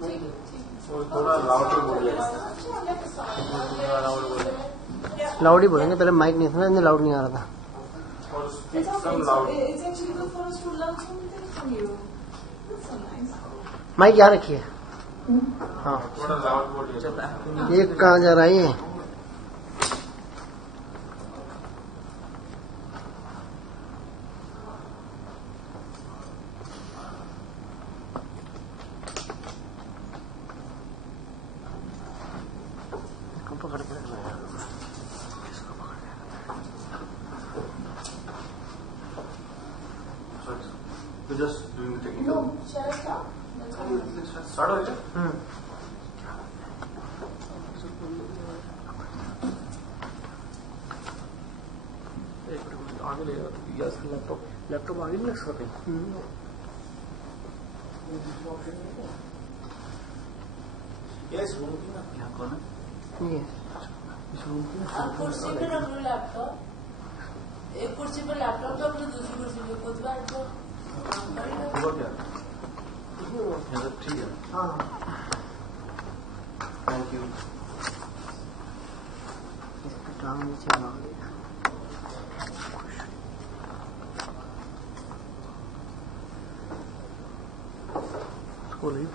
थोड़ा लाउड बोलिए। लाउड ही बोलेंगे, पहले माइक नहीं था ना, लाउड नहीं आ रहा था। माइक यहाँ रखिए। हाँ थोड़ा लाउड बोलिए। ये कहाँ जा रहा है? Just doing the technical. No, shall I start? Start हो गया? आगे ले लैपटॉप आगे नहीं लग सकते। Yes, यहाँ कौन है? ये कुर्सी पे रख लो लैपटॉप, एक कुर्सी पर लैपटॉप रख लो, दूसरी कुर्सी पे खुद बैठ जाओ। हुआ क्या? यहाँ सब ठीक है। हाँ थैंक यू। इसका टांग नीचे लगा दिया। School he.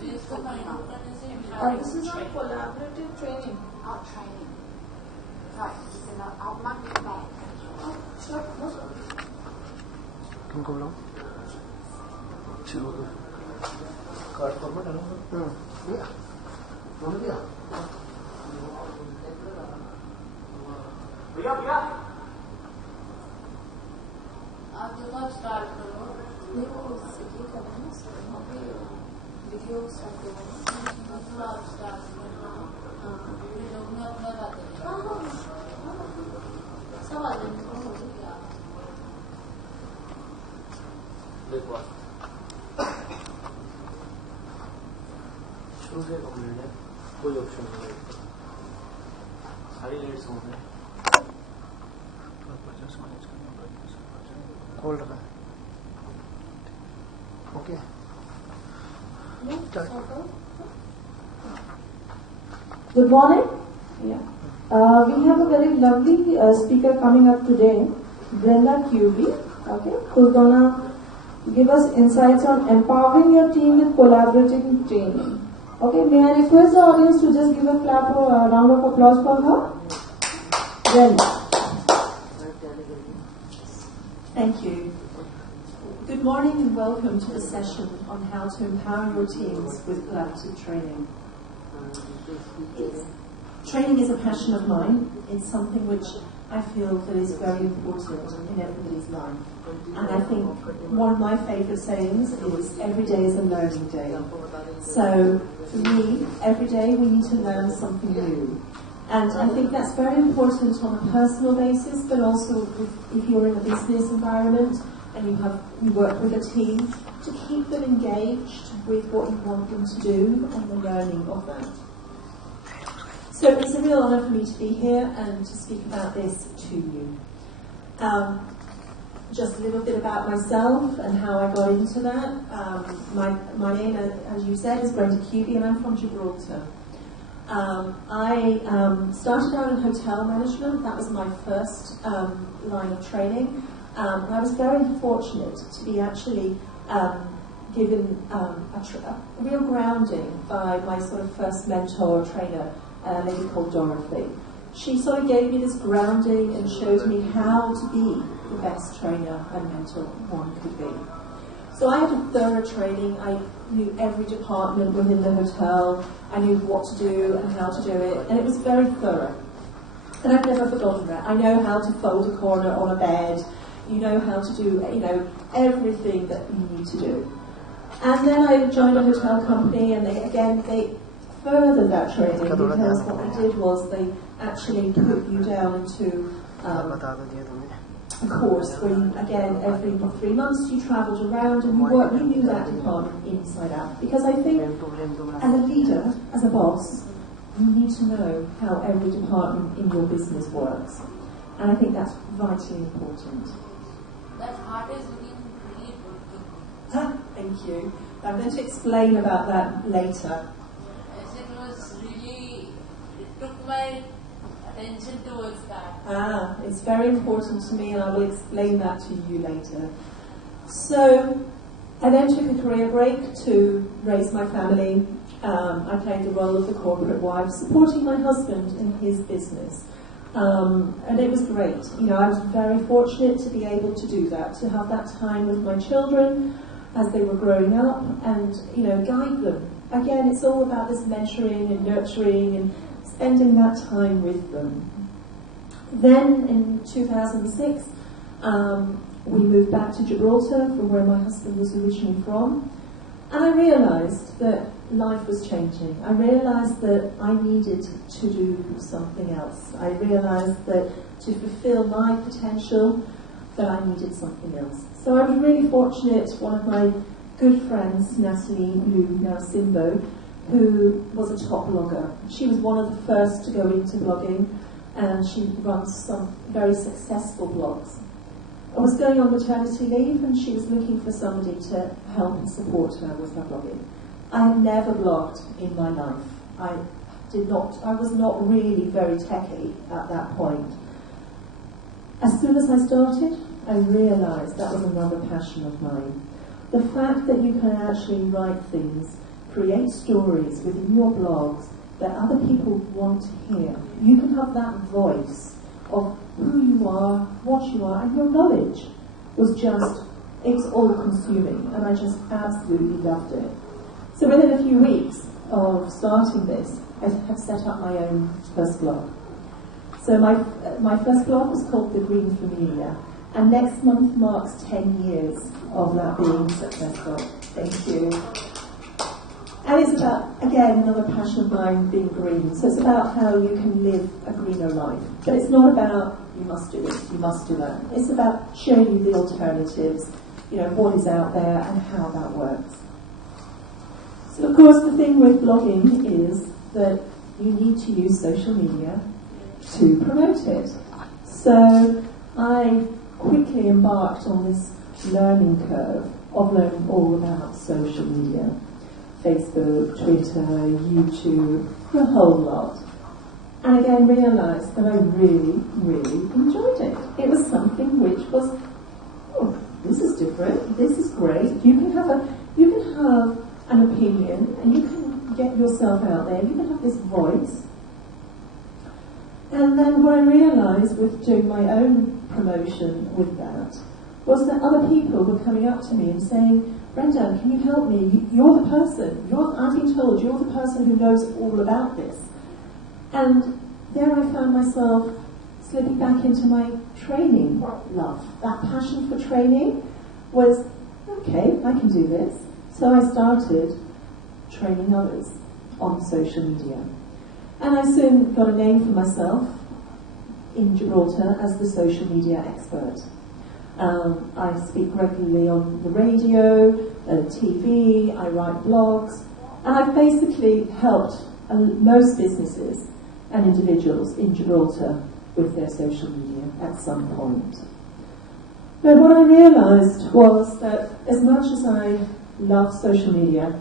This is our collaborative training. Our training. Right, this is our monthly bag. Sure, no problem. किनको बुलाऊं? चलो कार्ड फॉर्मेट है ना? दिया दोनों दिया। भैया आप दोनों स्टार्ट करो। नहीं वो उससे ये करना है ना, वहाँ पे वीडियो स्टार्ट करो। आप स्टार्ट करो। हाँ, लोग में अपना बात है। सवाल है हो गया। देखो शुरू से कंप्लीट है, कोई ऑप्शन नहीं है, सारी लेट्स हो गए। खोल रखा है। Okay Good morning. Yeah. We have a very lovely speaker coming up today, Brenda Cuby. Okay, who's gonna give us insights on empowering your team with collaborating training. Okay, may I request the audience to just give a clap or a round of applause for her? Brenda. Thank you. Good morning and welcome to the session on how to empower your teams with collaborative training. Training is a passion of mine. It's something which I feel that is very important in everybody's life. And I think one of my favourite sayings is every day is a learning day. So for me, every day we need to learn something new. And I think that's very important on a personal basis, but also if you're in a business environment and you work with a team, to keep them engaged with what you want them to do and the learning of that. So it's a real honour for me to be here and to speak about this to you. Just a little bit about myself and how I got into that. My name, as you said, is Brenda Cuby and I'm from Gibraltar. I started out in hotel management. That was my first line of training. And I was very fortunate to be actually given a real grounding by my sort of first mentor, trainer, a lady called Dorothy. She sort of gave me this grounding and showed me how to be the best trainer and mentor one could be. So I had a thorough training. I knew every department within the hotel. I knew what to do and how to do it, and it was very thorough. And I've never forgotten that. I know how to fold a corner on a bed. You know how to do, everything that you need to do. And then I joined a hotel company, and they furthered that training because what they did was they actually put you down into a course where you, again, every 3 months you travelled around and you knew that department inside out. Because I think as a leader, as a boss, you need to know how every department in your business works. And I think that's vitally important. That heart is looking really good. Thank you. I'm going to explain about that later. Yes, it was really, it took my attention towards that. It's very important to me, and I will explain that to you later. So, I then took a career break to raise my family. I played the role of the corporate wife, supporting my husband in his business. And it was great. You know, I was very fortunate to be able to do that, to have that time with my children as they were growing up and, you know, guide them. Again, it's all about this mentoring and nurturing and spending that time with them. Then in 2006, we moved back to Gibraltar from where my husband was originally from. And I realised that life was changing. I realised that I needed to do something else. I realised that to fulfil my potential, that I needed something else. So I was really fortunate. One of my good friends, Natalie, who now Simbo, who was a top blogger. She was one of the first to go into blogging, and she runs some very successful blogs. I was going on maternity leave, and she was looking for somebody to help and support her with her blogging. I had never blogged in my life. I was not really very techy at that point. As soon as I started, I realised that was another passion of mine. The fact that you can actually write things, create stories within your blogs that other people want to hear. You can have that voice of who you are, what you are, and your knowledge was just, it's all consuming, and I just absolutely loved it. So within a few weeks of starting this, I had set up my own first blog. So my first blog was called The Green Familia, and next month marks 10 years of that being successful. Thank you. And it's about, again, another passion of mine, being green. So it's about how you can live a greener life. But it's not about, you must do this, you must do that. It's about showing you the alternatives, you know, what is out there and how that works. So of course the thing with blogging is that you need to use social media to promote it. So I quickly embarked on this learning curve of learning all about social media. Facebook, Twitter, YouTube, the whole lot. And again realised that I really, really enjoyed it. It was something which was, oh, this is different, this is great. You can have an opinion, and you can get yourself out there, you can have this voice. And then what I realised with doing my own promotion with that was that other people were coming up to me and saying, Brenda, can you help me? You're the person. I've been told you're the person who knows all about this. And there I found myself slipping back into my training love. That passion for training was, okay, I can do this. So I started training others on social media. And I soon got a name for myself in Gibraltar as the social media expert. I speak regularly on the radio, TV, I write blogs, and I've basically helped most businesses and individuals in Gibraltar with their social media at some point. But what I realised was that as much as I love social media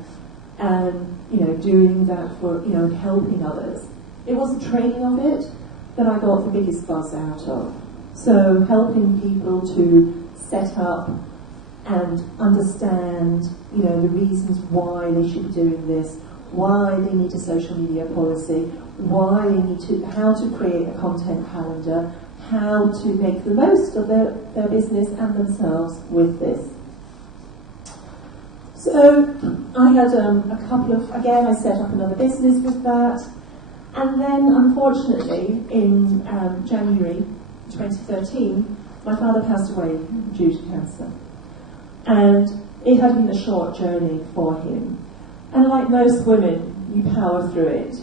and, you know, doing that for, you know, helping others, it was the training of it that I got the biggest buzz out of. So helping people to set up and understand, you know, the reasons why they should be doing this, why they need a social media policy, why they need to, how to create a content calendar, how to make the most of their business and themselves with this. So I had a couple of, again, I set up another business with that, and then unfortunately in January 2013, my father passed away due to cancer. And it had been a short journey for him. And like most women, you power through it.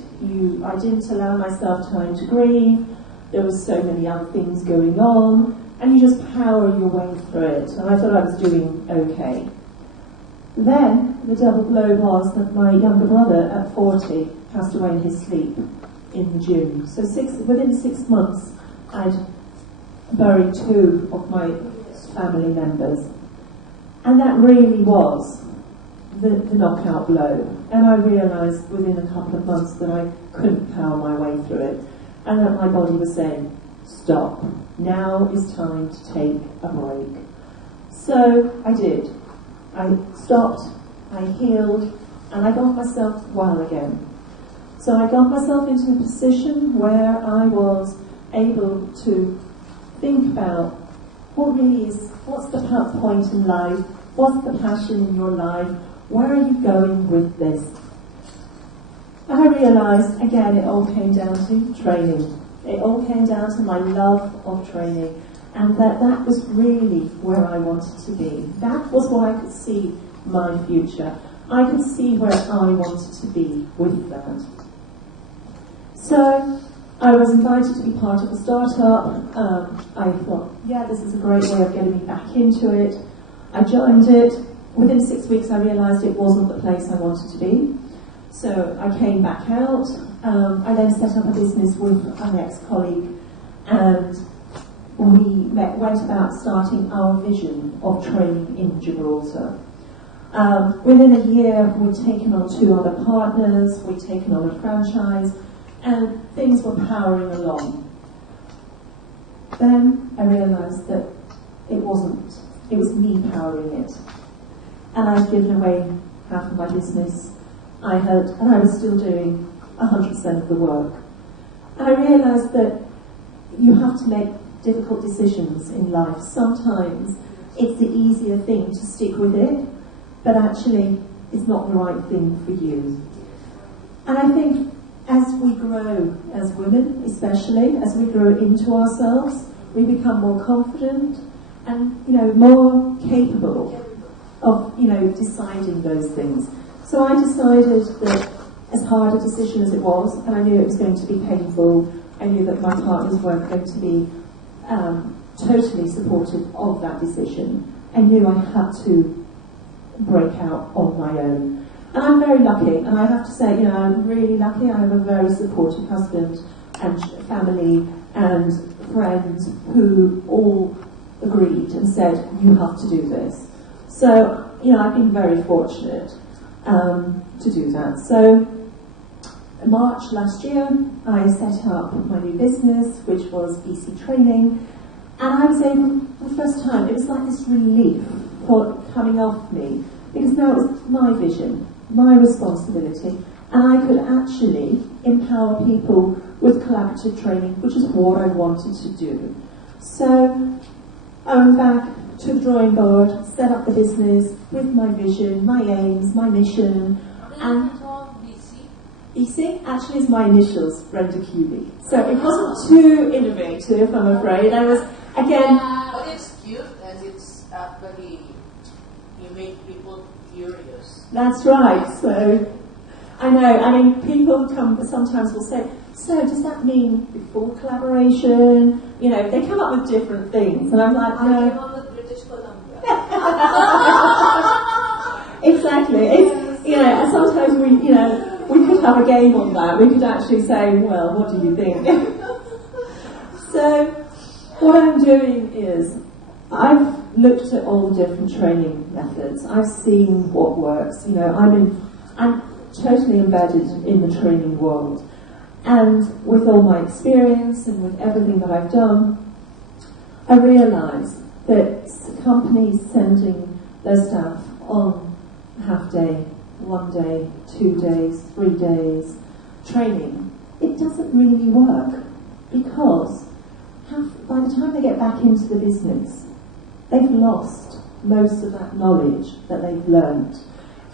I didn't allow myself time to grieve. There was so many other things going on, and you just power your way through it. And I thought I was doing okay. Then the double blow was that my younger brother at 40 passed away in his sleep in June. So within 6 months, I'd buried 2 of my family members. And that really was the knockout blow. And I realised within a couple of months that I couldn't power my way through it, and that my body was saying, stop, now is time to take a break. So I did. I stopped, I healed, and I got myself well again. So I got myself into a position where I was able to think about what's the point in life, what's the passion in your life, where are you going with this? And I realised, again, it all came down to training. It all came down to my love of training, and that was really where I wanted to be. That was where I could see my future. I could see where I wanted to be with that. So I was invited to be part of a startup. I thought, yeah, this is a great way of getting me back into it. I joined it. Within 6 weeks I realised it wasn't the place I wanted to be. So I came back out. I then set up a business with an ex-colleague, and we went about starting our vision of training in Gibraltar. Within a year, we'd taken on 2 other partners, we'd taken on a franchise, and things were powering along. Then I realised that it wasn't. It was me powering it. And I'd given away half of my business. And I was still doing 100% of the work. And I realised that you have to make difficult decisions in life. Sometimes it's the easier thing to stick with it, but actually it's not the right thing for you. And I think as we grow as women, especially, as we grow into ourselves, we become more confident and, more capable of, deciding those things. So I decided that, as hard a decision as it was, and I knew it was going to be painful, I knew that my partners weren't going to be totally supportive of that decision. I knew I had to break out on my own. And I'm very lucky, and I have to say, I'm really lucky. I have a very supportive husband and family and friends who all agreed and said, you have to do this. So, I've been very fortunate to do that. So, in March last year, I set up my new business, which was BC Training, and I was able, for the first time, it was like this relief for coming off me, because now it was my vision, my responsibility, and I could actually empower people with collaborative training, which is what I wanted to do. So I went back to the drawing board, set up the business with my vision, my aims, my mission, and BC actually is my initials, Brenda Cuby. So it wasn't too innovative, I'm afraid. I was, again... but it's cute, and it's actually, you make people curious. That's right. So, I know, people sometimes will say, so does that mean before collaboration? They come up with different things. And I'm like, I came up with British Columbia. Exactly. And sometimes we could have a game on that. We could actually say, well, what do you think? So, what I'm doing is, I've looked at all the different training methods. I've seen what works. I'm totally embedded in the training world. And with all my experience and with everything that I've done, I realise that companies sending their staff on half day, 1 day, 2 days, 3 days training, it doesn't really work, because by the time they get back into the business, they've lost most of that knowledge that they've learned.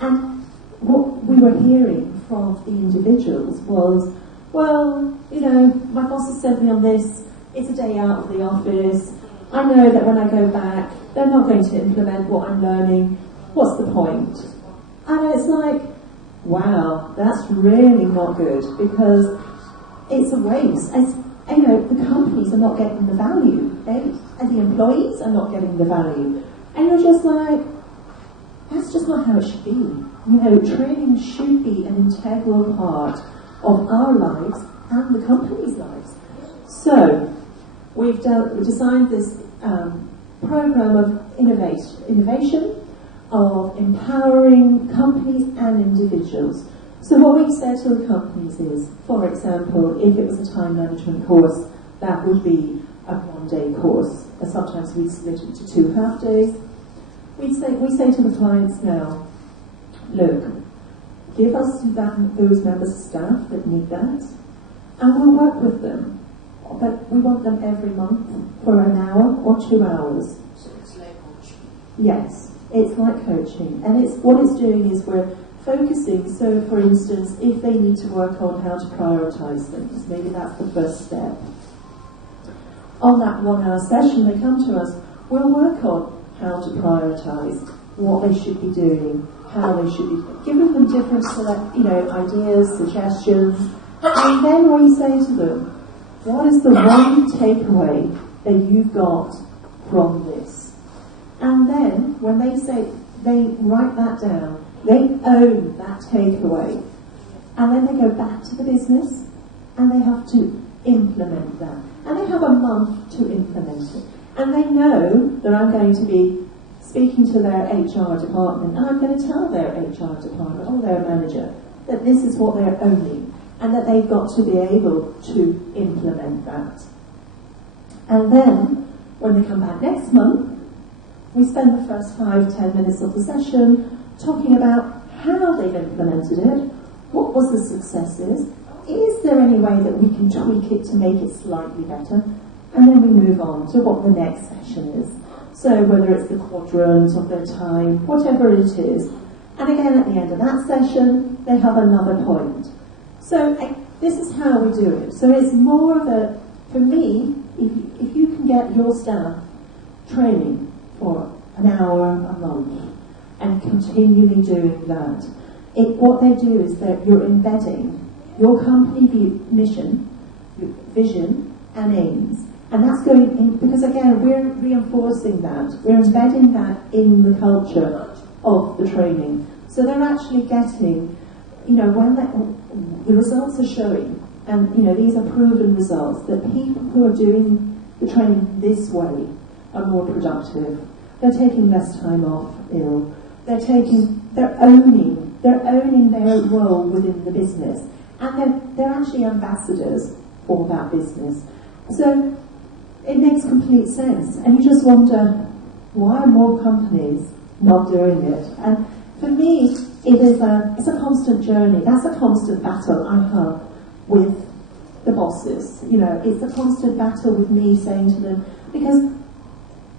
And what we were hearing from the individuals was, well, my boss has sent me on this, it's a day out of the office, I know that when I go back, they're not going to implement what I'm learning, what's the point? And it's like, wow, that's really not good, because it's a waste. The companies are not getting the value, and the employees are not getting the value. And you're just like, that's just not how it should be. Training should be an integral part of our lives and the company's lives. So, we've designed this program of innovation. of empowering companies and individuals. So what we've said to the companies is, for example, if it was a time management course, that would be a one-day course. And sometimes we split it to 2 half-days. We say to the clients now, look, give us those members of staff that need that, and we'll work with them. But we want them every month for an hour or 2 hours. So it's like coaching. Yes, it's like coaching. And what it's doing is we're focusing. So, for instance, if they need to work on how to prioritise things, maybe that's the first step. On that 1 hour session, they come to us, we'll work on how to prioritise, what they should be doing, how they should be, giving them different ideas, suggestions, and then we say to them, what is the one takeaway that you've got from this? And then, when they say, they write that down, they own that takeaway, and then they go back to the business, and they have to implement that. And they have a month to implement it. And they know that I'm going to be speaking to their HR department, and I'm going to tell their HR department or their manager that this is what they're owning, and that they've got to be able to implement that. And then, when they come back next month, we spend the first 5-10 minutes of the session talking about how they've implemented it, what was the successes, is there any way that we can tweak it to make it slightly better, and then we move on to what the next session is. So whether it's the quadrant of their time, whatever it is, and again at the end of that session, they have another point. So this is how we do it. So it's more of a, for me, if you can get your staff training for an hour a month and continually doing that, what they do is that you're embedding your company mission, your vision and aims, and that's going in, because again, we're reinforcing that, we're embedding that in the culture of the training. So they're actually getting, when the results are showing, and these are proven results, that people who are doing the training this way are more productive. They're taking less time off ill. They're owning their role within the business, and they're actually ambassadors for that business. So it makes complete sense, and you just wonder, why are more companies not doing it? And for me, it's a constant journey. That's a constant battle I have with the bosses. It's a constant battle with me saying to them, because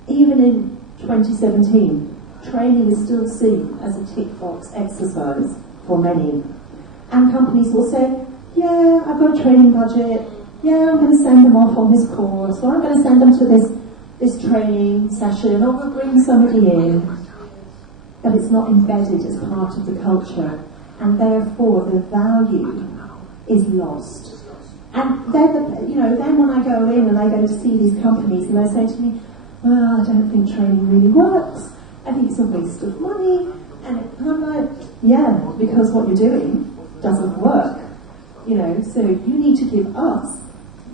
even in 2017, training is still seen as a tick box exercise for many. And companies will say, yeah, I've got a training budget, yeah, I'm going to send them off on this course, or I'm going to send them to this training session, or we'll bring somebody in. But it's not embedded as part of the culture, and therefore the value is lost. And then when I go in and I go to see these companies and they say to me, well, I don't think training really works, I think it's a waste of money, and I'm like, yeah, because what you're doing doesn't work. So you need to give us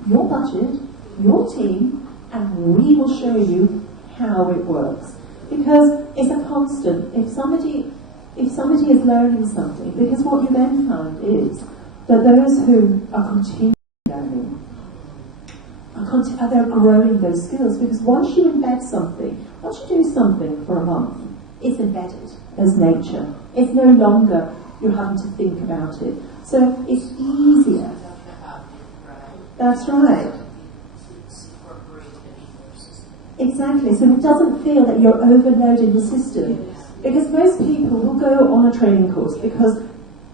your budget, your team, and we will show you how it works. Because it's a constant. If somebody is learning something, because what you then find is that those who are continuing learning, they're growing those skills, because once you embed something, once you do something for a month, it's embedded as nature. It's no longer you're having to think about it. So it's easier. That's right. Exactly. So it doesn't feel that you're overloading the system. Because most people will go on a training course because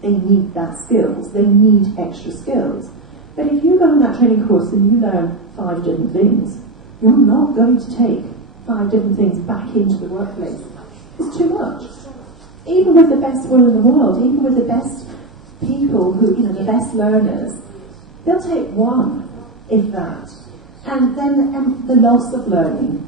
they need that skills. They need extra skills. But if you go on that training course and you learn 5 different things, you're not going to take 5 different things back into the workplace. It's too much. Even with the best will in the world, even with the best people who, the best learners, they'll take 1, if that. And then the loss of learning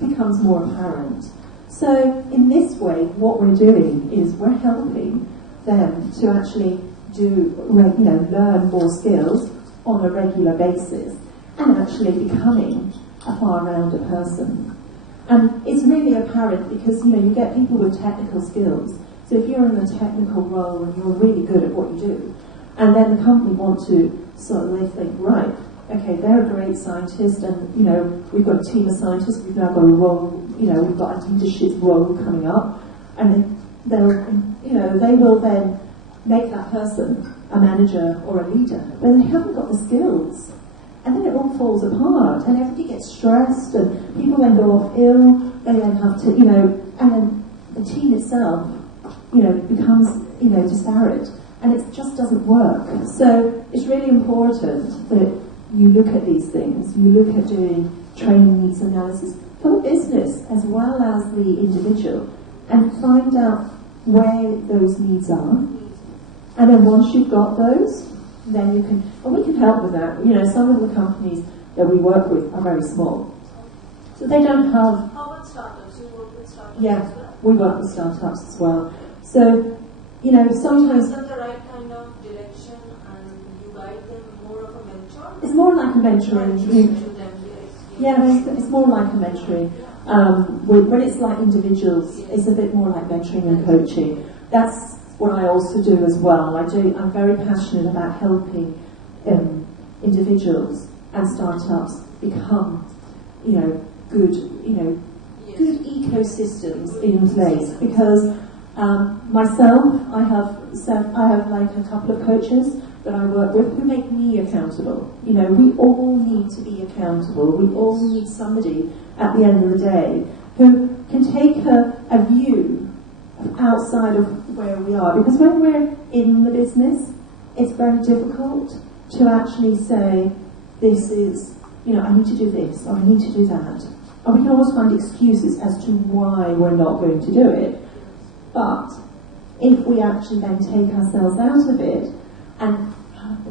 becomes more apparent. So in this way, what we're doing is we're helping them to actually learn more skills on a regular basis and actually becoming a far rounder person. And it's really apparent because, you get people with technical skills. So if you're in a technical role and you're really good at what you do, and then the company want to they think, right, okay, they're a great scientist, and, we've got a team of scientists, we've now got a role, we've got a leadership role coming up, and they will then make that person a manager or a leader, but they haven't got the skills. And then it all falls apart, and everybody gets stressed, and people then go off ill, they then have to, and then the team itself, becomes, disparate, and it just doesn't work. So it's really important that you look at these things, you look at doing training needs analysis for the business as well as the individual, and find out where those needs are. And then once you've got those, then you can, and we can help with that. Some of the companies that we work with are very small. So they don't have... How about startups? You work with startups Yeah, as well? we work with startups as well. So, sometimes... Is that the right kind of direction, and you guide them more of a mentor? It's more like a mentoring. Yeah, It's more like a mentoring. When it's like individuals, it's a bit more like mentoring and coaching. That's what I also do as well. I'm very passionate about helping individuals and startups become, good ecosystems in place. Because myself, I have like a couple of coaches that I work with who make me accountable. We all need to be accountable. We all need somebody at the end of the day who can take a view outside of where we are. Because when we're in the business, it's very difficult to actually say, this is, I need to do this, or I need to do that. And we can always find excuses as to why we're not going to do it. But if we actually then take ourselves out of it and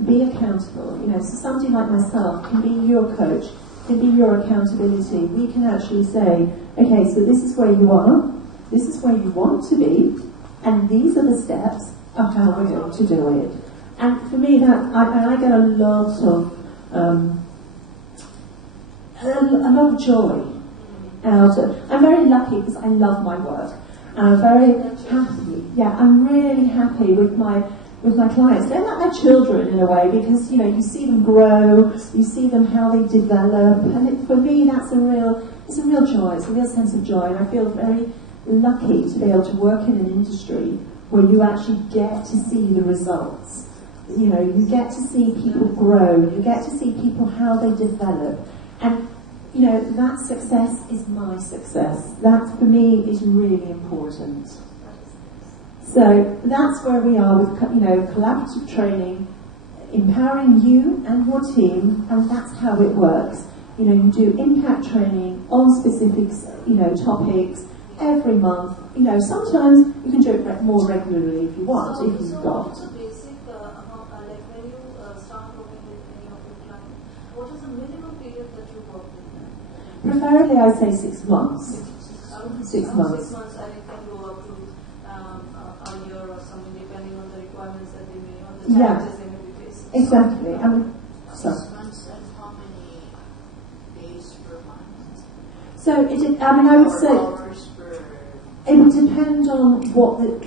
be accountable, so somebody like myself can be your coach, can be your accountability. We can actually say, okay, so this is where you are, this is where you want to be, and these are the steps of how we're going to do it. And for me, I get a lot of joy out of. I'm very lucky because I love my work. I'm very happy. Yeah, I'm really happy with my clients. They're like my children in a way, because you see them grow, you see them how they develop, and for me it's a real joy. It's a real sense of joy, and I feel very lucky to be able to work in an industry where you actually get to see the results. You get to see people grow, you get to see people how they develop, and that success is my success. That for me is really important. So that's where we are with collaborative training, empowering you and your team, and that's how it works. You do impact training on specific topics every month. Sometimes you can do it more regularly if you want, if you've got. What's the basic, like when you start working with any of your clients, what is the minimum period that you work with them? Preferably, I say 6 months. 6 months. 6 months, and it can go up to a year or something, depending on the requirements that they may, or the challenges they may be facing. Exactly. So. 6 months, and how many days per month? So I would say it would depend on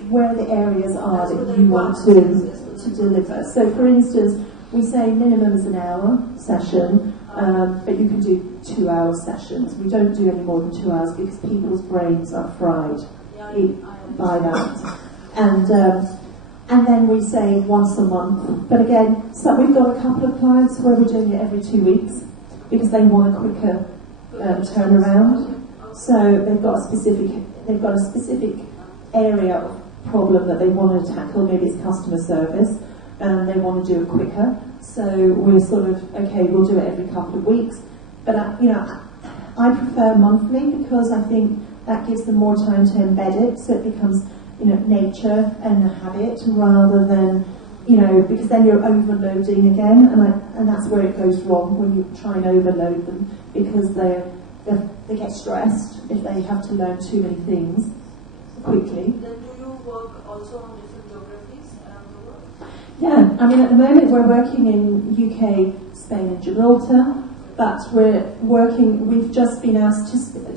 where the areas are that you want to deliver. So, for instance, we say minimum is an hour session, but you can do 2-hour sessions. We don't do any more than 2 hours because people's brains are fried by that. And then we say once a month. But again, so we've got a couple of clients where we're doing it every 2 weeks because they want a quicker turnaround. So they've got a specific area of problem that they want to tackle. Maybe it's customer service, and they want to do it quicker. So we're sort of okay. We'll do it every couple of weeks. But I prefer monthly because I think that gives them more time to embed it, so it becomes nature and a habit rather than because then you're overloading again, and that's where it goes wrong when you try and overload them because they get stressed if they have to learn too many things quickly. Then do you work also on different geographies around the world? Yeah, at the moment we're working in UK, Spain and Gibraltar. but we've just been asked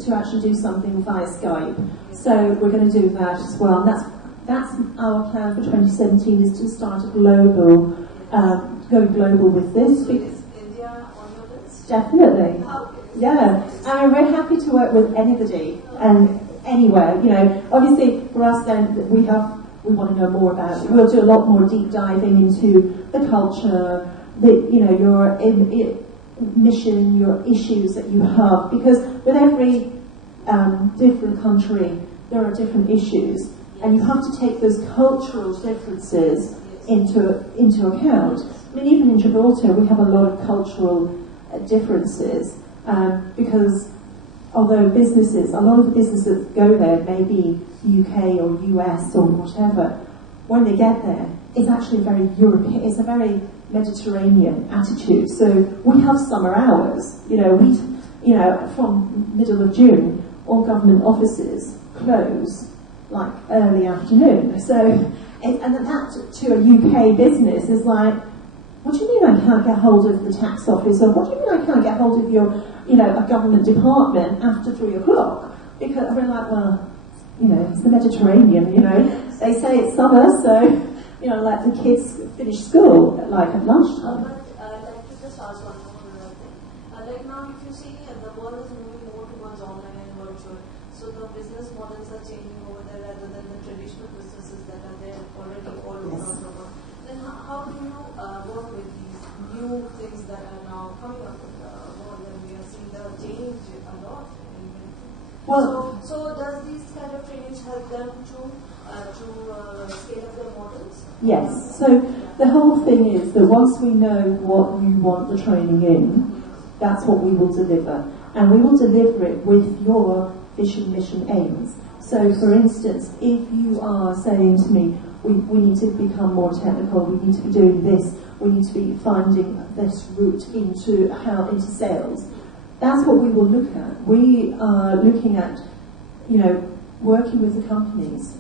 to actually do something via Skype. So we're going to do that as well. And that's our plan for 2017, is to start a global, go global with this. Is India on your list? Definitely. Okay. Yeah. I mean, we're happy to work with anybody and anywhere. You know, obviously for us then, we want to know more about it. We'll do a lot more deep diving into the culture, your mission, your issues that you have, because with every different country there are different issues, and you have to take those cultural differences into account. I mean, even in Gibraltar we have a lot of cultural differences, because although a lot of the businesses that go there may be UK or US or whatever, when they get there, it's actually very European, it's a very Mediterranean attitude. So we have summer hours, from middle of June, all government offices close like early afternoon. So, and that to a UK business is like, what do you mean I can't get hold of the tax office? Or what do you mean I can't get hold of your, a government department after 3 o'clock? Because we're like, well, it's the Mediterranean, They say it's summer, so, like the kids finish school at lunchtime. But I'd like to just ask one more thing. Like now, if you see the world is moving more towards online and virtual, so the business models are changing over there rather than the traditional businesses that are there already all across the world. Then how do you work with these new things that are now coming up in the world, and we are seeing the change a lot? So does these kind of trainings help them to scale up their models? Yes. So the whole thing is that once we know what you want the training in, that's what we will deliver. And we will deliver it with your vision, mission, aims. So for instance, if you are saying to me, we need to become more technical, we need to be doing this, we need to be finding this route into sales, that's what we will look at. We are looking at, working with the companies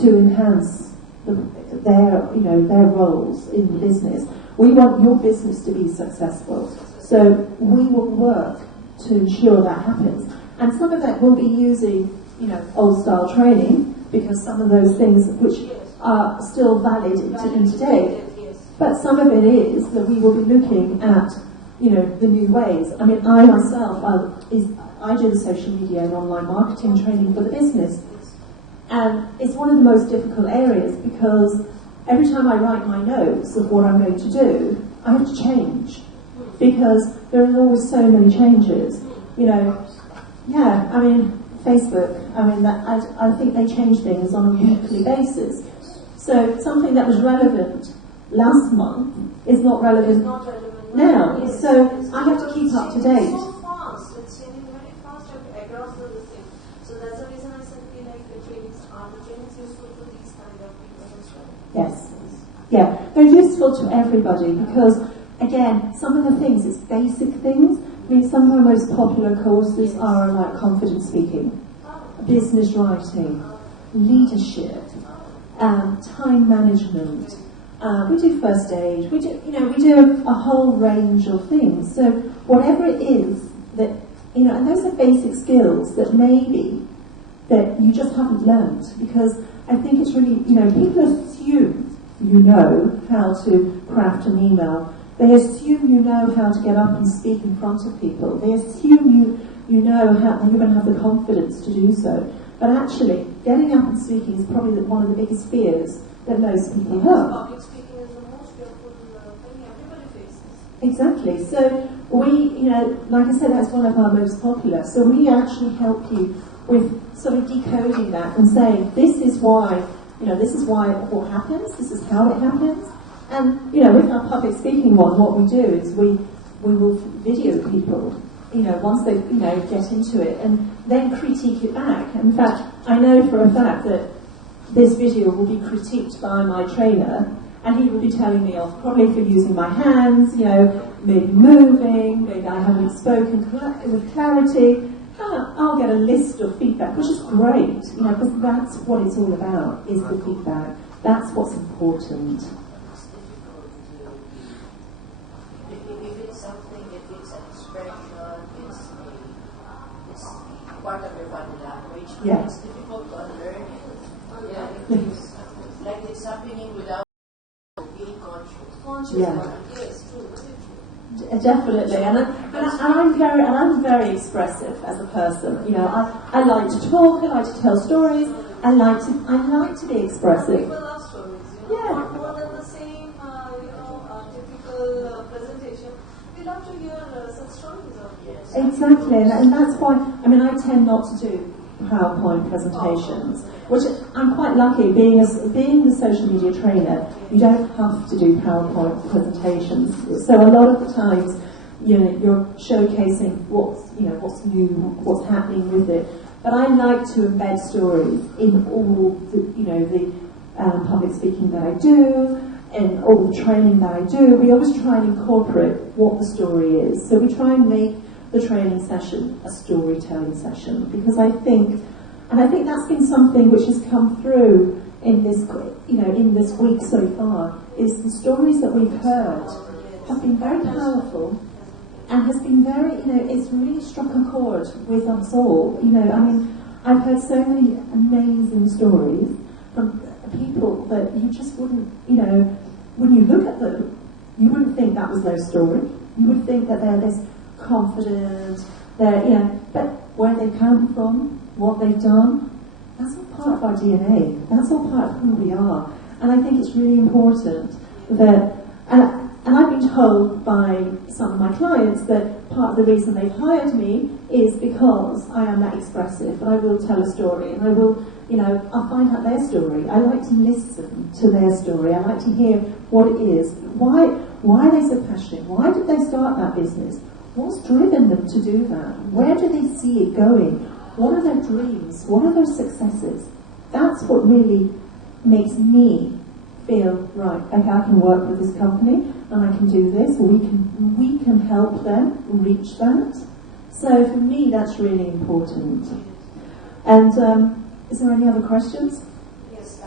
to enhance their roles in the business. We want your business to be successful, so we will work to ensure that happens. And some of that will be using, old style training, because some of those things which are still valid in today. But some of it is that we will be looking at, the new ways. I mean, I myself, I do the social media and online marketing training for the business. And it's one of the most difficult areas, because every time I write my notes of what I'm going to do, I have to change, because there are always so many changes. Facebook, I think they change things on a weekly basis. So something that was relevant last month is not relevant now. So I have to keep up to date. It's so fast. It's changing very fast across the thing. So that's the reason I said, the trainings useful for these kind of people as well. Yes. Yeah, they're useful to everybody, because, again, some of the things, it's basic things. I mean, some of our most popular courses are like confident speaking, business writing, leadership, time management. We do first aid. We do a whole range of things. So whatever it is that, and those are basic skills that maybe that you just haven't learned, because I think it's really, people assume you know how to craft an email. They assume you know how to get up and speak in front of people. They assume you know how you're going to have the confidence to do so. But actually, getting up and speaking is probably one of the biggest fears that most people have. Public speaking is the most fearful thing everybody faces. Exactly. So we, like I said, that's one of our most popular. So we actually help you with sort of decoding that and saying, this is why what happens, this is how it happens. And, with our public speaking one, what we do is we will video people, once they, get into it, and then critique it back. In fact, I know for a fact that this video will be critiqued by my trainer, and he will be telling me off probably for using my hands, maybe moving, maybe I haven't spoken with clarity. I'll get a list of feedback, which is great, because that's what it's all about, is the feedback. That's what's important. If it's something, if it's Yeah. It's difficult to unlearn it. Yeah. Like it's happening without being conscious. Yeah. Yes, true. Definitely, I'm very expressive as a person. You know, I like to talk, I like to tell stories, I like to be expressive. People love stories, Yeah. more than the same, typical presentation. We love to hear such stories of yes. Exactly, and that's why, I mean, I tend not to do PowerPoint presentations, which I'm quite lucky, being the social media trainer, you don't have to do PowerPoint presentations. So a lot of the times, you know, you're showcasing what's new, what's happening with it. But I like to embed stories in all the public speaking that I do, and all the training that I do. We always try and incorporate what the story is. So we try and make the training session a storytelling session, because I think that's been something which has come through in this week so far, is the stories that we've heard have been very powerful and has been very, it's really struck a chord with us all. I've heard so many amazing stories from people that you just wouldn't, when you look at them, you wouldn't think that was their story. You would think that they're this confident, but where they come from, what they've done, that's all part of our DNA. That's all part of who we are. And I think it's really important that, and I've been told by some of my clients that part of the reason they've hired me is because I am that expressive, and I will tell a story, and I will, I'll find out their story. I like to listen to their story. I like to hear what it is. Why are they so passionate? Why did they start that business? What's driven them to do that? Where do they see it going? What are their dreams? What are their successes? That's what really makes me feel, right, okay, I can work with this company and I can do this, or we can help them reach that. So for me, that's really important. And is there any other questions? Yes,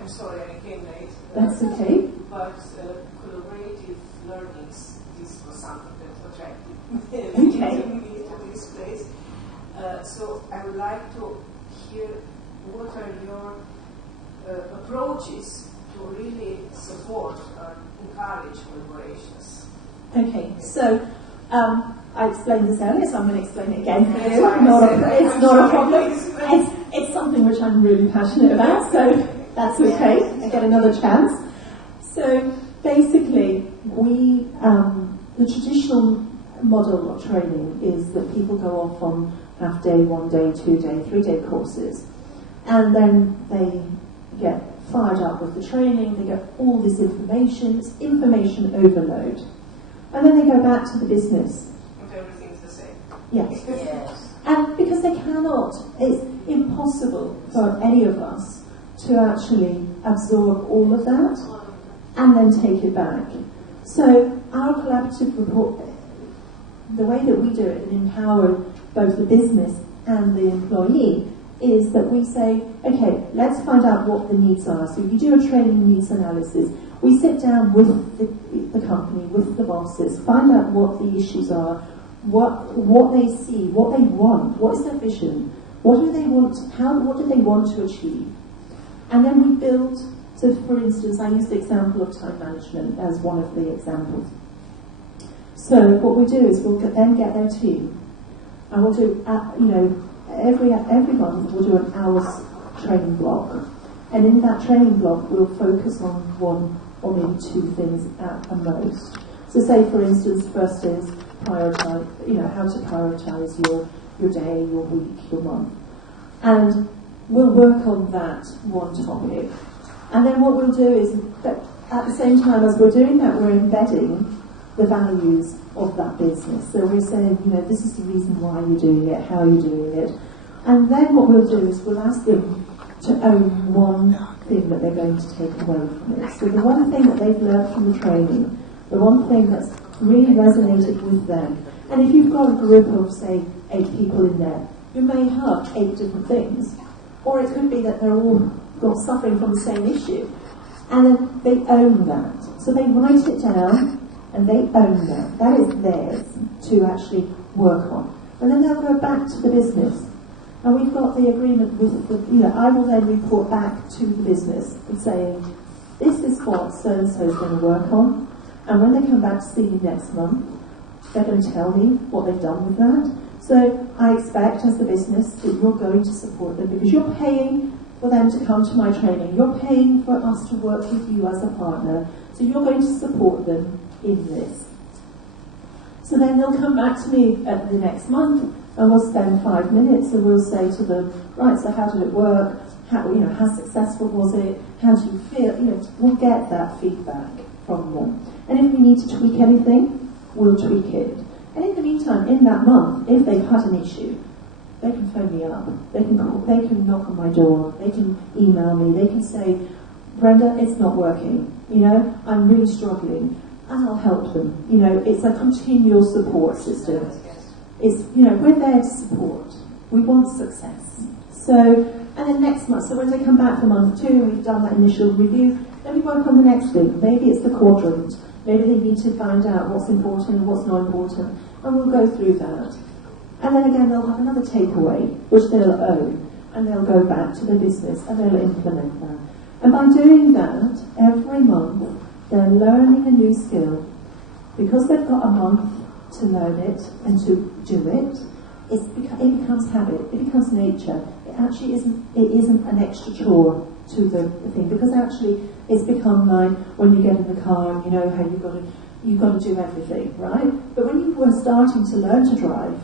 I'm sorry, I came late. That's okay. But collaborative learnings, this was something that attracted Okay. me to this place. So I would like to hear what are your approaches to really support or encourage collaborations. Okay, so I explained this earlier, so I'm going to explain it again for you. Yes, It's not a problem. It's something which I'm really passionate about, so that's okay. I get another chance. So basically, the traditional model of training is that people go off on half day, 1 day, 2 day, 3 day courses, and then they get fired up with the training, they get all this information, it's information overload. And then they go back to the business. If everything's the same. Yes. Yes. And because they cannot, it's impossible for any of us to actually absorb all of that and then take it back. So our collaborative report, the way that we do it and empower both the business and the employee, is that we say, okay, let's find out what the needs are. So we do a training needs analysis. We sit down with the company, with the bosses, find out what the issues are, what they see, what they want, what is their vision, what do they want to achieve. And then we build, so for instance, I use the example of time management as one of the examples. So what we do is we'll then get their team, and we'll do, every month we'll do an hour's training block, and in that training block we'll focus on 1 or maybe 2 things at the most. So say for instance, first is prioritize, how to prioritize your day, your week, your month, and we'll work on that one topic. And then what we'll do is that at the same time as we're doing that, we're embedding the values of that business. So we're saying, this is the reason why you're doing it, how you're doing it. And then what we'll do is we'll ask them to own one thing that they're going to take away from it. So the one thing that they've learned from the training, the one thing that's really resonated with them. And if you've got a group of, say, 8 people in there, you may have 8 different things. Or it could be that they're all suffering from the same issue. And then they own that. So they write it down, and they own that. That is theirs to actually work on. And then they'll go back to the business And we've got the agreement with the, I will then report back to the business and saying, this is what so-and-so is going to work on. And when they come back to see me next month, they're going to tell me what they've done with that. So I expect as the business that you're going to support them because you're paying for them to come to my training. You're paying for us to work with you as a partner. So you're going to support them in this. So then they'll come back to me at the next month and we'll spend 5 minutes and we'll say to them, right, so how did it work? How successful was it? How do you feel? We'll get that feedback from them. And if we need to tweak anything, we'll tweak it. And in the meantime, in that month, if they've had an issue, they can phone me up. They can call, they can knock on my door. They can email me. They can say, Brenda, it's not working. I'm really struggling. And I'll help them. It's a continual support system. It's, we're there to support. We want success. So, and then next month, so when they come back for month 2, we've done that initial review, then we work on the next thing. Maybe it's the quadrant. Maybe they need to find out what's important and what's not important. And we'll go through that. And then again, they'll have another takeaway, which they'll own. And they'll go back to their business and they'll implement that. And by doing that, every month, they're learning a new skill. Because they've got a month to learn it and to do it, it becomes habit, it becomes nature. It actually isn't an extra chore to the thing, because actually it's become like when you get in the car and you know how you've got to do everything, right? But when you were starting to learn to drive,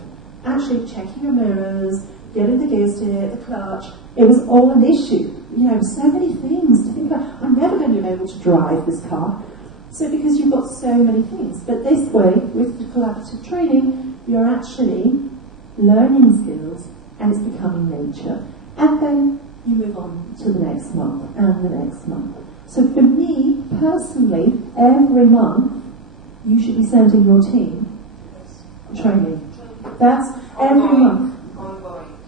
actually checking your mirrors, getting the gear steer, the clutch, it was all an issue. So many things to think about. I'm never going to be able to drive this car. So because you've got so many things. But this way, with the collaborative training, you're actually learning skills and it's becoming nature. And then you move on to the next month and the next month. So for me, personally, every month, you should be sending your team training. That's every month.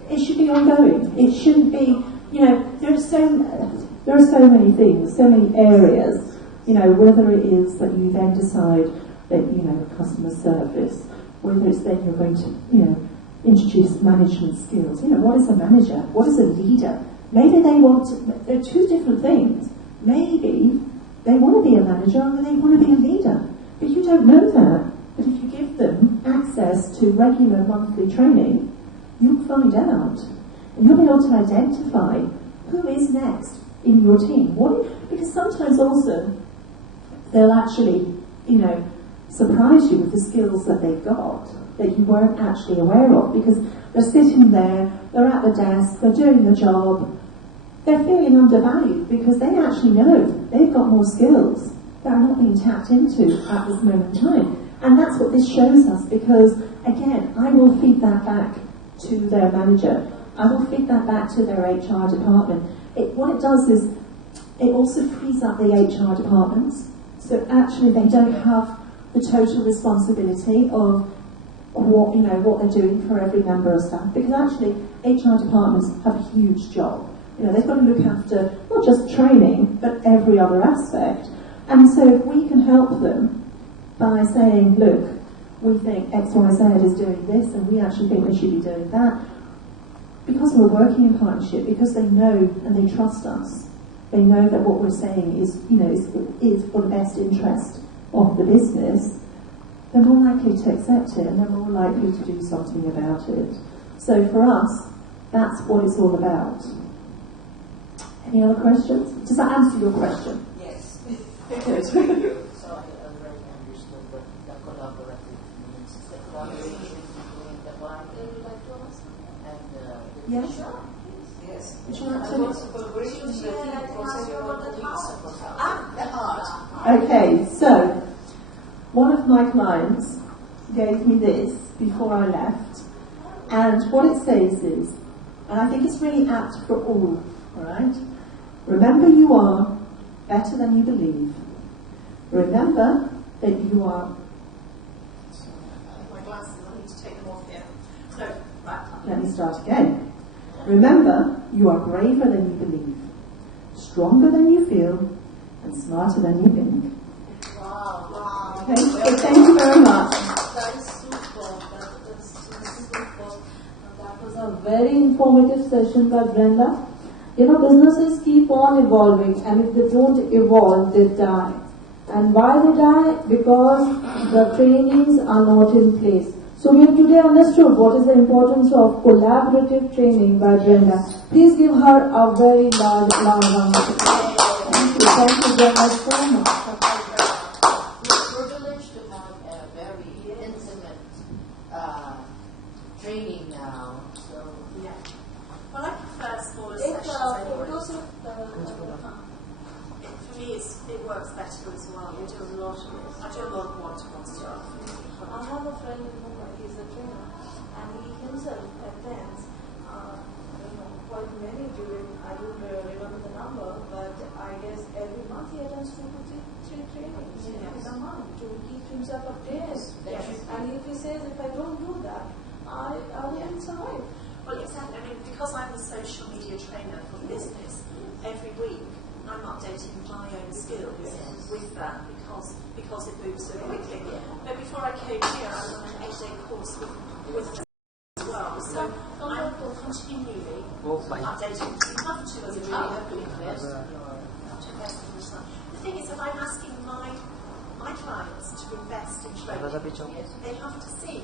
It should be ongoing. It shouldn't be, there are so many things, so many areas, whether it is that you then decide that, customer service, whether it's then you're going to, introduce management skills. What is a manager? What is a leader? Maybe they're two different things. Maybe they want to be a manager and they want to be a leader. But you don't know that. But if you give them access to regular monthly training, you'll find out. And you'll be able to identify who is next in your team. Because sometimes also, they'll actually, surprise you with the skills that they've got that you weren't actually aware of, because they're sitting there, they're at the desk, they're doing the job, they're feeling undervalued because they actually know they've got more skills that are not being tapped into at this moment in time. And that's what this shows us, because again, I will feed that back to their manager. I will feed that back to their HR department. What it does is it also frees up the HR departments. So actually they don't have the total responsibility of what they're doing for every member of staff, because actually HR departments have a huge job. They've got to look after not just training, but every other aspect. And so if we can help them by saying, look, we think XYZ is doing this and we actually think they should be doing that, because we're working in partnership, because they know and they trust us, they know that what we're saying is for the best interest of the business, they're more likely to accept it and they're more likely to do something about it. So for us, that's what it's all about. Any other questions? Does that answer your question? Yes. Good. So I already understood what the collaborative means. The collaboration between the market and the Yeah. division. Yes. Would you like And to? also collaboration with the team, because about the weeks. The heart. Okay, so one of my clients gave me this before I left, and what it says is, and I think it's really apt for all right? Remember, you are better than you believe. Remember that you are. My glasses, I need to take them off here. So, right, let me start again. Remember, you are braver than you believe, stronger than you feel, and smarter than you think. Wow. Okay, so thank you very much. That is super. That is super. That was a very informative session by Brenda. You know, businesses keep on evolving, and if they don't evolve, they die. And why they die? Because the trainings are not in place. So we have today understood what is the importance of collaborative training by Brenda. Please give her a very large round of applause. Thank you Brenda so much. We're privileged to have a very intimate training now. So Yeah. Well, I prefer smaller sessions anyway. For me, it works better as well. I do a lot of one-to-one stuff. I have a friend in Mumbai, he's a trainer, and he himself attends quite many during, I don't remember the number, but I guess every month he attends 2 to 3 trainings in a month to keep himself updated. Yes. And if he says, if I don't do that, I won't survive. Well, exactly. I mean, because I'm a social media trainer for business, every week I'm updating my own skills with that because it moves so quickly. But before I came here, I was on an 8-day course with as well. So I'm continually updating. You have to as a trainer. The thing is that I'm asking my clients to invest in training. They have to see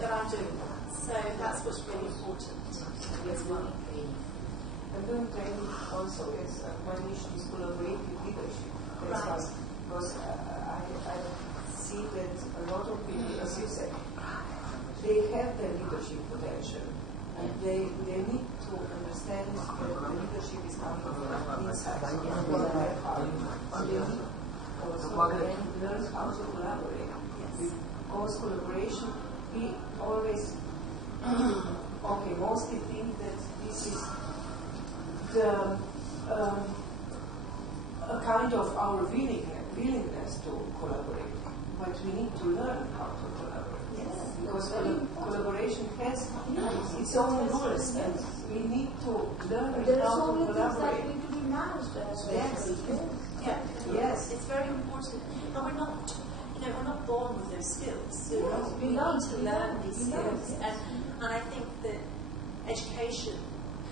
that I'm doing that. So that's what's really important as well. And then training also is Manisha is collaborative leadership. That's Right. why, because I see that a lot of people, as you said, they have the leadership potential, and they need to understand that the leadership is coming from inside, from their heart, and they need also learn how to collaborate. Because collaboration, we always mostly think that this is a kind of our willingness to collaborate, but we need to learn how to collaborate. Yes. Because collaboration has its own rules, and we need to learn There are how so to many things that collaborate. need to be managed as well. Yes. Yeah. Yes. It's very important. And we're not born with those skills. So we learn need to learn these skills. yes. And I think that education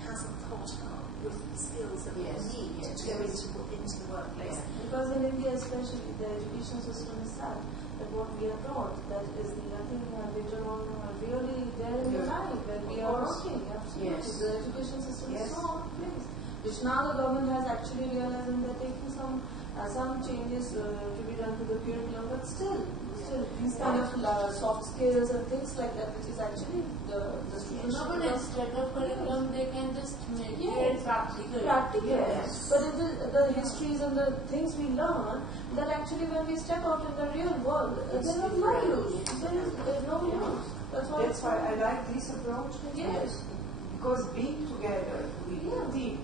hasn't caught up with the skills that we need to go into the workplace. Because in India especially, the education system is such that what we are taught, that is nothing later on really there in the life when we are working. Absolutely. Yes. The education system is so out of place. Which now the government has actually realized, and they're taking some changes to be done to the curriculum, but still these kind of soft skills and things like that, which is actually the students. No, but instead of curriculum, they can just make it practical. Yes. But in the histories and the things we learn, that actually when we step out in the real world, there's no use. There's no use. That's why I like this approach. Yes. Because being together with a team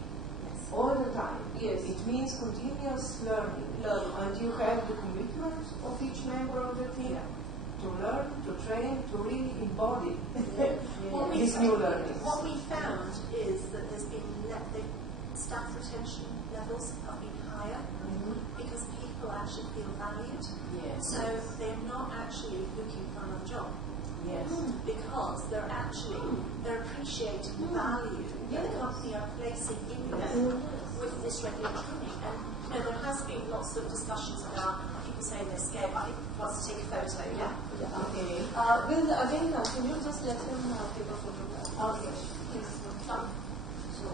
all the time, it means continuous learning. And you have the commitment of each member of the team to learn, to train, to really embody this new learning. What we found is that there's been the staff retention levels have been higher because people actually feel valued. Yes. So they're not actually looking for another job. Yes. Because they're appreciating the value that the company are placing in them with this regular training. And there has been lots of discussions about people saying they're scared. I think wants to take a photo. Yeah. Okay. Can you just let him take a photograph? Okay. Please come. So,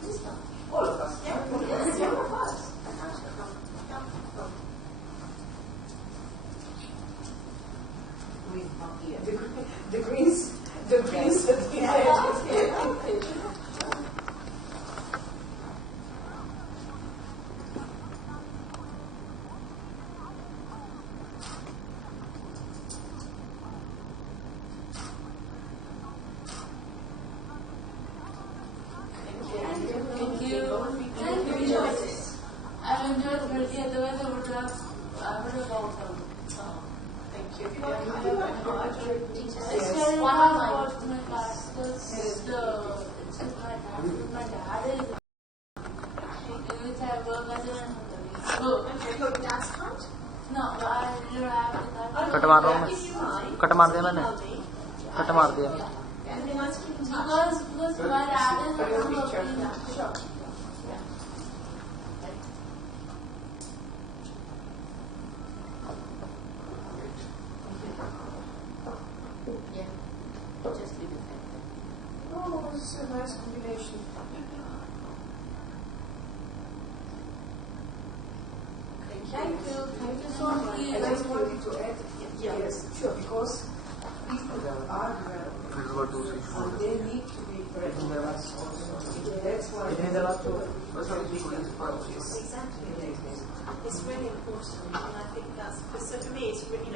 please come. All of us. Yeah. Yes, all of us. The Greens. I've enjoyed really, otherwise I would have gone from. Thank you. It's very hard for my class because my dad is which I work as an Okay, look, dance part. no, I have cut मार रहा हूँ मैं cut मार दिया मैंने cut मार दिया Anything else? Because my dad is also working now. Sure. Just leave it like that. Oh, it's a nice combination. Thank you so much. I just wanted to add, yes, sure, because people are developing and they need to be recognized also. That's why we have to Exactly. It's really important, and I think that's so for me. It's really,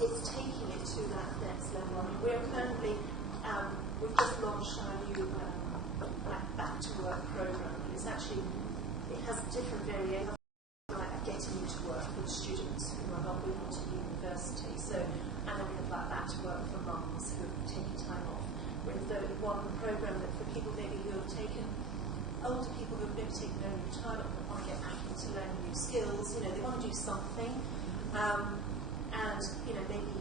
it's taking it to that next level. I mean, we're currently we've just launched our new back to work program, and it's actually it has different variations. Like getting into work with students who are not moving to university. So, and then we have back to work for mums who are taking time off. We're in one program that for people maybe who have taken, older people who have maybe taken early retirement but want to get back into learning new skills. They want to do something. And maybe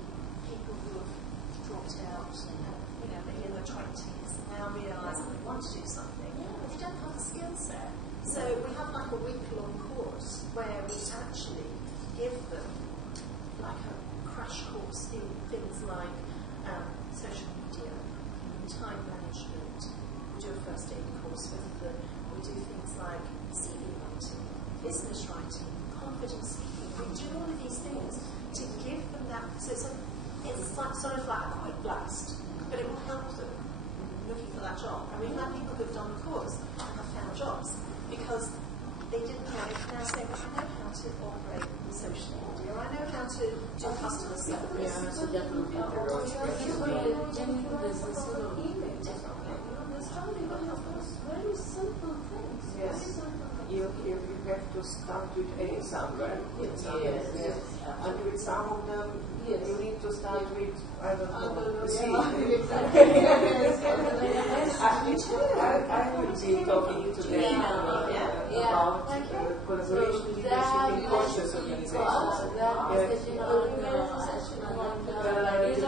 people who have dropped out, maybe in their 20s and now realise that they want to do something, but they don't have the skill set. So we have like a week-long course where we actually give them like a crash course in things like social media, time management. We do a first aid course with them. We do things like CV writing, business writing, confidence speaking. We do all of these things to give them that. So it's like sort of like a quick blast, but it will help them looking for that job. And we've had people who've done the course and have found jobs because they didn't know. They can now say, well, I know how to operate in social media, or I know how to do customer service. Yeah, so that will be the road. There's some people have those very simple things. Yes. You have to start with A somewhere. Yes. And with some of them, you need to start with, I don't know, C. I will be talking today about collaboration leadership in conscious organizations.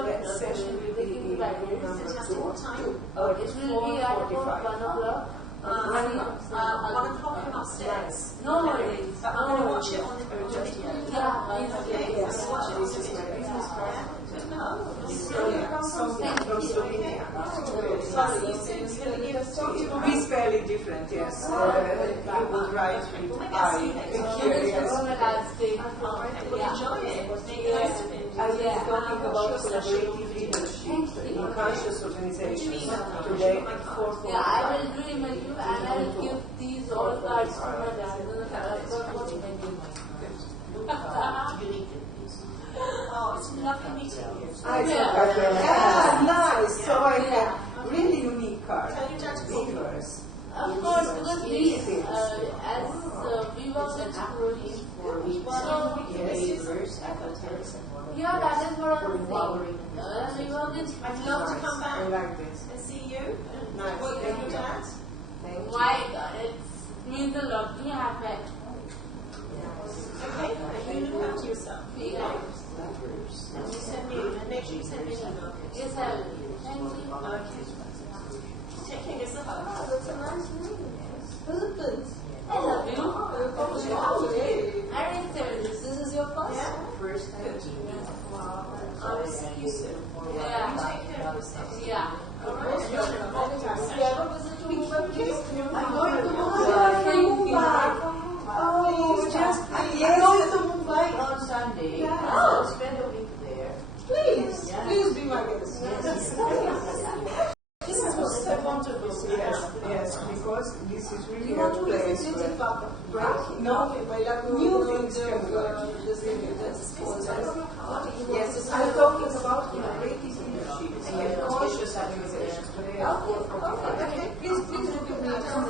The session will be in room number 2. It will be at about 1 o'clock. 1 o'clock upstairs. No worries. But I'm going to watch it on the Yes, watch it on this is my business card. It will be fairly different, yes. You would write with I here, yes. Enjoy it. I will be talking about collaborative leadership in conscious organizations today at 4:45. Yeah, I will do email you and I will give these all cards to my dad. Oh, it's lovely meeting you. Nice. So I have really unique cards. Tell your dad to call yours. Of course, because we, as we work with Puri, yeah, that is what I'm saying. We work with, I'd love to come back I like this. and see you. Nice. Work with your dad. my God, it means a lot. We have met. Okay, and you look after yourself. Yeah. And you send me, and make sure you send me an email. Yes, I will. Thank you. Okay. Take care of yourself. That's a nice name. Isn't it? I love you. I didn't say this. This is your first? Yeah. First time. Wow. I will see you soon. Yeah. You take care of yourself. Yeah. All right. I'm going to Mumbai. Oh, just I'm going to Mumbai on Sunday. Yeah. I'll spend a week there. please, Yeah. please be my guest. This is what's so wonderful. Yes, because this is really You a want to place visit where it back? new things can emerge. Yes, I'm talking about collaborative leadership and conscious organizations today. Okay, please repeat me. Right now.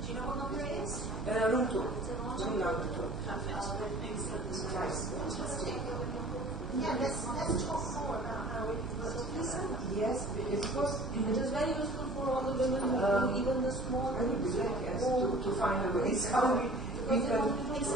Do you know what number it is? Room 2. Room number 2. Perfect. Excellent. Nice. Fantastic. Yeah, let's talk more about how Yes, because It is very useful for all the women who do even the small I would things. like us to find a way how we can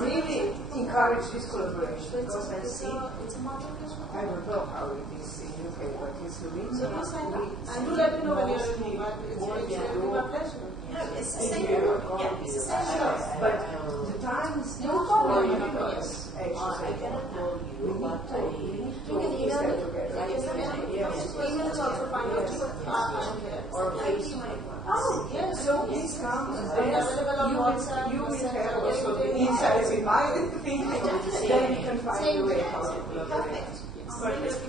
really encourage this collaboration. Because I see, It's a matter of I don't know how it is in UK, but it's really So you sign up and do let me know when you're in Mumbai. It's my pleasure. It's the same. Yeah, it's the same. But the time is You not call for me. universe, actually. I cannot call you, We need but to You can stay email together. Email is also fine. or FaceTime. Oh, yes. So please come and Are you available on WhatsApp? you will have also the insights in my thing. Then we can find a way how to collaborate.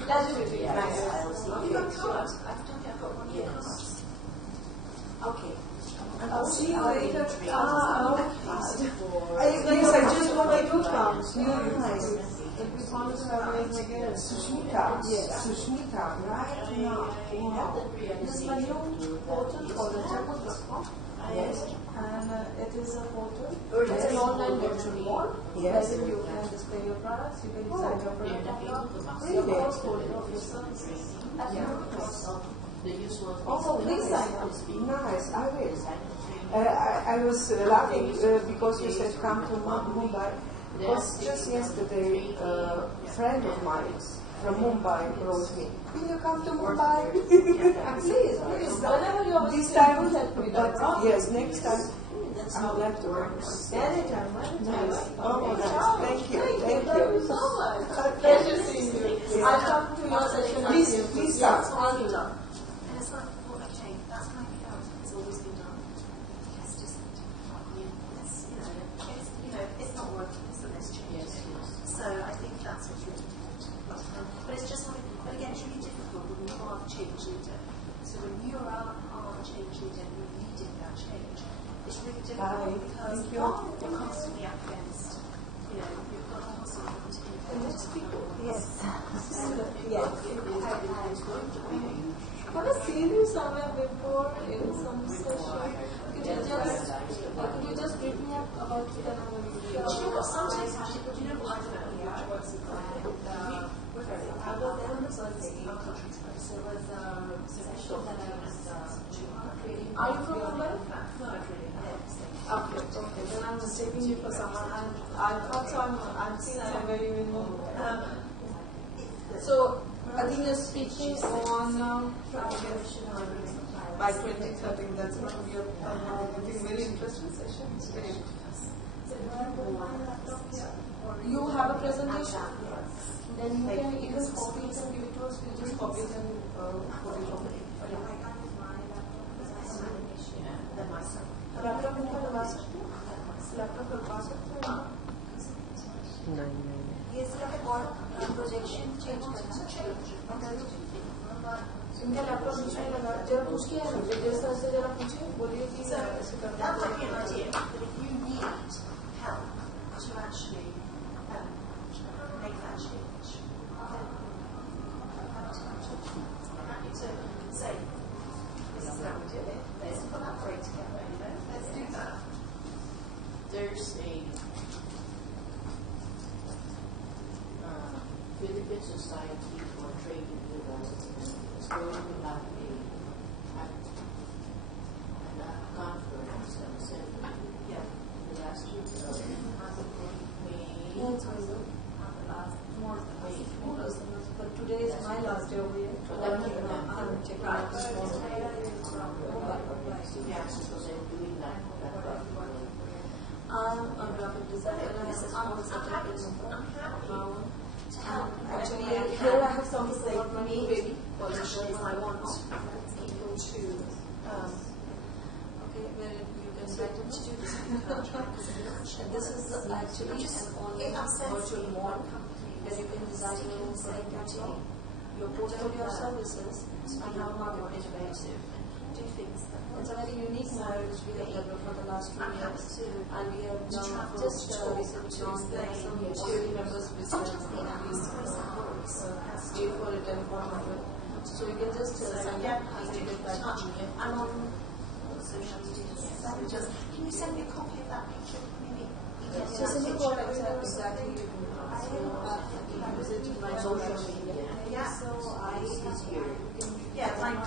That's really nice. I will see you. I've told you I've got one of your cards. Okay. I'll see you later. Yes, I just got my book out. Nice. Sushmita. Yes. Sushmita. Right now. Wow. This is my new portal called the Temple.com. Yes. And it is a portal. Yes. It's an online virtual wall. Yes. Where you can display your products, you can design your product catalog, Really? your portfolio of your services. The usual Also, please sign up. Nice. I will. I was laughing because you said come to Mumbai. Because just yesterday, a friend of mine from Mumbai wrote me, will you come to Mumbai? Please. Whenever you're This time, will help me. but yes, next time, I would like to work. Anytime. Nice. Oh, nice. Thank you. Thank you so much. Pleasure seeing you. I'll come to your session. Please start. And it's like, well, okay, that's how it goes. It's always been done. Let's just, it's not working, so let's change it. So I think that's what's really important. But it's just having, but again, it's really difficult when you are the change leader. So when you are the change leader and you're leading that change, it's really difficult because you're constantly up against, you've got constantly to influence people. Yes. Yes. It's going to be a huge. Have I seen you somewhere before in some session? Could you just brief me up about it and I will Sometimes actually, do you know what I found? I was there on the Sunday countries first. There was a session that I was creating. Are you from Mumbai? No, not really. Okay. Then I'm mistaking you for someone. I thought so. I've seen I remember you in Mumbai. So, I think you're speaking on by 2013. That's going to be a very interesting session. It's very interesting. You have a presentation? Then you can either copy it and give it to us. We'll just copy it and put it on. Laptop में लगा सकते हो? Laptop लगा सकते हो? नहीं ये सिर्फ एक और प्रोजेक्शन चेंज करना इनका लैपटॉप नीचे लगा जरा पूछ के जैसा ऐसे जरा पूछिए बोलिए कि ऐसे करना That might be an idea, but if you need help to actually make that change, so say, this is how we do it. Let's collaborate together. Let's do that. There's a Philippine Society for Trade in Universities is going to have a conference that was sent to the last week of but today is my last day over here. I'm checking out this morning. I'm a graphic designer and I'm actually here I have something like my new baby polishes. I want people to where you can write them to do this. And this is actually an online virtual mall where you can design your own celebrity, your portfolio of services, and have a marketplace. It's a very unique model which we have developed for the last 2 years, and we have just recently launched some charity members which have paid for it and for it. So you can just sign up and take it back to me. I'm on social media. Can you send me a copy of that picture? Maybe Just in the call exactly you do. use it to my social media. Yeah, so It's easier. yeah, like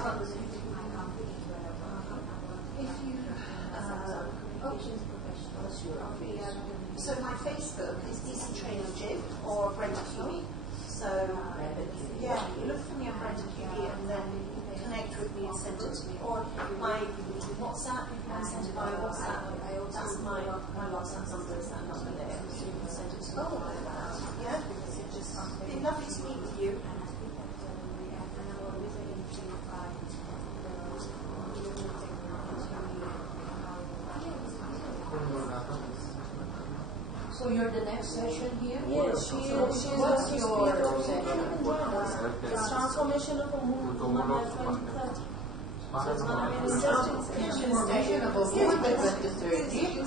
What's your face? so my Facebook is DC Training Gym or Brenda Cuby. So yeah, you look for me on Brenda Cuby and then connect with me and send it to me. Or my WhatsApp, you can send it via WhatsApp. That's my WhatsApp number is that number there. So you can send it to me via that. Yeah? It's been lovely to meet with you. So you're the next session here? Yes, she's your session. It's transformation of a woman by 2030. So it's going to be a Information about women by 2030.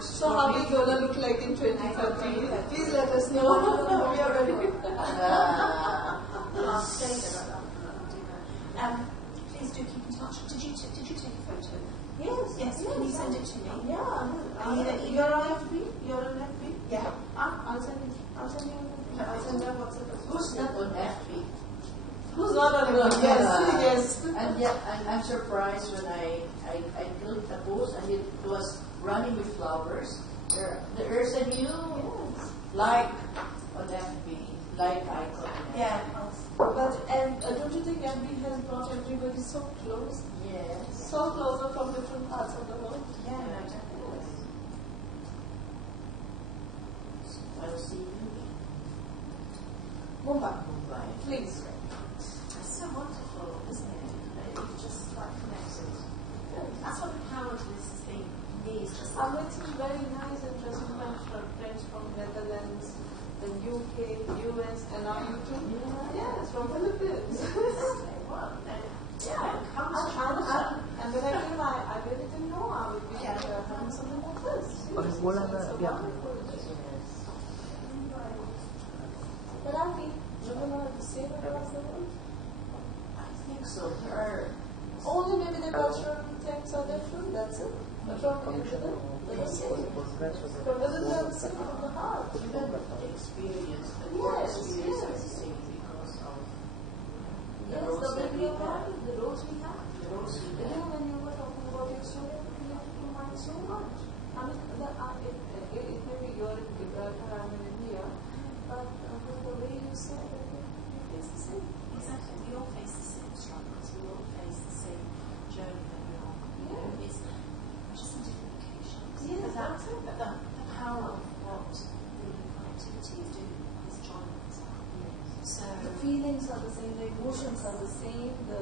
So how are we going to look like in 2030? Please let us know. We are ready. Please do keep in touch. Did you take a photo? Yes. Yes. Can you send it to me? Yeah. You're on FB? You're on FB? Yeah. I'll send you. I'll send you WhatsApp. Who's not on FB? Who's not on the yes. And yet, I'm surprised when I clicked a post and it was running with flowers. There's a new like on FB, like icon. Yeah. But don't you think FB has brought everybody so close? Yes. So closer from different parts of the world? Yeah, definitely. I'll see you. Mumbai. Please. It's so wonderful, isn't it? It just like connects it. That's what the power of this thing is. Just like Amit is very nice, interesting friends from Netherlands, the UK, US, and now you too. Yes, from Philippines. yeah, it comes And when I came, I really didn't know I would be having something like this. But I think women are the same across the world. I think so. There are Only maybe the cultural things are different, that's it. But from within, they're the same. From within, they're the same from the heart. even the experience, the core experience is the same because of the Yes, roles the that way we we have. have, the roles we have. The roles we You know, have. when you were talking about your story, it related to mine so much. I mean, it may be you're in Gibraltar, I'm in India, but the way you said it, it's the same. exactly. We all face the same struggles. We all face the same journey that we're on. Yeah. It's just in different locations. Yes, But that's it. the power of what the connectivity is doing is joining us. So The feelings are the same, the emotions are the same, the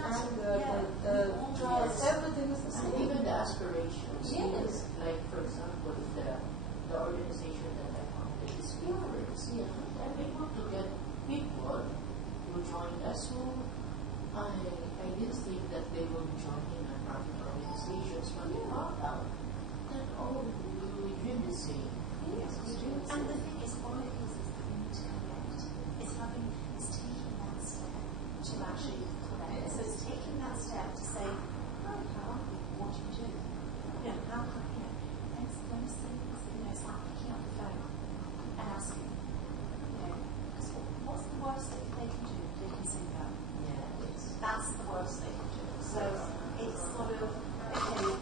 anger, the trust, everything is the And same. even the aspirations. Yes. Like, for example, if the organization that I founded is viewers, and we want to get people who join us who I didn't think that they will be joining non-profit organizations, but they found out that, we dream the same. Yes, we do. and the thing is, all it is that we need to connect. It's taking that step to actually connect. So it's taking that step to say, right, how what do you do? How can those things, it's like picking up the phone and asking, because what's the worst thing they can do? They can say no. Yeah, That's the worst they can do. So it's sort of, okay,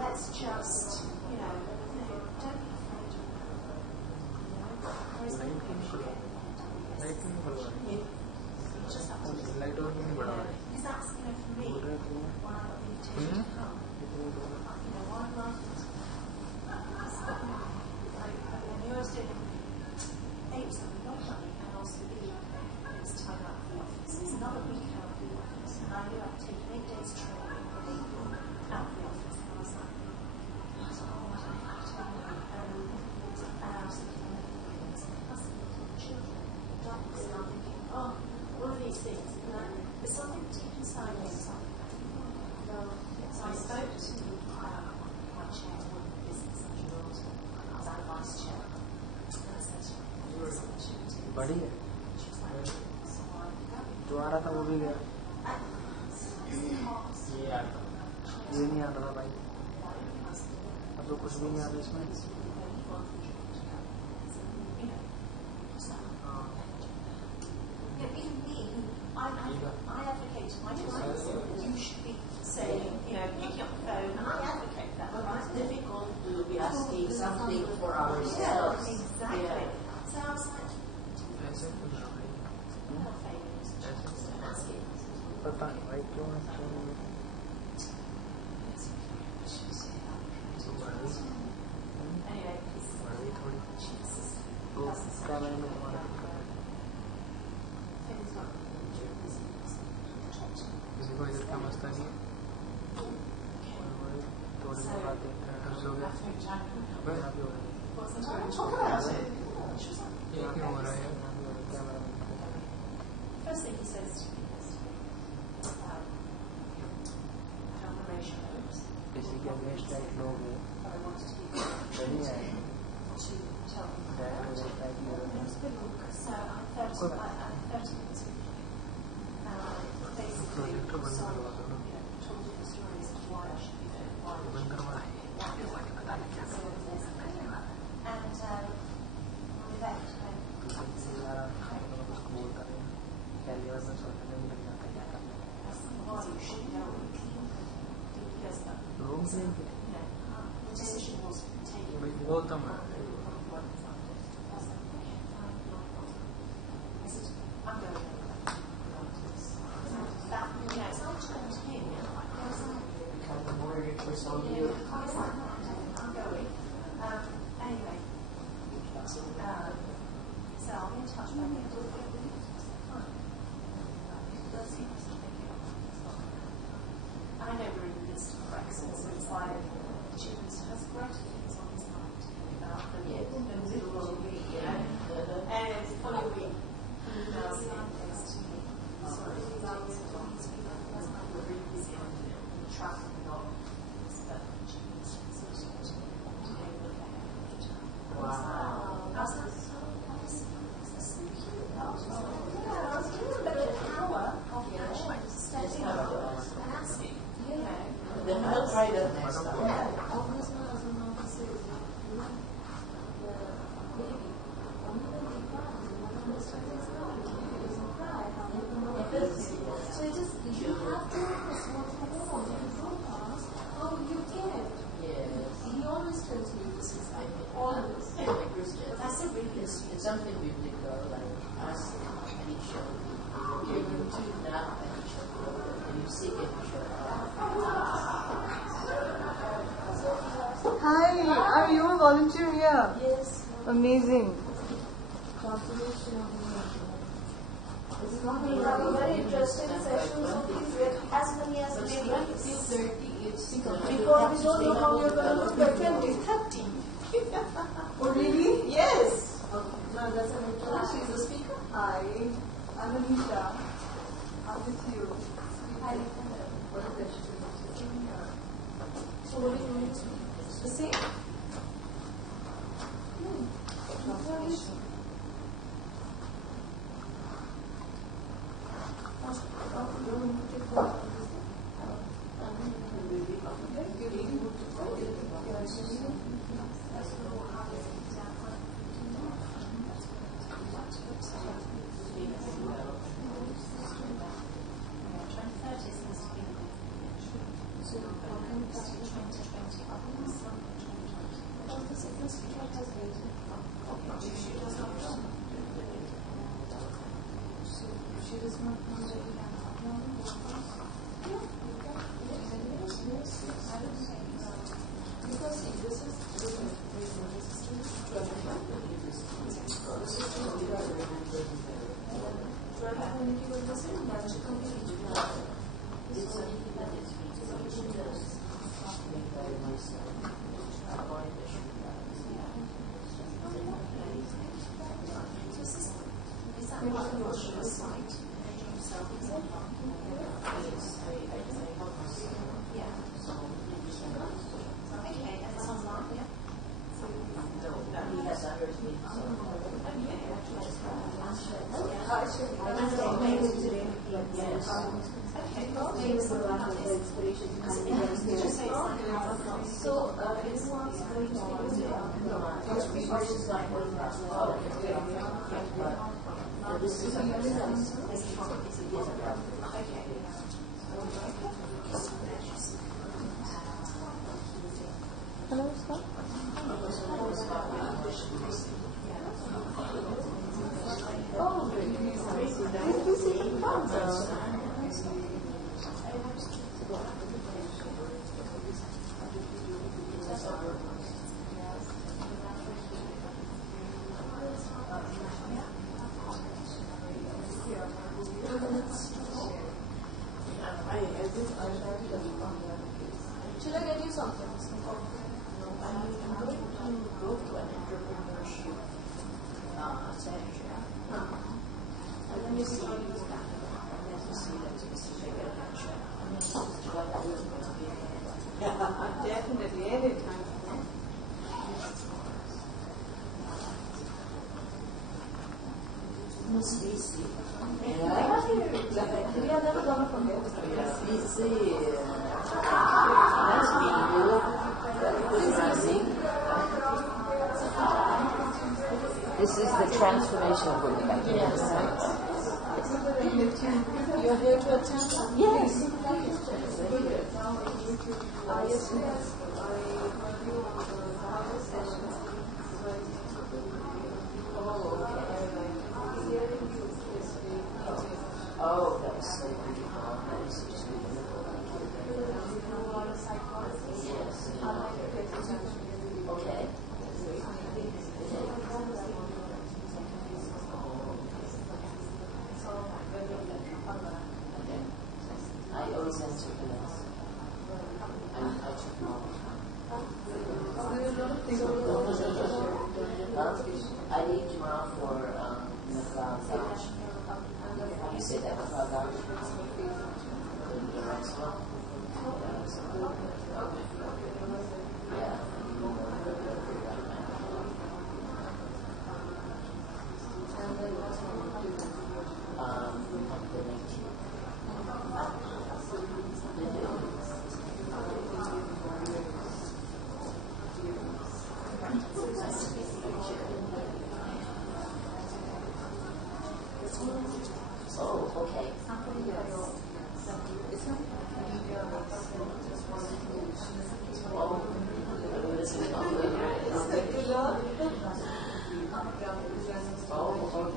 let's just, don't be afraid of that. There's no pressure. You just have to listen. Because that's, for me, when I got the invitation to come, one month, I knew I was doing it was a lot of money, and also it was time out of the office. It's another week out of the office, and I knew I'd taken 8 days training out of the office, and I was like, oh, I don't know. And I was thinking, husband, children, dogs, and I'm thinking, all of these things. And there's something deep inside me. So I spoke to my chairwoman of business at Ralte, as our vice chair, and I said, there's opportunity. बड़ी है She was like, so why are you going? जो आ रहा था वो भी गया ये नहीं आ रहा था भाई अब तो कुछ भी नहीं आ रहा इसमें even me, I advocate my clients that you should be saying, picking up the phone, and I advocate that. But it's difficult to be asking something for ourselves. Yeah, exactly. Yeah. So I was like, not failing, just asking. पता नहीं भाई क्यों Anyway, बड़ी थोड़ी तो कैमरे में तुम्हारा किसी को इधर का मसला नहीं है थोड़ी देर बाद देखते हैं फिर सो गया यहाँ भी हो रहा है ये क्यों हो रहा है first thing he says to me is, I have the ratios, किसी के अगेंस्ट लाइट लोग हैं but I wanted to be नहीं आए to tell them that against light लोग हैं So I'm 30 minutes with you. Basically, projector बंद so, करवा दो ना told you the stories of why I should be there, why I बंद करवा and we left when उसको बोलता है पहली बार मैं सोचने में लग जाता है क्या करना why you should know because लोग नहीं थे the decision was taken. मैं बोलता हूँ I'm going over that. It's not turned to him. Become the mortgage for some of you. I'm going. Anyway, so I'll be in touch by the end of the week. Does he have to take it off? I know we're in the midst of Brexit, so it's like Jim's has greater things on his mind about the middle of the week, and it's funny week. Emails and things to me. Sorry, we're really busy on traffic and all this, but Jim's sort of today with the head of the town. Wow. I was like, so nice. Is this so cute? Yeah, I was given a bit of power of actually stepping up and asking, Then I'll try that next time. So it is, you have to respond for more. If you don't ask, how will you get? Yes. He always tells me this is like Always. always. Like Christian. That's a really It's something biblical, like ask and it shall be given to you, knock and it shall be open, and you seek and you shall find. Hi, are you a volunteer here? Yes. Amazing. We have a very interesting session, so please get as many as we can. Till 30, it's Because we don't know how we are going to look by 2030. Oh, really? Yes. No, that's an introduction. She's a speaker. Hi, I'm Manisha. I'm with you. Hi. What a pleasure to meet you. So what do you want to speak? The same? So, everyone's going to Hello, sir. Oh, Should I get you something? I'm going to go to an entrepreneurship session. Let me see. Let me see if I get a check. What I was going to give. Definitely, anytime. Miss Lisi. Yeah. We are never gonna forget. Miss Lisi. Nice meeting you. Good rising. This is the transformation book. Yes. You're here to attend? Yes. Oh, that was so beautiful. That is so sweet. Yes. Okay. I always answer for this. I took note. I leave tomorrow for the cloud lounge. You say that cloud lounge? The restaurant? Yeah. The 19th. Oh, okay. Oh, okay.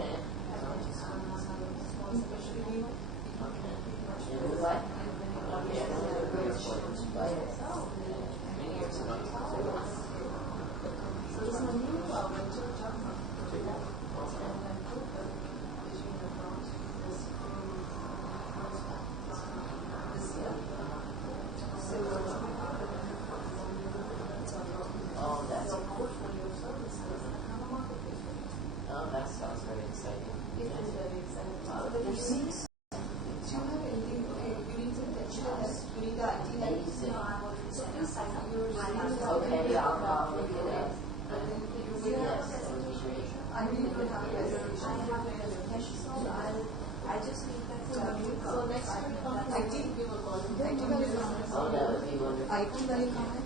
Oh, that's cool. Oh, that sounds very exciting. It is very exciting. There's six. Do you have anything? Okay, you need some textures. You need the IT help. Amazing. So please sign up your resume. Okay, I'll look it up. Yes. I really will have a presentation. I just need that So next time you come to IT, give a call. IT वाले कहाँ हैं? Oh, that would be wonderful. IT वाले कहाँ हैं?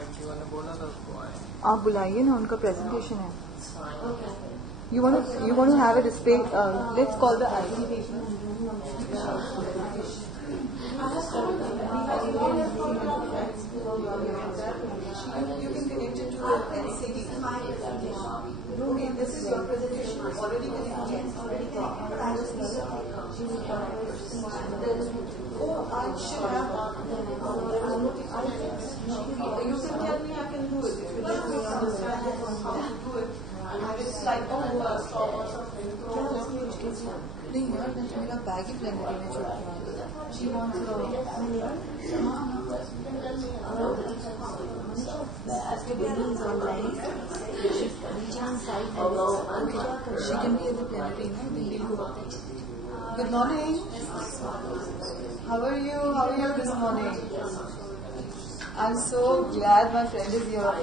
IT वाले बोला था उसको आए. आप बुलाइए ना उनका प्रेजेंटेशन है. It's fine. Okay. You want to have a display. Let's call the IT people. You can connect it to the LCD. Okay, this is your presentation. Already connected. Oh, I should have. You can tell me I can do it. If you let me understand how to do it. It's like नहीं यार मेरा bag ही plenary में छोड़ दिया. She wants to she can be at the plenary now. Good morning. How are you? How are you this morning? I'm so glad my friend is here.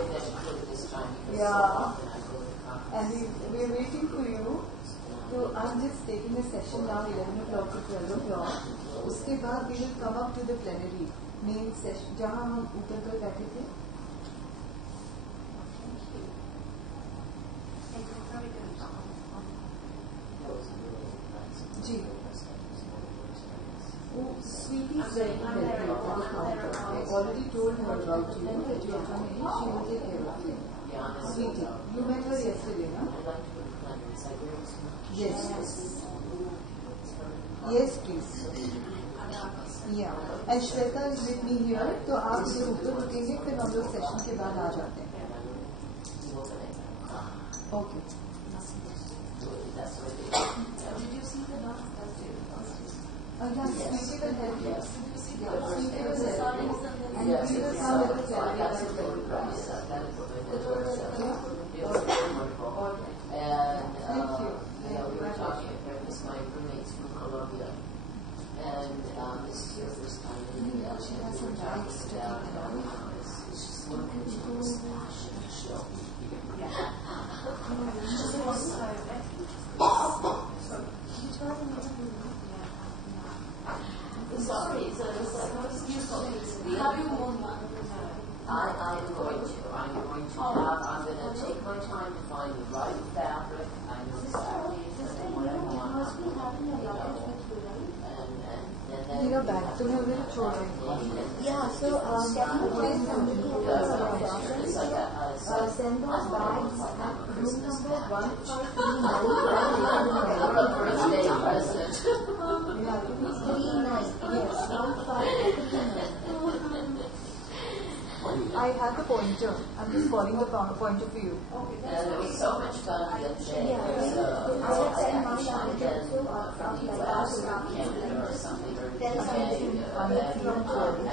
Yeah. And we are waiting for you. So I'm just taking a session now 11 o'clock to 12 o'clock. उसके बाद we will come up to the plenary main session जहाँ हम ऊपर पर बैठे थे. sweetie. You met her yesterday, no? Yes. Yes, please. Yeah. And Shweta is with me here, तो आप इधर ऊपर रुकेंगे फिर हम लोग सेशन के बाद आ जाते हैं. Okay. Did you see the dog? Yes, Sweetie will help you. Sweetie will help you. And Yes, we will it's come with the so that's a good process. And you know, we were talking about this, my roommates from Colombia, and this is her first time in India. She has some talking about it's just one continuous passion show. Sorry, it's like I'm going to take my time to find the right fabric. I know exactly what I want. Your bag, to have very children. Yeah, so can you please send those bags at room number 1539. Yeah, 39. Yes, 1539. I have the pointer. I'm just calling the pointer for you. It was so much fun the other day. Yeah, I sent my son from US or Canada or something. There is something Amit from Puri.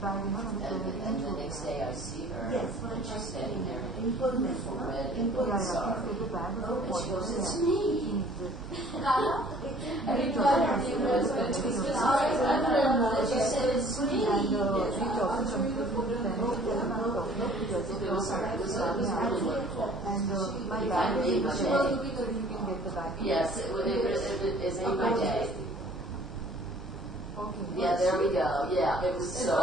And the next day I see her. Yes, and she's standing there in full mess, full red in and full mess. sorry. And she goes, it's me. Everybody has And she said, it's me. It was really wonderful. And my It bag made is my so day. you can get the bag. Yes, it made my day. Yeah, there we go. Yeah, it was so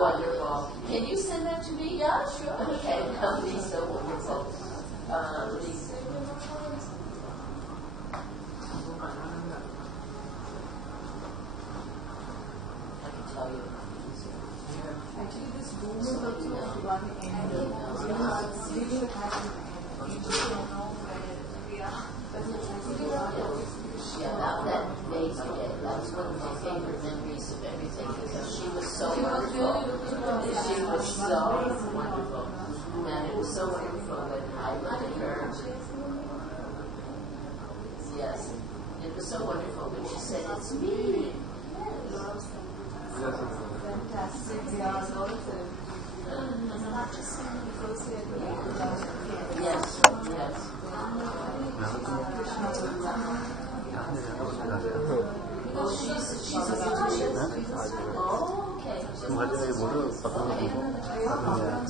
wonderful. Can you send that to me? Yeah, sure. Okay, that would be so wonderful. I can tell you. Actually, this room is also one end. We will have Yeah, that made my day. That was one of my favorite memories of everything because she was so wonderful. She was so wonderful. And it was so wonderful when I looked at her. Yes. It was so wonderful when she said, it's me. fantastic. We are all not just because Yes, yes. Oh, she's a musician. Oh, okay. Okay.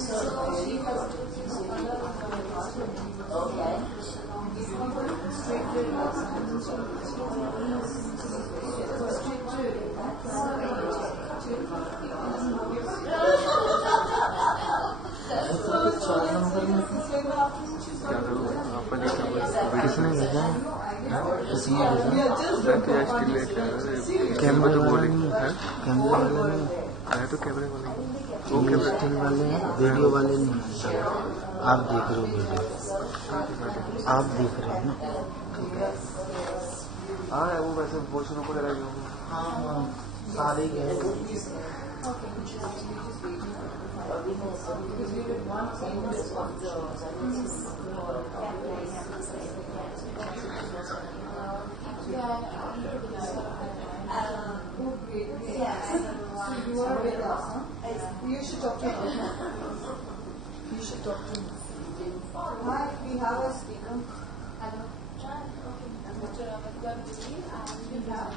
कैमरे वाले मैं तो कैमरे वाले वो कैमरे वाले हैं वीडियो वाले नहीं हैं आप देख रहे हो वीडियो आप देख रहे हो ना ठीक है हाँ वो वैसे वॉशरूम को लगा हाँ सारे गए You are with us, huh? You should talk to him. You should talk to him. Hi, we have a speaker. Hello. Mr. Amit and you have.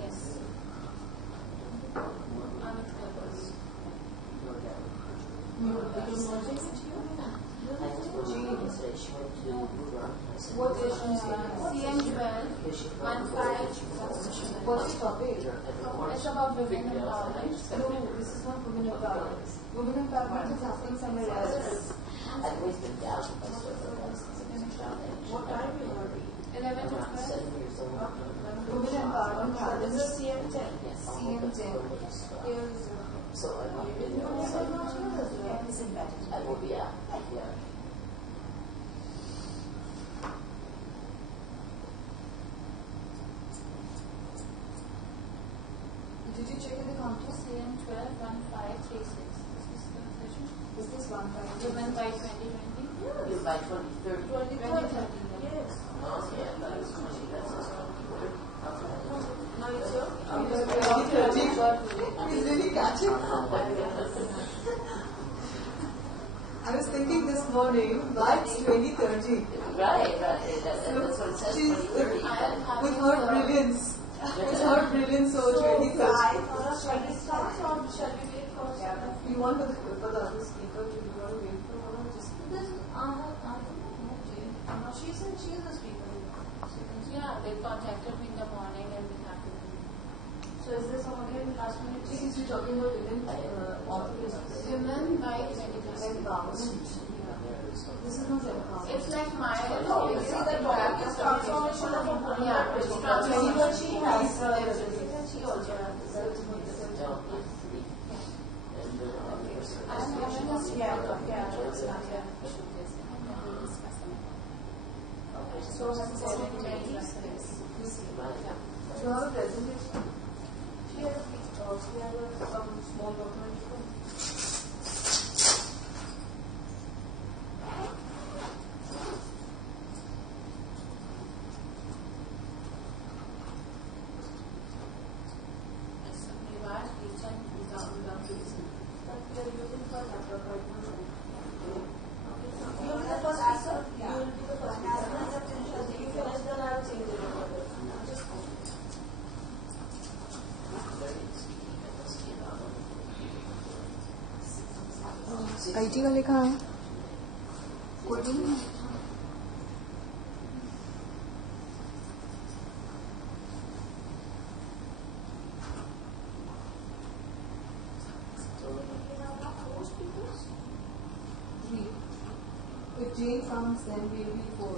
Yes. Amit Kaur. You will be merging with you? I was watching it yesterday. She went to Run. What is CM12 15? What's the topic? It's about women empowerment. No, this is not women empowerment. Women empowerment is happening somewhere else. I've always been down with my stuff. What time you are? 11 to 12. 7 years old. Women empowerment happens. This is CM10. CM10. So I Yeah. Did you check in the counter? CM 12-1536. This is the session. Is this 1 Given by 2020? Given by 2030. 2030. Yes. No, yeah, that's 2030. Now it's your. He's really catching. I was thinking this morning, why it's 2030? Right. That's what it says. She's 2030. with her brilliance. With her brilliance, so 2030. Shall we start or shall we wait for? You want for the other speaker to do or wait for her? Just This, I don't know, Jane. She said she is a speaker. Yeah, they contacted me in the morning and we have to. So is this all again last minute? since we're talking about women Women by 20%. empowerment. This is not empowerment. It's like my. No, you see the topic is transformation of a woman. Yeah, it's transformation. But she has. She also has. So, So have a presentation. she has some small document. IT का लिखा है कोई भी नहीं If Jane comes, then we'll be 4.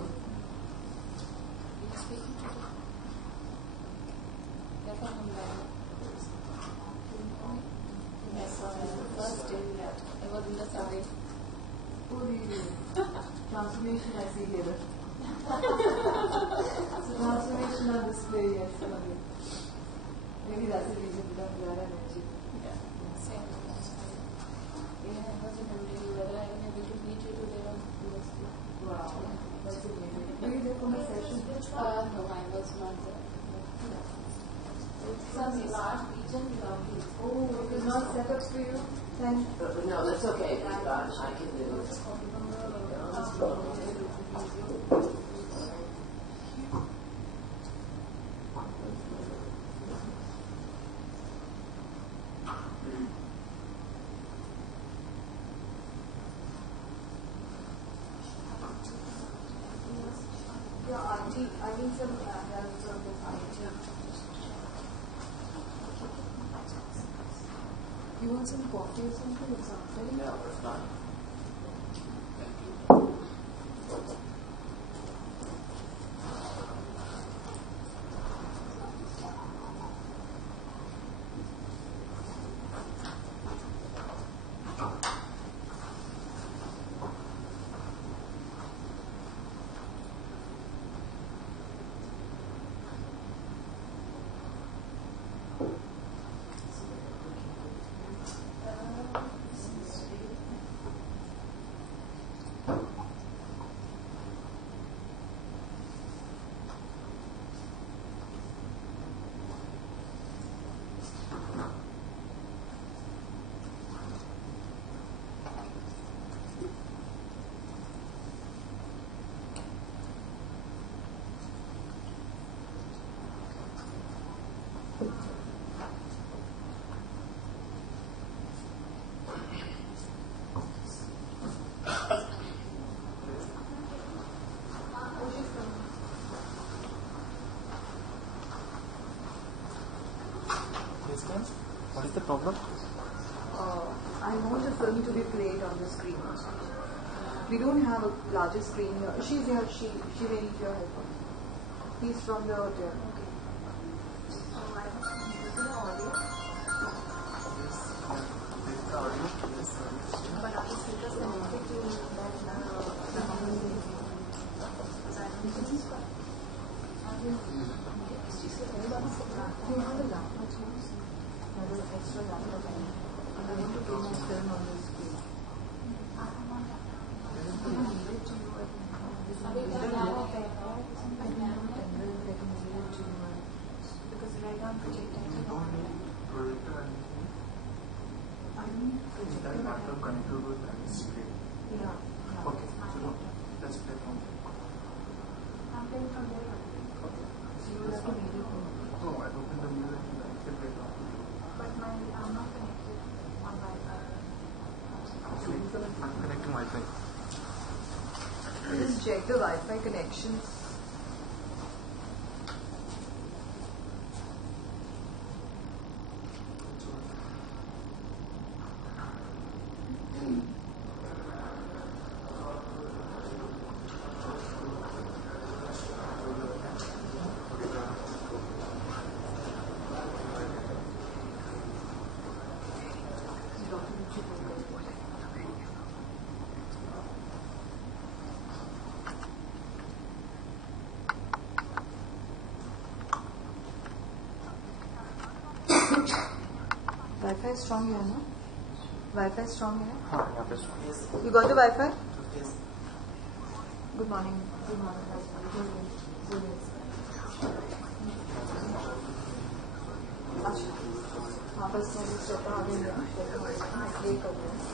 First day I was in the survey. Puri. Transformation I see here. So transformation on display, yes. Maybe that's the reason we don't wear an energy. Same. Yeah, I was wondering whether I am able to meet you today on university. Wow, that's amazing. Were you there for my session? No, I was not there. It's some large region lovely. Oh, it was not set up for you? Thank you. No, that's okay. I can do it. Yeah, auntie, I need some help from this auntie. You want some coffee or something or something? No, it's fine. What is the problem? I want the film to be played on the screen. We don't have a larger screen here. She's here. She may need your help. He's from the hotel. Okay. But I speakers connected Yeah. Okay, so no, let's play from there. I'm playing from there. Okay. So you will have to read it. No, I've opened the music and I can play from there. But I'm not connected on Wi-Fi. I'm connecting Wi-Fi. Just check the Wi-Fi connections. Wi-Fi strong here, no? Wi-Fi strong here? हाँ यहाँ पे strong. You got the Wi-Fi? Yes. Good morning. Good morning. अच्छा हाँ बस मैं जिस जगह आ गई हूँ मैं प्ले कर रही हूँ.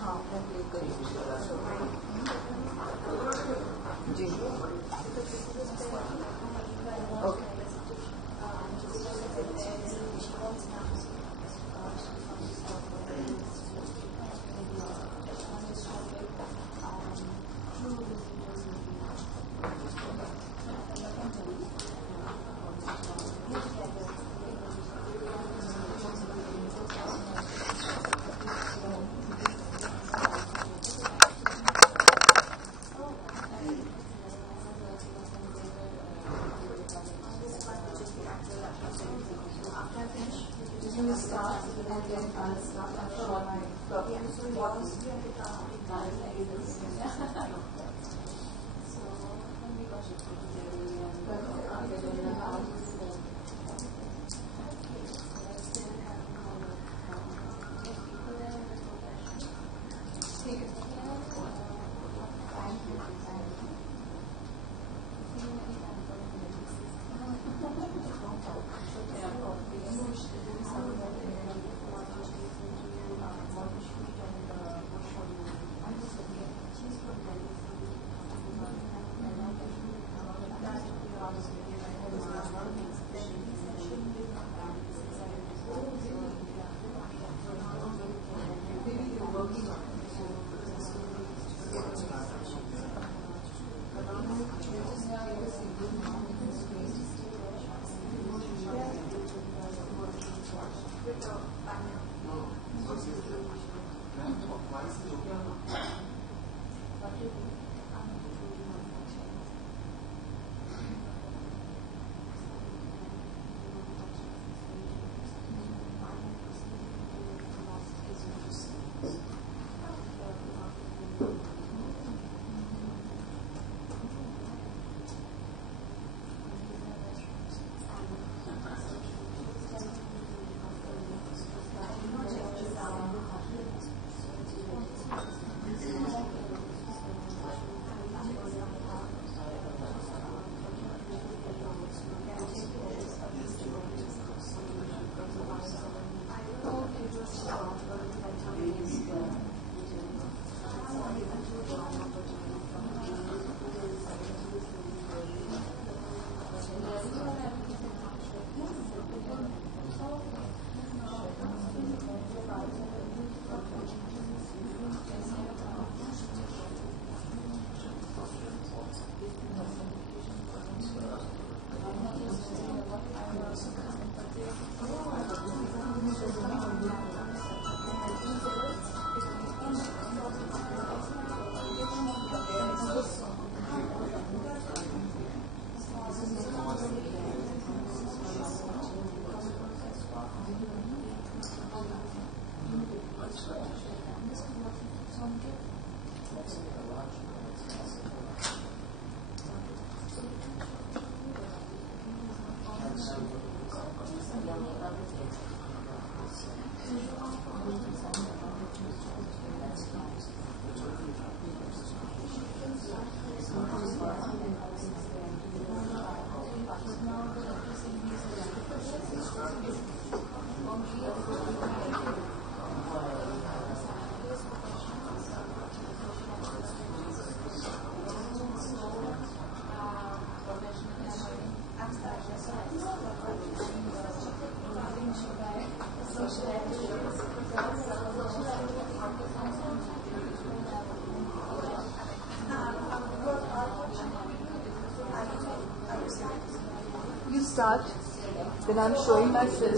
हाँ मैं प्ले कर रही हूँ. जी okay. start, then I'm showing my film.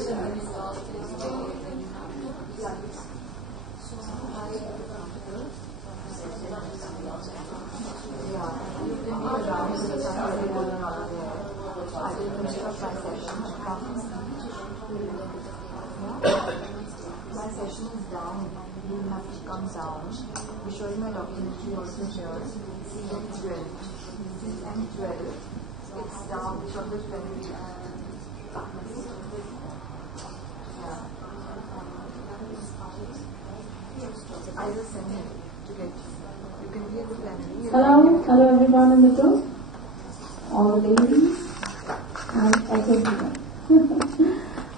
My session is down. You have to come down. We're showing my documentary also here. CM12. CM12. It's down from the 20. I will send it to get you. You can be at the plenary. Hello everyone in the group, all the ladies, and everyone.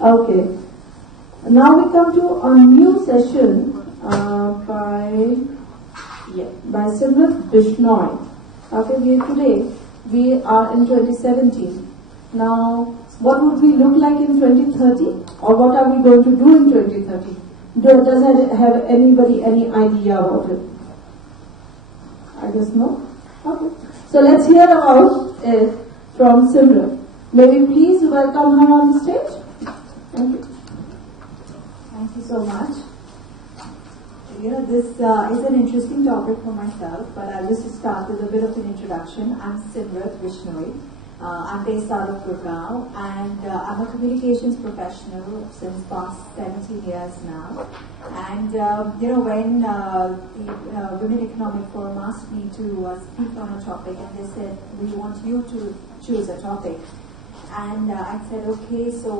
Okay, now we come to a new session by Simrat Bishnoi. Okay, today we are in 2017. Now, what would we look like in 2030, or what are we going to do in 2030? Does have anybody any idea about it? I guess no. Okay. So let's hear about it from Simrat. May we please welcome her on the stage? Thank you. Thank you so much. This is an interesting topic for myself, but I'll just start with a bit of an introduction. I'm Simrat Bishnoi. I'm based out of Gurgaon, and I'm a communications professional since past 17 years now. And when the Women Economic Forum asked me to speak on a topic, and they said, we want you to choose a topic. And I said, okay, so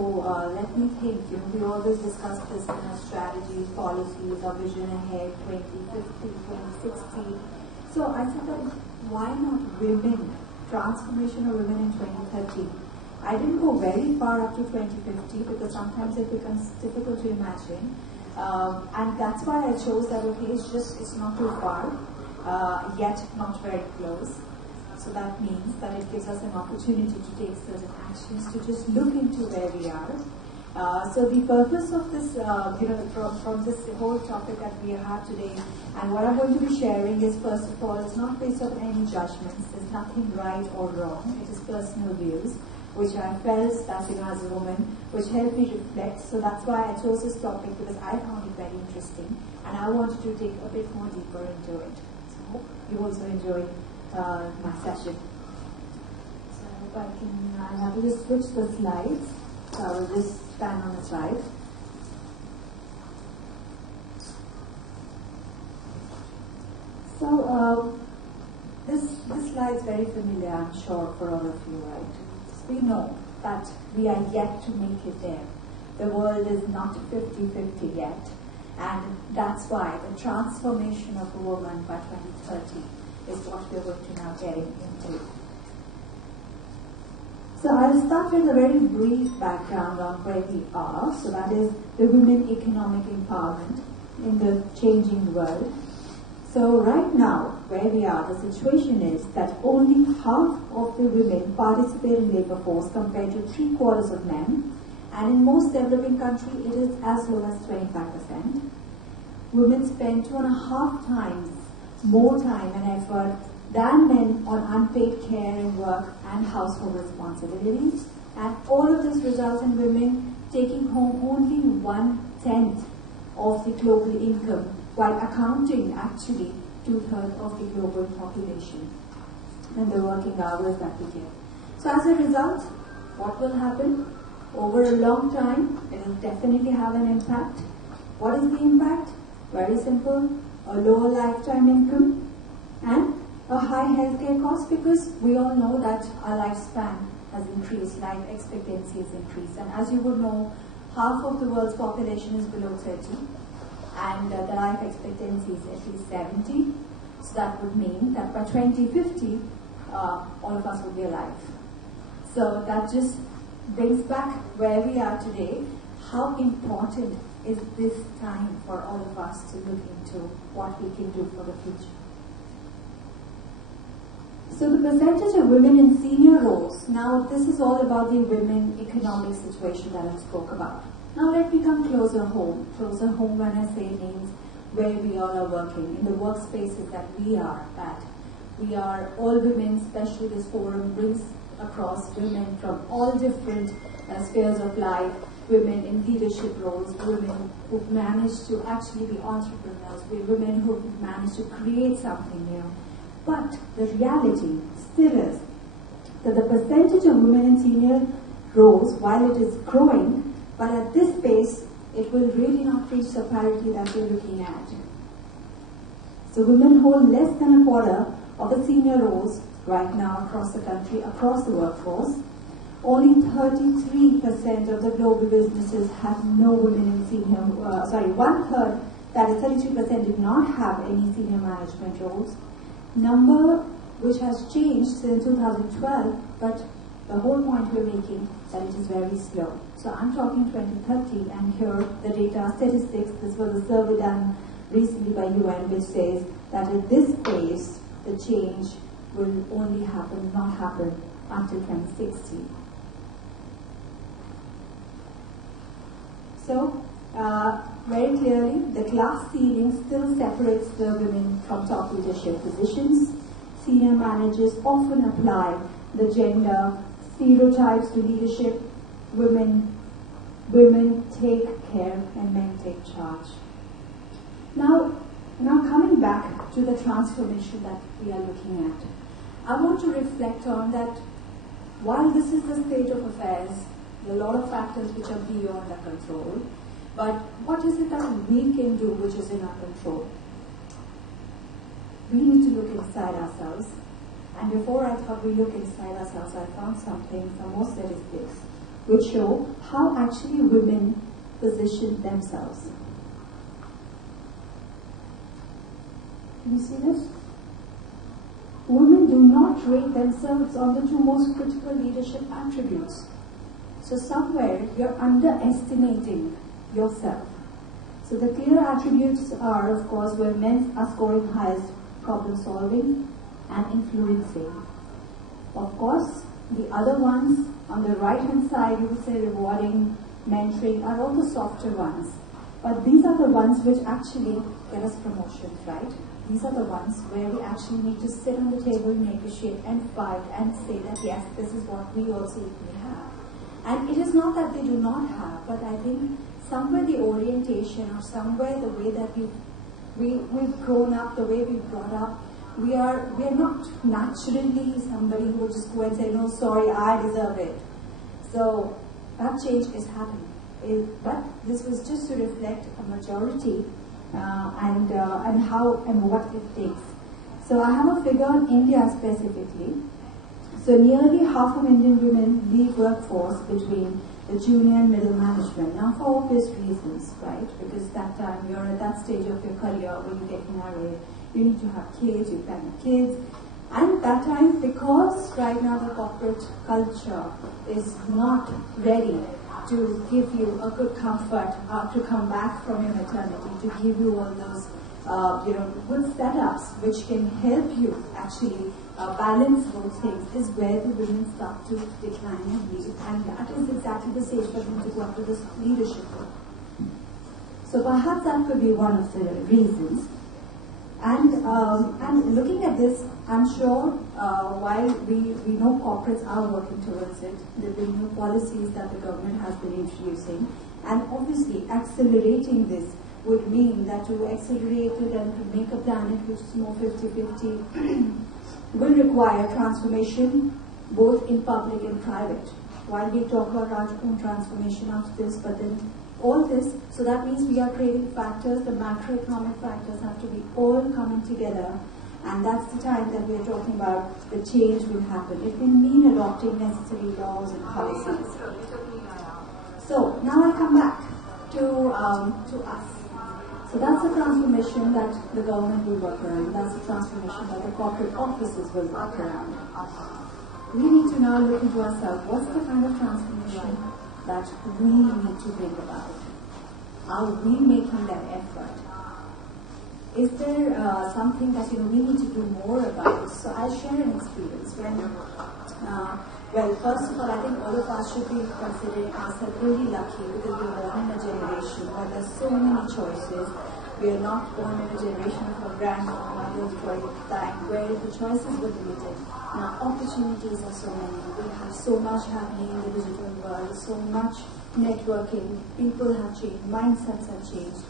let me think. We always discuss business strategies, policies, our vision ahead, 2050, 2060. So I said, why not women? Transformation of women in 2030. I didn't go very far up to 2050 because sometimes it becomes difficult to imagine. And that's why I chose that, okay, it's not too far, yet not very close. So that means that it gives us an opportunity to take certain actions, to just look into where we are. So the purpose of this, from this whole topic that we have today, and what I'm going to be sharing is, first of all, it's not based on any judgments. There's nothing right or wrong. It is personal views, which I felt that, as a woman, which helped me reflect. So that's why I chose this topic, because I found it very interesting, and I wanted to dig a bit more deeper into it. So I hope you also enjoy my session. So I hope I'll have to just switch the slides. So I will just stand on the slide. So this slide is very familiar, I'm sure, for all of you, right? So we know that we are yet to make it there. The world is not 50-50 yet, and that's why the transformation of a woman by 2030 is what we're going to now get into. So I'll start with a very brief background on where we are. So that is the women economic empowerment in the changing world. So right now, where we are, the situation is that only half of the women participate in labor force compared to 3/4 of men. And in most developing countries, it is as low as 25%. Women spend 2.5 times more time and effort than men on unpaid care and work and household responsibilities. And all of this results in women taking home only 1/10 of the global income, while accounting actually 2/3 of the global population and the working hours that we get. So as a result, what will happen? Over a long time, it will definitely have an impact. What is the impact? Very simple. A lower lifetime income and a high healthcare cost, because we all know that our lifespan has increased, life expectancy has increased. And as you would know, half of the world's population is below 30, and the life expectancy is at least 70. So that would mean that by 2050, all of us will be alive. So that just brings back where we are today. How important is this time for all of us to look into what we can do for the future? So the percentage of women in senior roles, now this is all about the women economic situation that I spoke about. Now let me come closer home. Closer home when I say means where we all are working, in the workspaces that we are at. We are all women, especially this forum brings across women from all different spheres of life, women in leadership roles, women who've managed to actually be entrepreneurs, women who've managed to create something new. But the reality still is that the percentage of women in senior roles, while it is growing, but at this pace, it will really not reach the parity that we're looking at. So women hold less than a quarter of the senior roles right now across the country, across the workforce. Only 33% of the global businesses have no women in senior, one third, that is 33% did not have any senior management roles. Number which has changed since 2012, but the whole point we're making that it is very slow. So I'm talking 2030, and here the data statistics, this was a survey done recently by UN, which says that at this pace, the change will only happen, not happen until 2060. So, very clearly, the class ceiling still separates the women from top leadership positions. Senior managers often apply the gender stereotypes to leadership. Women take care and men take charge. Now coming back to the transformation that we are looking at, I want to reflect on that while this is the state of affairs, there are a lot of factors which are beyond our control, but what is it that we can do which is in our control? We need to look inside ourselves, and before I thought we look inside ourselves, I found some more statistics, which show how actually women position themselves. Can you see this? Women do not rate themselves on the two most critical leadership attributes. So somewhere you're underestimating yourself. So the clear attributes are, of course, where men are scoring highest: problem solving and influencing. Of course, the other ones on the right hand side, you would say rewarding, mentoring, are all the softer ones. But these are the ones which actually get us promotions, right? These are the ones where we actually need to sit on the table, negotiate and fight and say that yes, this is what we also equally have. And it is not that they do not have, but I think somewhere the orientation or somewhere the way that we've grown up, the way we've brought up, we are not naturally somebody who will just go and say, no, sorry, I deserve it. So that change is happening. But this was just to reflect a majority and how and what it takes. So I have a figure on India specifically. So nearly half of Indian women leave workforce between the junior and middle management. Now for obvious reasons, right? Because that time you're at that stage of your career when you get married, you need to have kids, you plan kids. And that time, because right now the corporate culture is not ready to give you a good comfort to come back from your maternity, to give you all those good setups which can help you actually balance those things, is where the women start to decline and leave. And that is exactly the stage for them to go up to this leadership role. So perhaps that could be one of the reasons. And looking at this, I'm sure while we know corporates are working towards it, there will be new policies that the government has been introducing, and obviously accelerating this would mean that to accelerate it and to make a planet which is more 50-50 will require transformation both in public and private. While we talk about our own transformation after this, but then all this, so that means we are creating factors, the macroeconomic factors have to be all coming together, and that's the time that we are talking about the change will happen. It will mean adopting necessary laws and policies. So now I come back to us. So that's the transformation that the government will work around. That's the transformation that the corporate offices will work around. We need to now look into ourselves. What's the kind of transformation that we need to bring about? Are we making that effort? Is there something that we need to do more about? So I'll share an experience when, well, first of all, I think all of us should be considering ourselves really lucky because we're born in a generation where there's so many choices. We are not born in a generation of our grandmothers time where the choices were limited. Now opportunities are so many. We have so much happening in the digital world, so much networking. People have changed, mindsets have changed.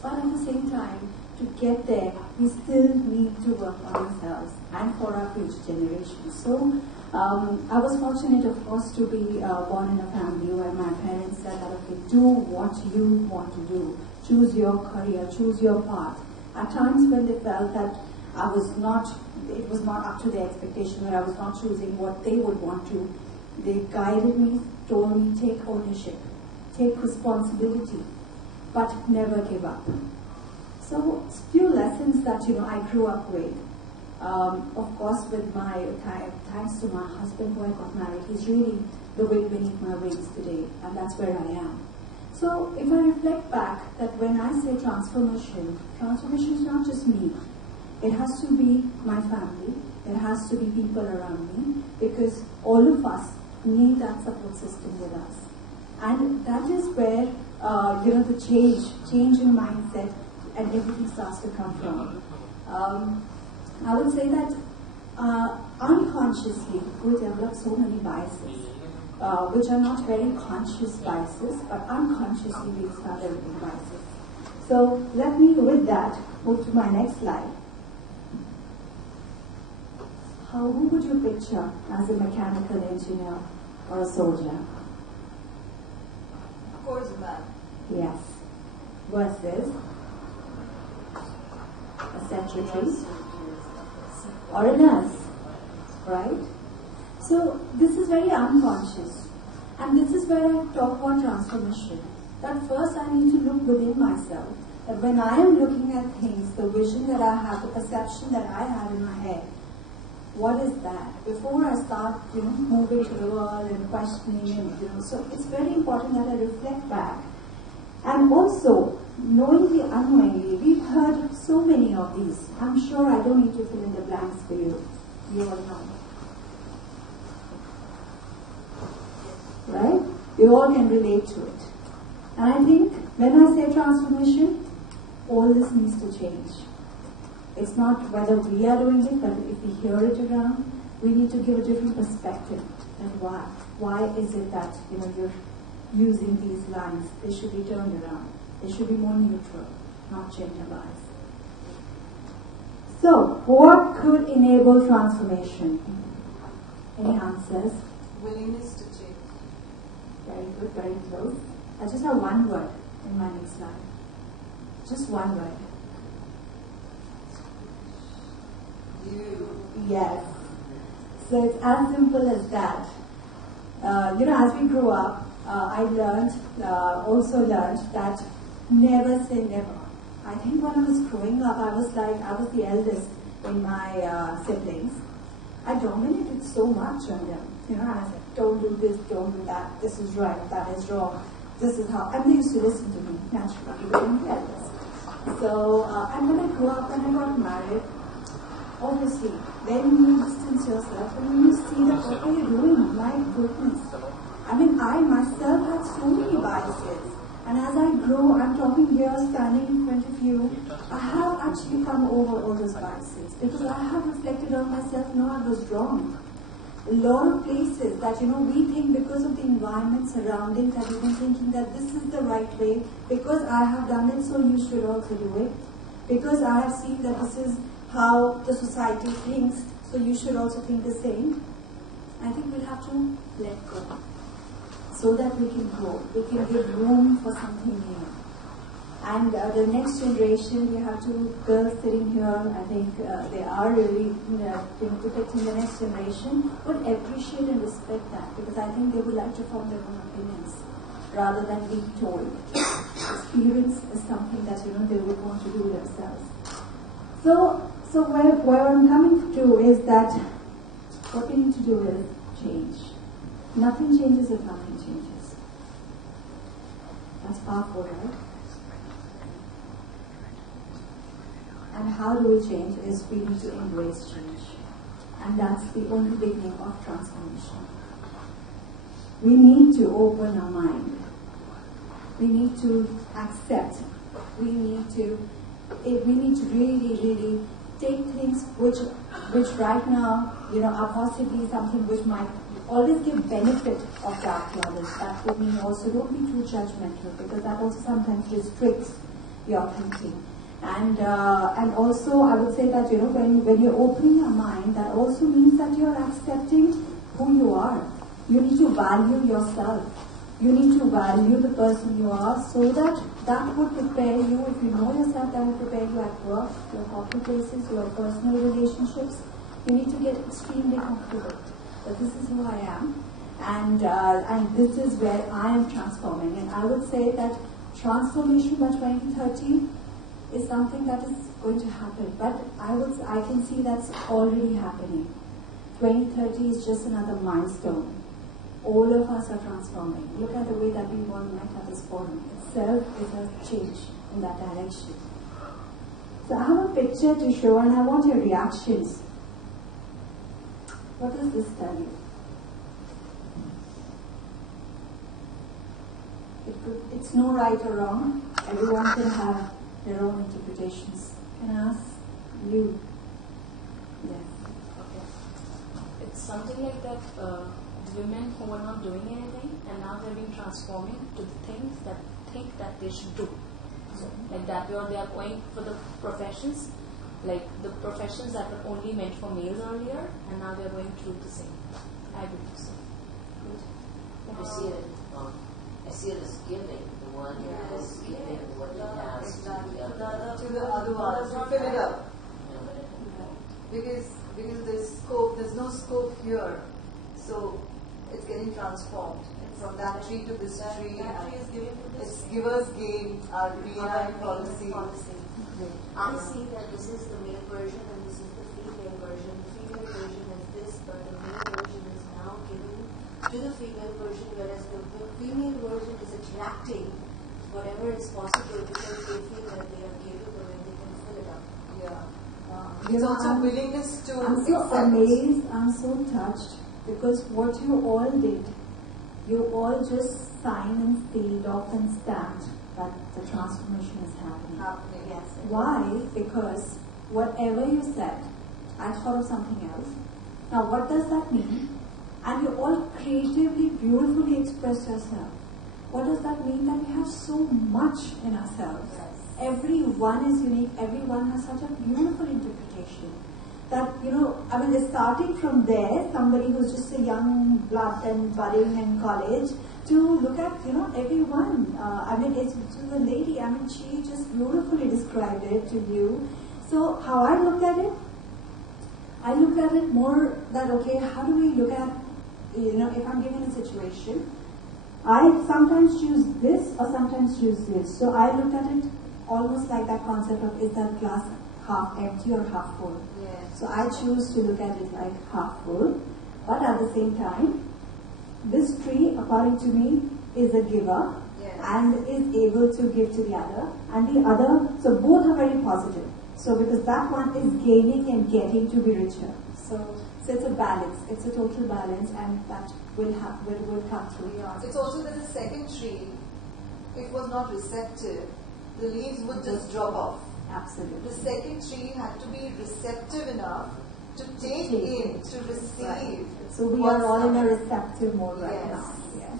But at the same time, to get there, we still need to work on ourselves and for our future generations. So I was fortunate, of course, to be born in a family where my parents said that, okay, do what you want to do. Choose your career, choose your path. At times when they felt that it was not up to their expectation, or I was not choosing what they would want to, they guided me, told me, take ownership, take responsibility, but never give up. So, few lessons that I grew up with. Of course, with my thanks to my husband who I got married, he's really the wind beneath my wings today, and that's where I am. So, if I reflect back, that when I say transformation is not just me. It has to be my family. It has to be people around me, because all of us need that support system with us, and that is where the change in mindset and everything starts to come from. I would say that unconsciously we develop so many biases, which are not very conscious biases, but unconsciously we start developing biases. So let me, with that, move to my next slide. Who would you picture as a mechanical engineer or a soldier? Of course, a man. Yes. Versus a secretary or a nurse, right? So this is very unconscious, and this is where I talk about transformation. That first I need to look within myself. That when I am looking at things, the vision that I have, the perception that I have in my head, what is that? Before I start, moving to the world and questioning, and so it's very important that I reflect back. And also, knowingly, unknowingly, we've heard so many of these. I'm sure I don't need to fill in the blanks for you. You all know. Right? You all can relate to it. And I think when I say transformation, all this needs to change. It's not whether we are doing it, but if we hear it around, we need to give a different perspective. And why? Why is it that you're using these lines? They should be turned around. They should be more neutral, not gender-biased. So, what could enable transformation? Any answers? Willingness to change. Very good, very close. I just have one word in my next slide. Just one word. Yes. So it's as simple as that. As we grew up, I also learned that never say never. I think when I was growing up, I was the eldest in my siblings. I dominated so much on them. I said, don't do this, don't do that, this is right, that is wrong, this is how, and they used to listen to me, naturally, because I'm the eldest. So, and when I grew up, when I got married, obviously, then you distance yourself and you see that what are you doing? My goodness. I mean, I myself had so many biases. And as I grow, I'm talking here, standing in front of you, I have actually come over all those biases. Because I have reflected on myself, no, I was wrong. A lot of places that, we think because of the environment surrounding that we've been thinking that this is the right way, because I have done it, so you should also do it. Because I have seen that this is how the society thinks, so you should also think the same. I think we'll have to let go so that we can grow. We can give room for something new. And the next generation, we have two girls sitting here. I think they are really depicting the next generation. But appreciate and respect that, because I think they would like to form their own opinions rather than being told. Experience is something that they would want to do themselves. So where I'm coming to is that what we need to do is change. Nothing changes if nothing changes. That's powerful, right? And how do we change is we need to embrace change. And that's the only beginning of transformation. We need to open our mind. We need to accept. We need to we need to really, really take things which right now, are possibly something which might always give benefit of that to others. That would mean also don't be too judgmental, because that also sometimes restricts your thinking. And also I would say that, when you're opening your mind, that also means that you're accepting who you are. You need to value yourself. You need to value the person you are, so that would prepare you. If you know yourself, that will prepare you at work, your corporate places, your personal relationships. You need to get extremely comfortable. But this is who I am, and this is where I am transforming. And I would say that transformation by 2030 is something that is going to happen. But I can see that's already happening. 2030 is just another milestone. All of us are transforming. Look at the way that we all met at this forum. Itself is a change in that direction. So I have a picture to show, and I want your reactions. What does this tell you? It's no right or wrong. Everyone can have their own interpretations. Can I ask you? Yes. Okay. It's something like that. Women who are not doing anything, and now they're being transforming to the things that think that they should do. So, like that, or they are going for the professions, like the professions that were only meant for males earlier, and now they're going through the same. I believe so. I see it as giving. The one who is giving what he has to the other one, to fill it up. Because there's no scope here, so it's getting transformed from that tree to this tree. It's givers gain, our B&I policy. I see that this is the male version and this is the female version. The female version is this, but the male version is now given to the female version, whereas the female version is attracting whatever is possible because they feel that they are capable and they can fill it up. Yeah. It's also willingness to I'm so amazed, I'm so touched, because what you all did, you all just signed and sealed off and stamped that the transformation is happening. Yes. Why? Because whatever you said, I thought of something else. Now what does that mean? And you all creatively, beautifully expressed yourself. What does that mean? That we have so much in ourselves. Yes. Everyone is unique, everyone has such a beautiful interpretation. That, starting from there, somebody who's just a young blood and budding in college, to look at, everyone. It's to the lady, she just beautifully described it to you. So, how I looked at it more that, okay, how do we look at, if I'm given a situation, I sometimes choose this or sometimes choose this. So, I looked at it almost like that concept of, is that glass half empty or half full? So I choose to look at it like half full, but at the same time, this tree, according to me, is a giver and is able to give to the other, and the other, so both are very positive. So because that one is gaining and getting to be richer. So it's a balance, it's a total balance, and that will come through. It's also that the second tree, if it was not receptive, the leaves would just drop off. Absolutely. The second tree had to be receptive enough to take in, to receive. Right. So we are all in a receptive mode right now. Yes.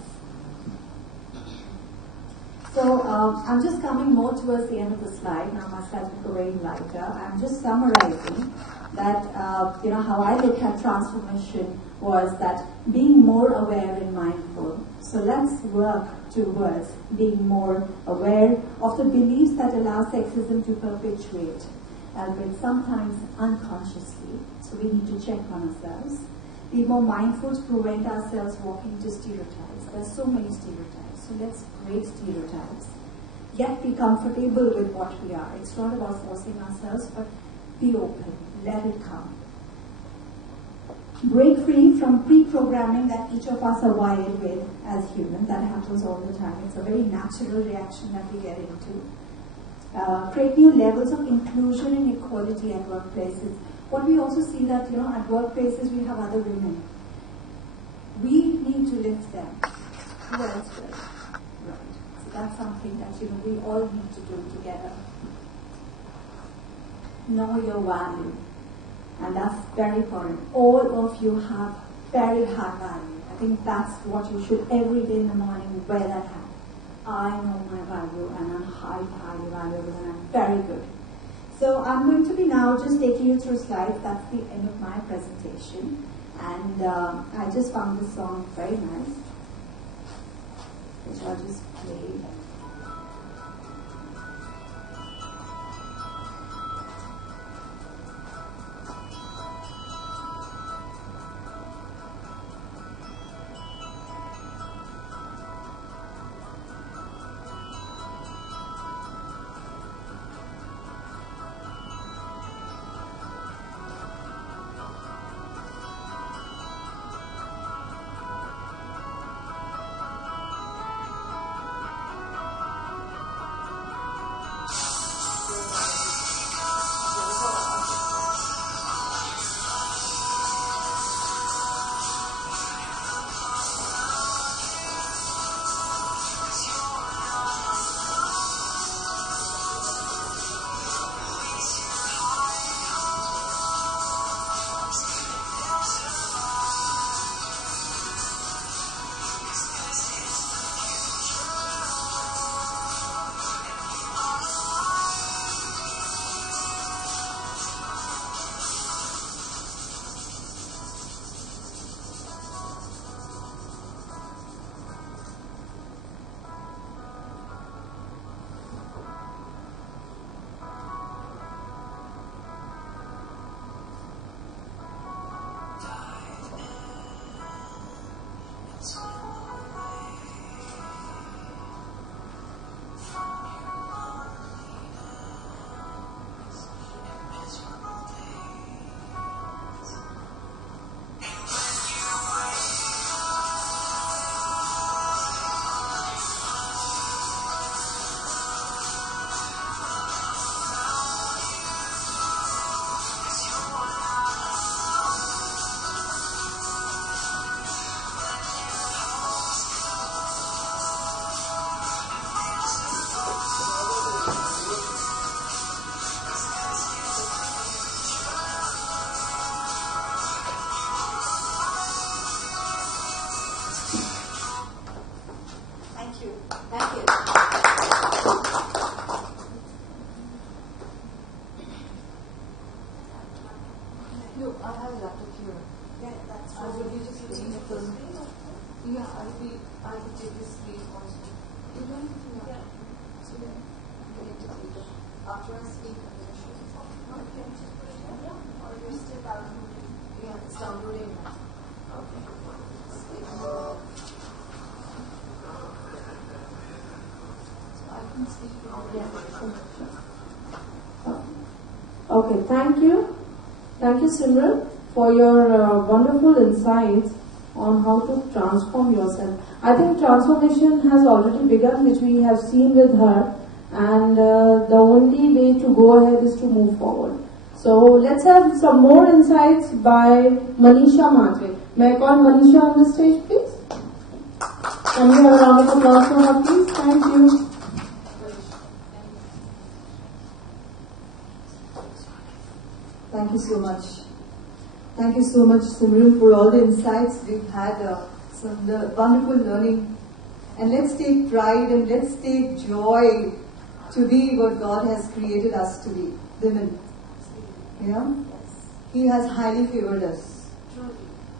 So I'm just coming more towards the end of the slide. Now my slides will go very lighter. I'm just summarizing that, how I look at transformation was that being more aware and mindful. So let's work towards being more aware of the beliefs that allow sexism to perpetuate, albeit sometimes unconsciously. So we need to check on ourselves. Be more mindful to prevent ourselves walking into stereotypes. There's so many stereotypes. So let's break stereotypes. Yet be comfortable with what we are. It's not about forcing ourselves, but be open. Let it come. Break free from pre-programming that each of us are wired with as humans. That happens all the time. It's a very natural reaction that we get into. Create new levels of inclusion and equality at workplaces. What we also see that, at workplaces we have other women. We need to lift them. Who else will? Right. So that's something that, we all need to do together. know your value. And that's very important. All of you have very high value. I think that's what you should every day in the morning wear that hat. I know my value and I'm highly valuable and I'm very good. So I'm going to be now just taking you through slides. That's the end of my presentation. And I just found this song very nice, which I'll just play. Okay, thank you. Thank you, Simrat, for your wonderful insights on how to transform yourself. I think transformation has already begun, which we have seen with her, and the only way to go ahead is to move forward. So let's have some more insights by Manisha Mhatre. May I call Manisha on the stage, please? Can we have a round of applause for her, please? Thank you. Thank you so much. Thank you so much, Simrat, for all the insights. We've had some wonderful learning. And let's take pride and let's take joy to be what God has created us to be, women. Yeah? He has highly favored us.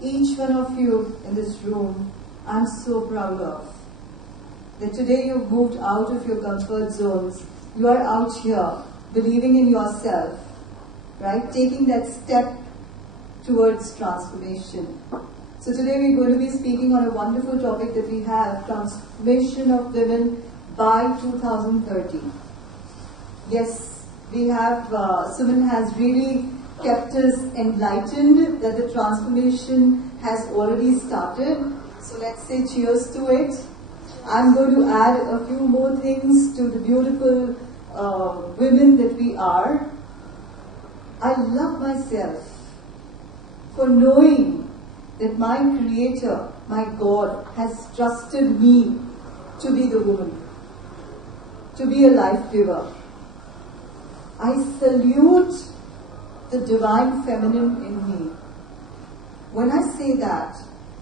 Each one of you in this room, I'm so proud of. That today you've moved out of your comfort zones. You are out here, believing in yourself. Right? Taking that step towards transformation. So today we're going to be speaking on a wonderful topic that we have, transformation of women by 2030. Yes, we have, Suman has really kept us enlightened that the transformation has already started. So let's say cheers to it. I'm going to add a few more things to the beautiful women that we are. I love myself for knowing that my Creator, my God, has trusted me to be the woman, to be a life giver. I salute the divine feminine in me. When I say that,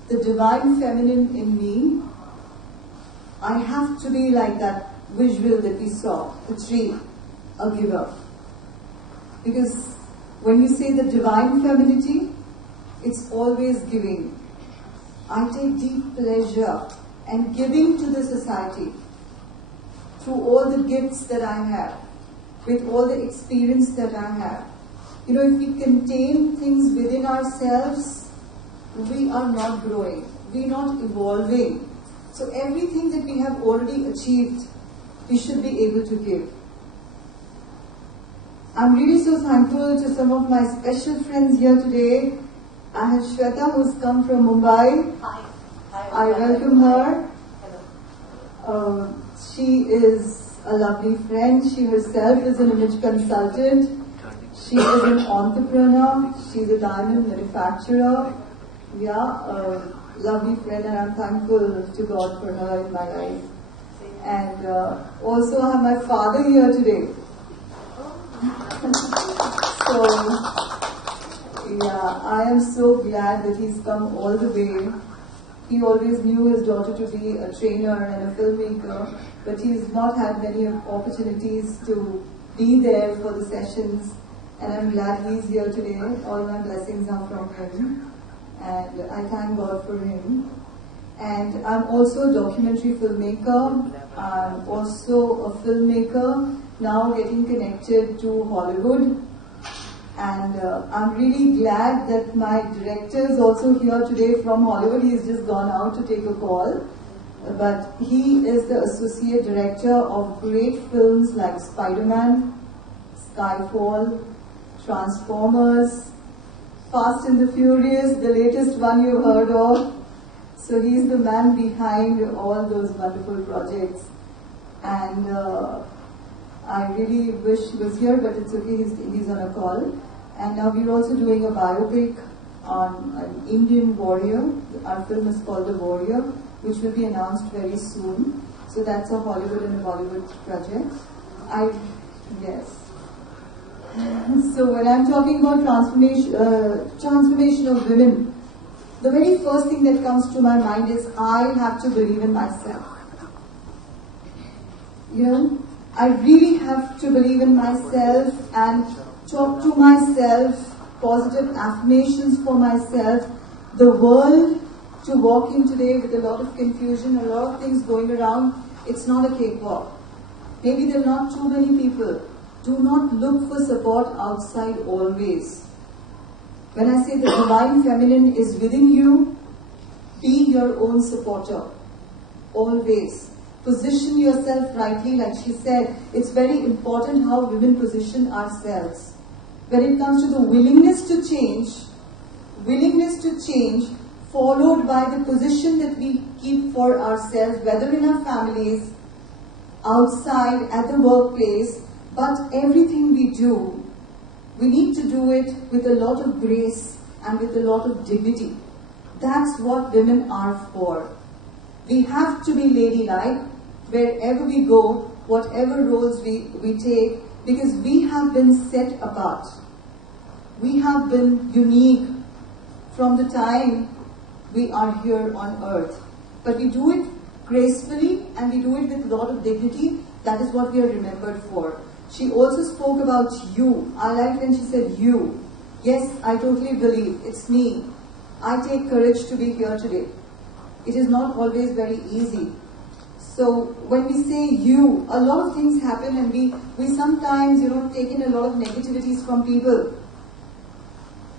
the divine feminine in me, I have to be like that visual that we saw, the tree, a giver. Because when you say the divine femininity, it's always giving. I take deep pleasure in giving to the society through all the gifts that I have, with all the experience that I have. You know, if we contain things within ourselves, we are not growing, we are not evolving. So everything that we have already achieved, we should be able to give. I'm really so thankful to some of my special friends here today. I have Shweta, who's come from Mumbai. Hi. I welcome her. Hello. She is a lovely friend. She herself is an image consultant. She is an entrepreneur. She's a diamond manufacturer. Yeah, a lovely friend, and I'm thankful to God for her in my life. And also I have my father here today. So, yeah, I am so glad that he's come all the way. He always knew his daughter to be a trainer and a filmmaker, but he's not had many opportunities to be there for the sessions. And I'm glad he's here today. All my blessings are from him. And I thank God for him. And I'm also a documentary filmmaker. I'm also a filmmaker, now getting connected to Hollywood. And I'm really glad that my director is also here today from Hollywood. He's just gone out to take a call. But he is the associate director of great films like Spider-Man, Skyfall, Transformers, Fast and the Furious, the latest one you've heard of. So he's the man behind all those wonderful projects. And I really wish he was here, but it's okay, he's on a call. And now we're also doing a biopic on an Indian warrior. Our film is called The Warrior, which will be announced very soon. So that's a Hollywood and a Bollywood project. Yes. So when I'm talking about transformation of women, the very first thing that comes to my mind is I have to believe in myself. You know, I really have to believe in myself and talk to myself, positive affirmations for myself. The world to walk in today with a lot of confusion, a lot of things going around, it's not a cakewalk. Maybe there are not too many people. Do not look for support outside always. When I say the divine feminine is within you, be your own supporter. Always. Position yourself rightly, like she said. It's very important how women position ourselves. When it comes to the willingness to change, followed by the position that we keep for ourselves, whether in our families, outside, at the workplace, but everything we do, we need to do it with a lot of grace and with a lot of dignity. That's what women are for. We have to be ladylike wherever we go, whatever roles we take, because we have been set apart. We have been unique from the time we are here on earth. But we do it gracefully and we do it with a lot of dignity. That is what we are remembered for. She also spoke about you. I liked when she said you. Yes, I totally believe. It's me. I take courage to be here today. It is not always very easy. So when we say you, a lot of things happen and we sometimes, take in a lot of negativities from people.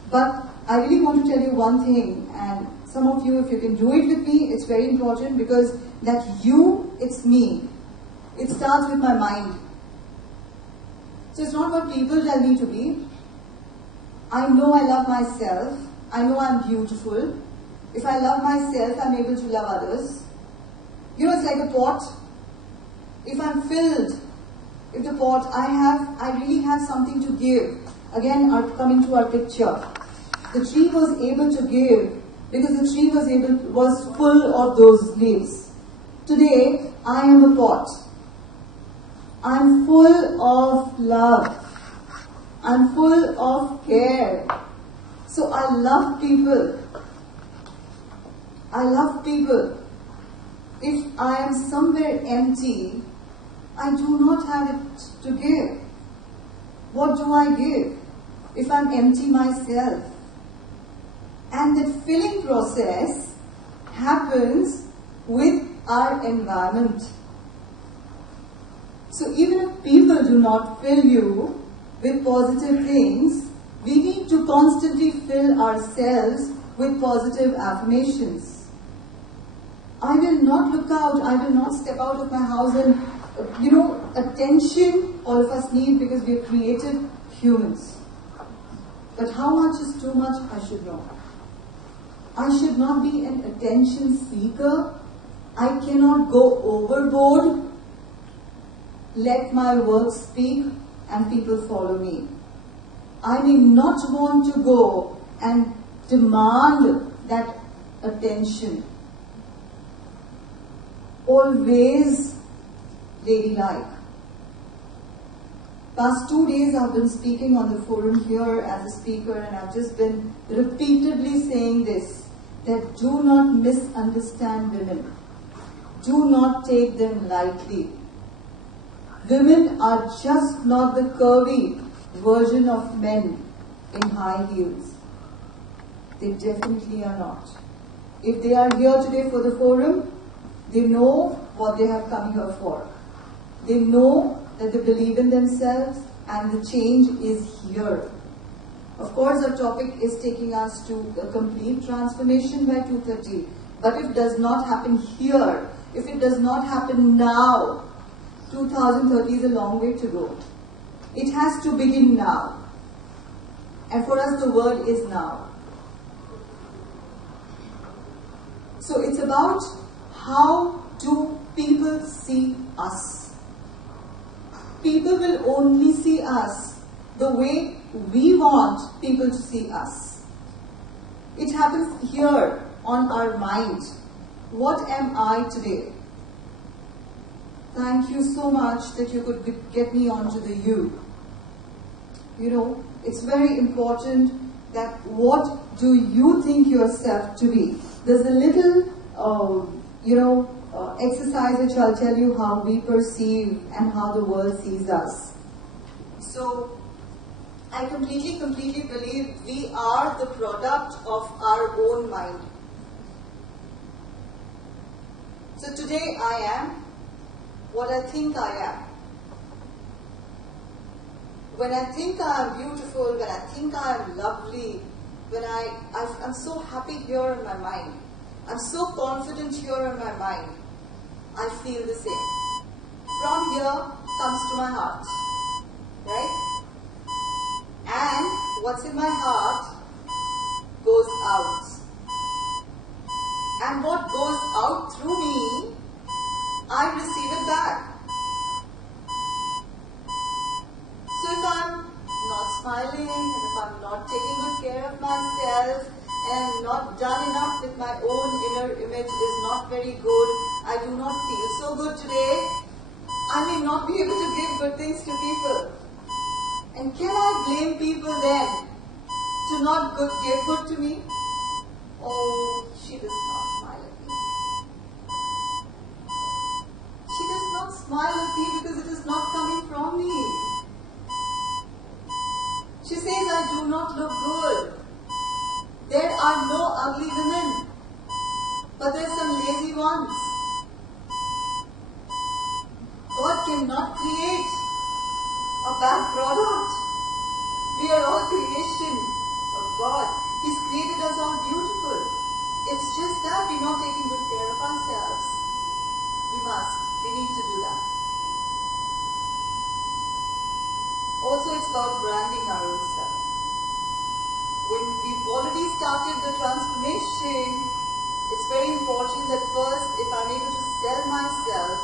But I really want to tell you one thing, and some of you, if you can do it with me, it's very important, because that you, it's me. It starts with my mind. So it's not what people tell me to be. I know I love myself. I know I'm beautiful. If I love myself, I'm able to love others. It's like a pot. If I'm filled with the pot, I really have something to give. Again, coming to our picture. The tree was able to give because the tree was full of those leaves. Today, I am a pot. I'm full of love. I'm full of care. So I love people. I love people. If I am somewhere empty, I do not have it to give. What do I give if I'm empty myself? And that filling process happens with our environment. So even if people do not fill you with positive things, we need to constantly fill ourselves with positive affirmations. I will not look out, I will not step out of my house and, attention all of us need because we are created humans. But how much is too much, I should know. I should not be an attention seeker. I cannot go overboard. Let my work speak and people follow me. I may not want to go and demand that attention. Always ladylike. Past 2 days I've been speaking on the forum here as a speaker, and I've just been repeatedly saying this, that do not misunderstand women. Do not take them lightly. Women are just not the curvy version of men in high heels. They definitely are not. If they are here today for the forum, they know what they have come here for. They know that they believe in themselves and the change is here. Of course, our topic is taking us to a complete transformation by 2:30. But if it does not happen here, if it does not happen now, 2030 is a long way to go. It has to begin now. And for us, the word is now. So it's about how do people see us. People will only see us the way we want people to see us. It happens here on our mind. What am I today? Thank you so much that you could get me onto the you. It's very important that what do you think yourself to be? There's a little, exercise which I'll tell you how we perceive and how the world sees us. So, I completely believe we are the product of our own mind. So today I am what I think I am. When I think I am beautiful, when I think I am lovely, when I'm so happy here in my mind, I'm so confident here in my mind, I feel the same. From here comes to my heart, right? And what's in my heart goes out. And what goes out through me, I receive it back. So if I'm not smiling, and if I'm not taking good care of myself, and not done enough with my own inner image is not very good, I do not feel so good today, I may not be able to give good things to people. And can I blame people then to not give good to me? Oh, she does not smile at me. She does not smile at me because it is not coming from me. She says I do not look good. There are no ugly women, but there are some lazy ones. God cannot create a bad product. We are all creation of God. He's created us all beautiful. It's just that we're not taking good care of ourselves. We need to do that. Also, it's about branding our own self. When we've already started the transformation, it's very important that first, if I'm able to sell myself,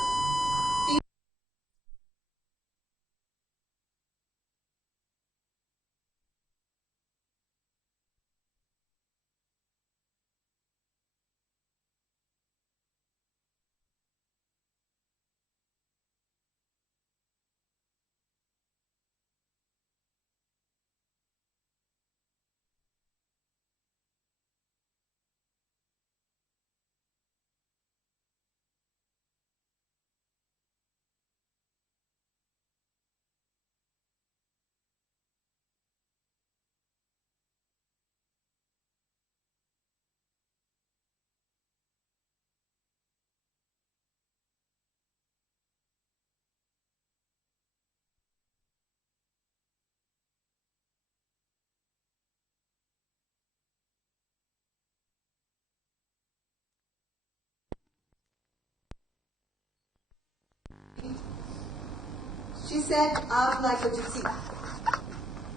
She said, I'm like a gypsy.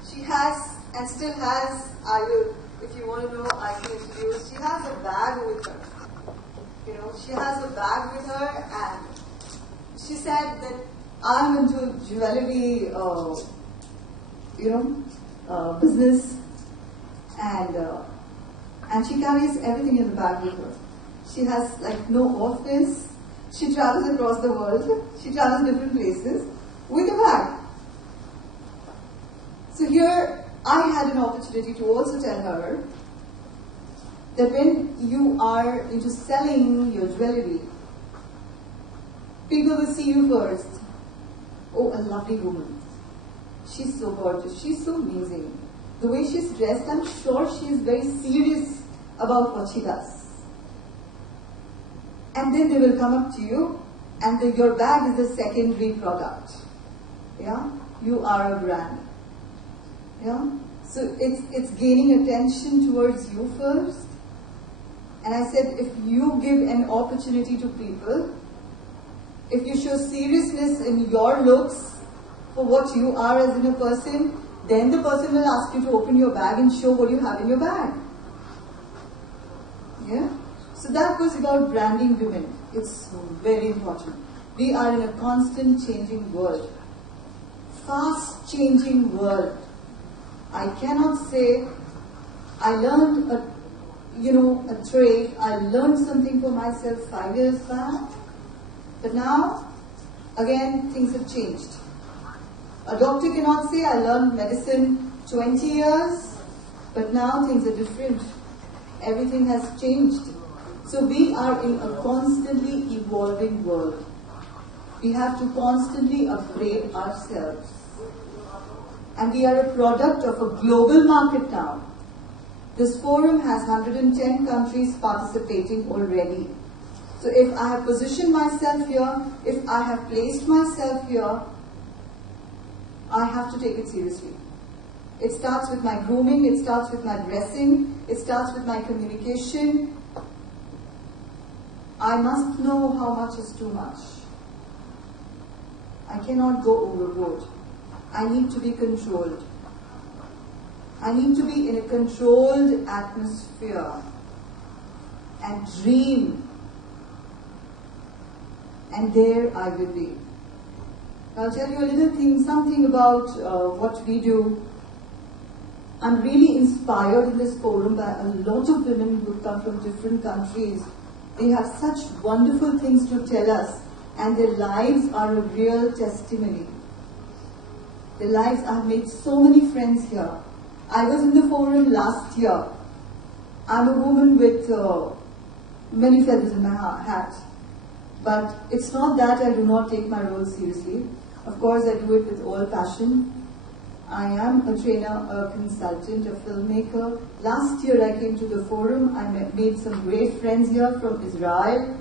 She has, and still has, I will, if you want to know, I can introduce, she has a bag with her. You know, she has a bag with her, and she said that I'm into jewelry, business, and she carries everything in the bag with her. She has like no office. She travels across the world. She travels different places with a bag. So here, I had an opportunity to also tell her that when you are into selling your jewelry, people will see you first. Oh, a lovely woman. She's so gorgeous. She's so amazing. The way she's dressed, I'm sure she is very serious about what she does. And then they will come up to you, and your bag is a secondary product. Yeah? You are a brand. Yeah? So it's gaining attention towards you first. And I said, if you give an opportunity to people, if you show seriousness in your looks for what you are as in a person, then the person will ask you to open your bag and show what you have in your bag. Yeah? So that was about branding women. It's very important. We are in a constant changing world. Fast changing world. I cannot say I learned a trade, I learned something for myself 5 years back, but now, again, things have changed. A doctor cannot say I learned medicine 20 years, but now things are different. Everything has changed. So we are in a constantly evolving world. We have to constantly upgrade ourselves. And we are a product of a global market now. This forum has 110 countries participating already. So if I have positioned myself here, if I have placed myself here, I have to take it seriously. It starts with my grooming, it starts with my dressing, it starts with my communication. I must know how much is too much. I cannot go overboard. I need to be controlled. I need to be in a controlled atmosphere and dream. And there I will be. I'll tell you a little thing, something about what we do. I'm really inspired in this forum by a lot of women who come from different countries. They have such wonderful things to tell us, and their lives are a real testimony. Their lives, I've made so many friends here. I was in the forum last year. I'm a woman with many feathers in my hat. But it's not that I do not take my role seriously. Of course, I do it with all passion. I am a trainer, a consultant, a filmmaker. Last year I came to the forum. I made some great friends here from Israel.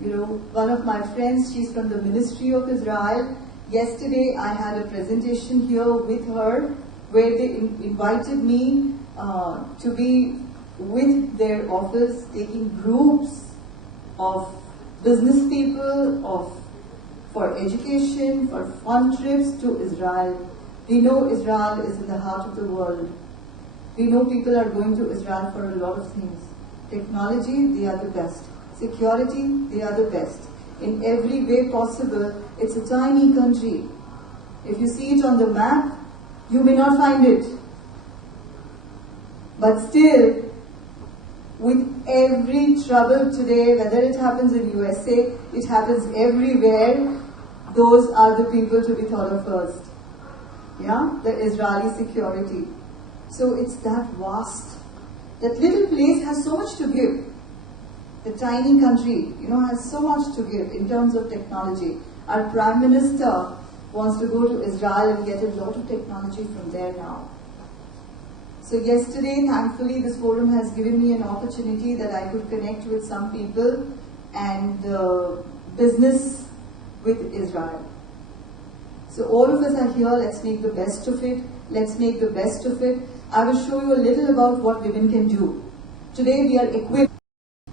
You know, one of my friends, she's from the Ministry of Israel. Yesterday I had a presentation here with her where they invited me to be with their office, taking groups of business people, for education, for fun trips to Israel. We know Israel is in the heart of the world. We know people are going to Israel for a lot of things. Technology, they are the best. Security, they are the best. In every way possible, it's a tiny country. If you see it on the map, you may not find it. But still, with every trouble today, whether it happens in USA, it happens everywhere, those are the people to be thought of first. Yeah, the Israeli security. So it's that vast. That little place has so much to give. The tiny country, has so much to give in terms of technology. Our Prime Minister wants to go to Israel and get a lot of technology from there now. So yesterday, thankfully, this forum has given me an opportunity that I could connect with some people and business with Israel. So all of us are here, let's make the best of it. Let's make the best of it. I will show you a little about what women can do. Today we are equipped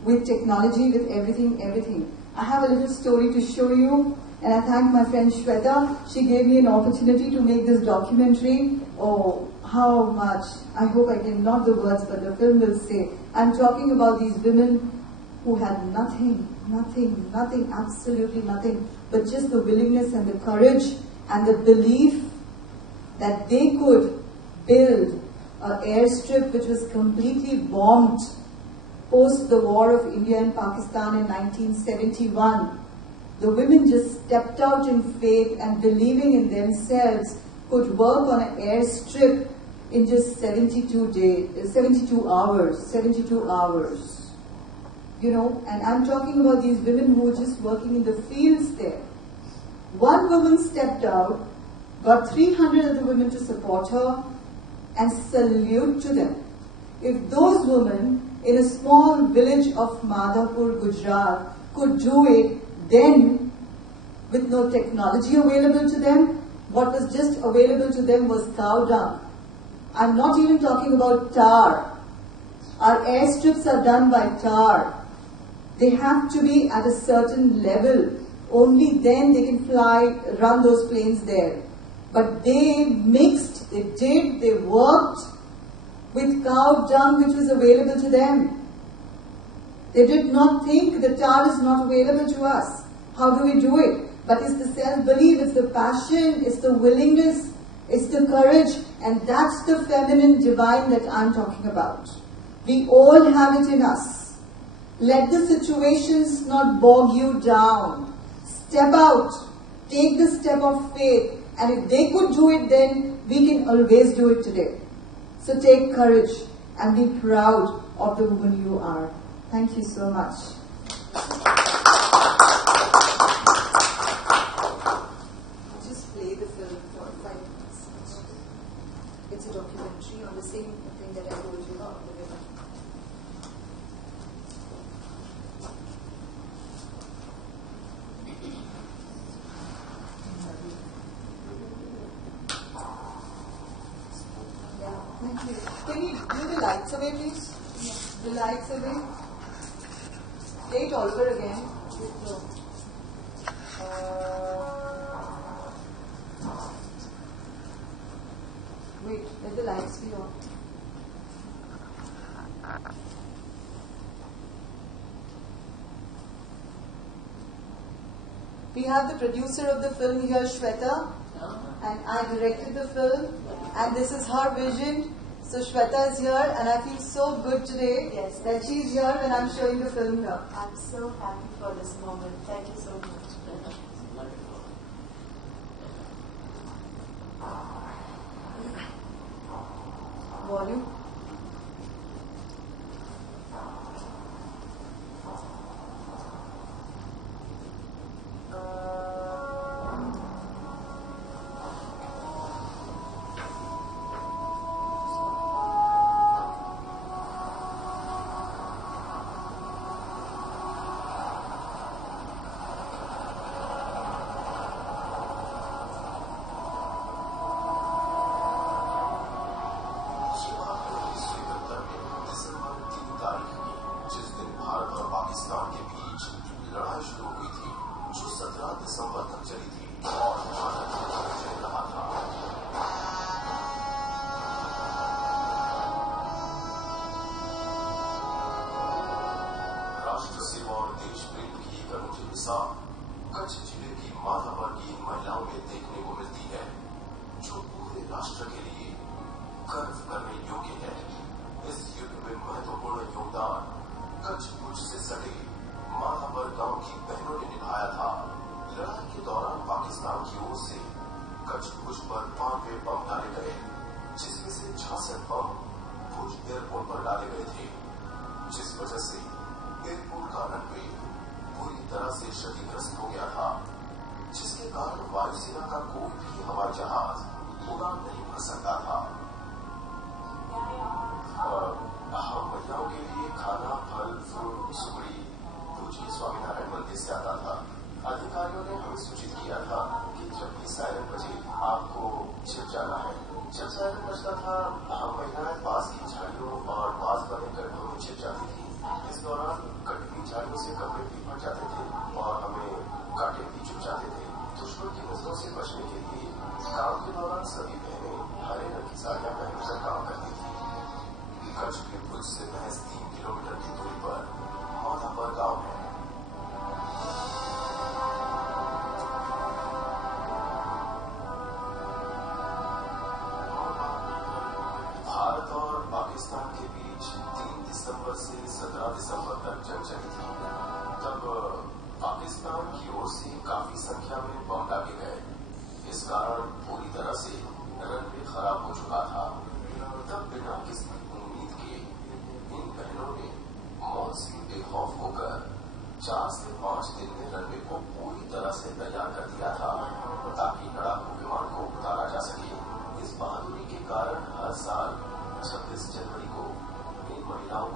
with technology, with everything. I have a little story to show you. And I thank my friend Shweta. She gave me an opportunity to make this documentary. Oh, how much. I hope I can, not the words, but the film will say. I'm talking about these women who had nothing, absolutely nothing, but just the willingness and the courage and the belief that they could build an airstrip which was completely bombed post the war of India and Pakistan in 1971. The women just stepped out in faith and believing in themselves could work on an airstrip in just 72 hours. You know, and I'm talking about these women who were just working in the fields there. One woman stepped out, got 300 other women to support her, and salute to them. If those women in a small village of Madhapur, Gujarat could do it, then with no technology available to them, what was just available to them was cow dung. I'm not even talking about tar. Our airstrips are done by tar. They have to be at a certain level. Only then they can run those planes there. But they mixed, they worked with cow dung which was available to them. They did not think the tar is not available to us. How do we do it? But it's the self-belief, it's the passion, it's the willingness, it's the courage, and that's the feminine divine that I'm talking about. We all have it in us. Let the situations not bog you down. Step out. Take the step of faith. And if they could do it then, we can always do it today. So take courage and be proud of the woman you are. Thank you so much. Just play the film for 5 minutes. It's a documentary on the same thing that I told you about the women. Thank you. Can you do the lights away, please? The lights away. Play it all over again. Wait, let the lights be on. We have the producer of the film here, Shweta, and I directed the film, and this is her vision. So Shweta is here, and I feel so good today that she's here when I'm showing the film here. I'm so happy for this moment. Thank you so much. Volume. Kutch जिले की माधापुर की महिलाओं में देखने को मिलती है, जो पूरे राष्ट्र के लिए गर्व करने योग्य है। इस युद्ध में महत्वपूर्ण योगदान कच्छ भुज से सटे माधापुर गांव की बहनों ने निभाया था। लड़ाई के दौरान पाकिस्तान की ओर से कच्छ भुज पर 92 बम डाले गए, जिसमें से 66 बम भुज एयरपोर्ट पर डाले गए थे, जिस वजह से एयरपोर्ट का रनवे पूरी तरह से क्षतिग्रस्त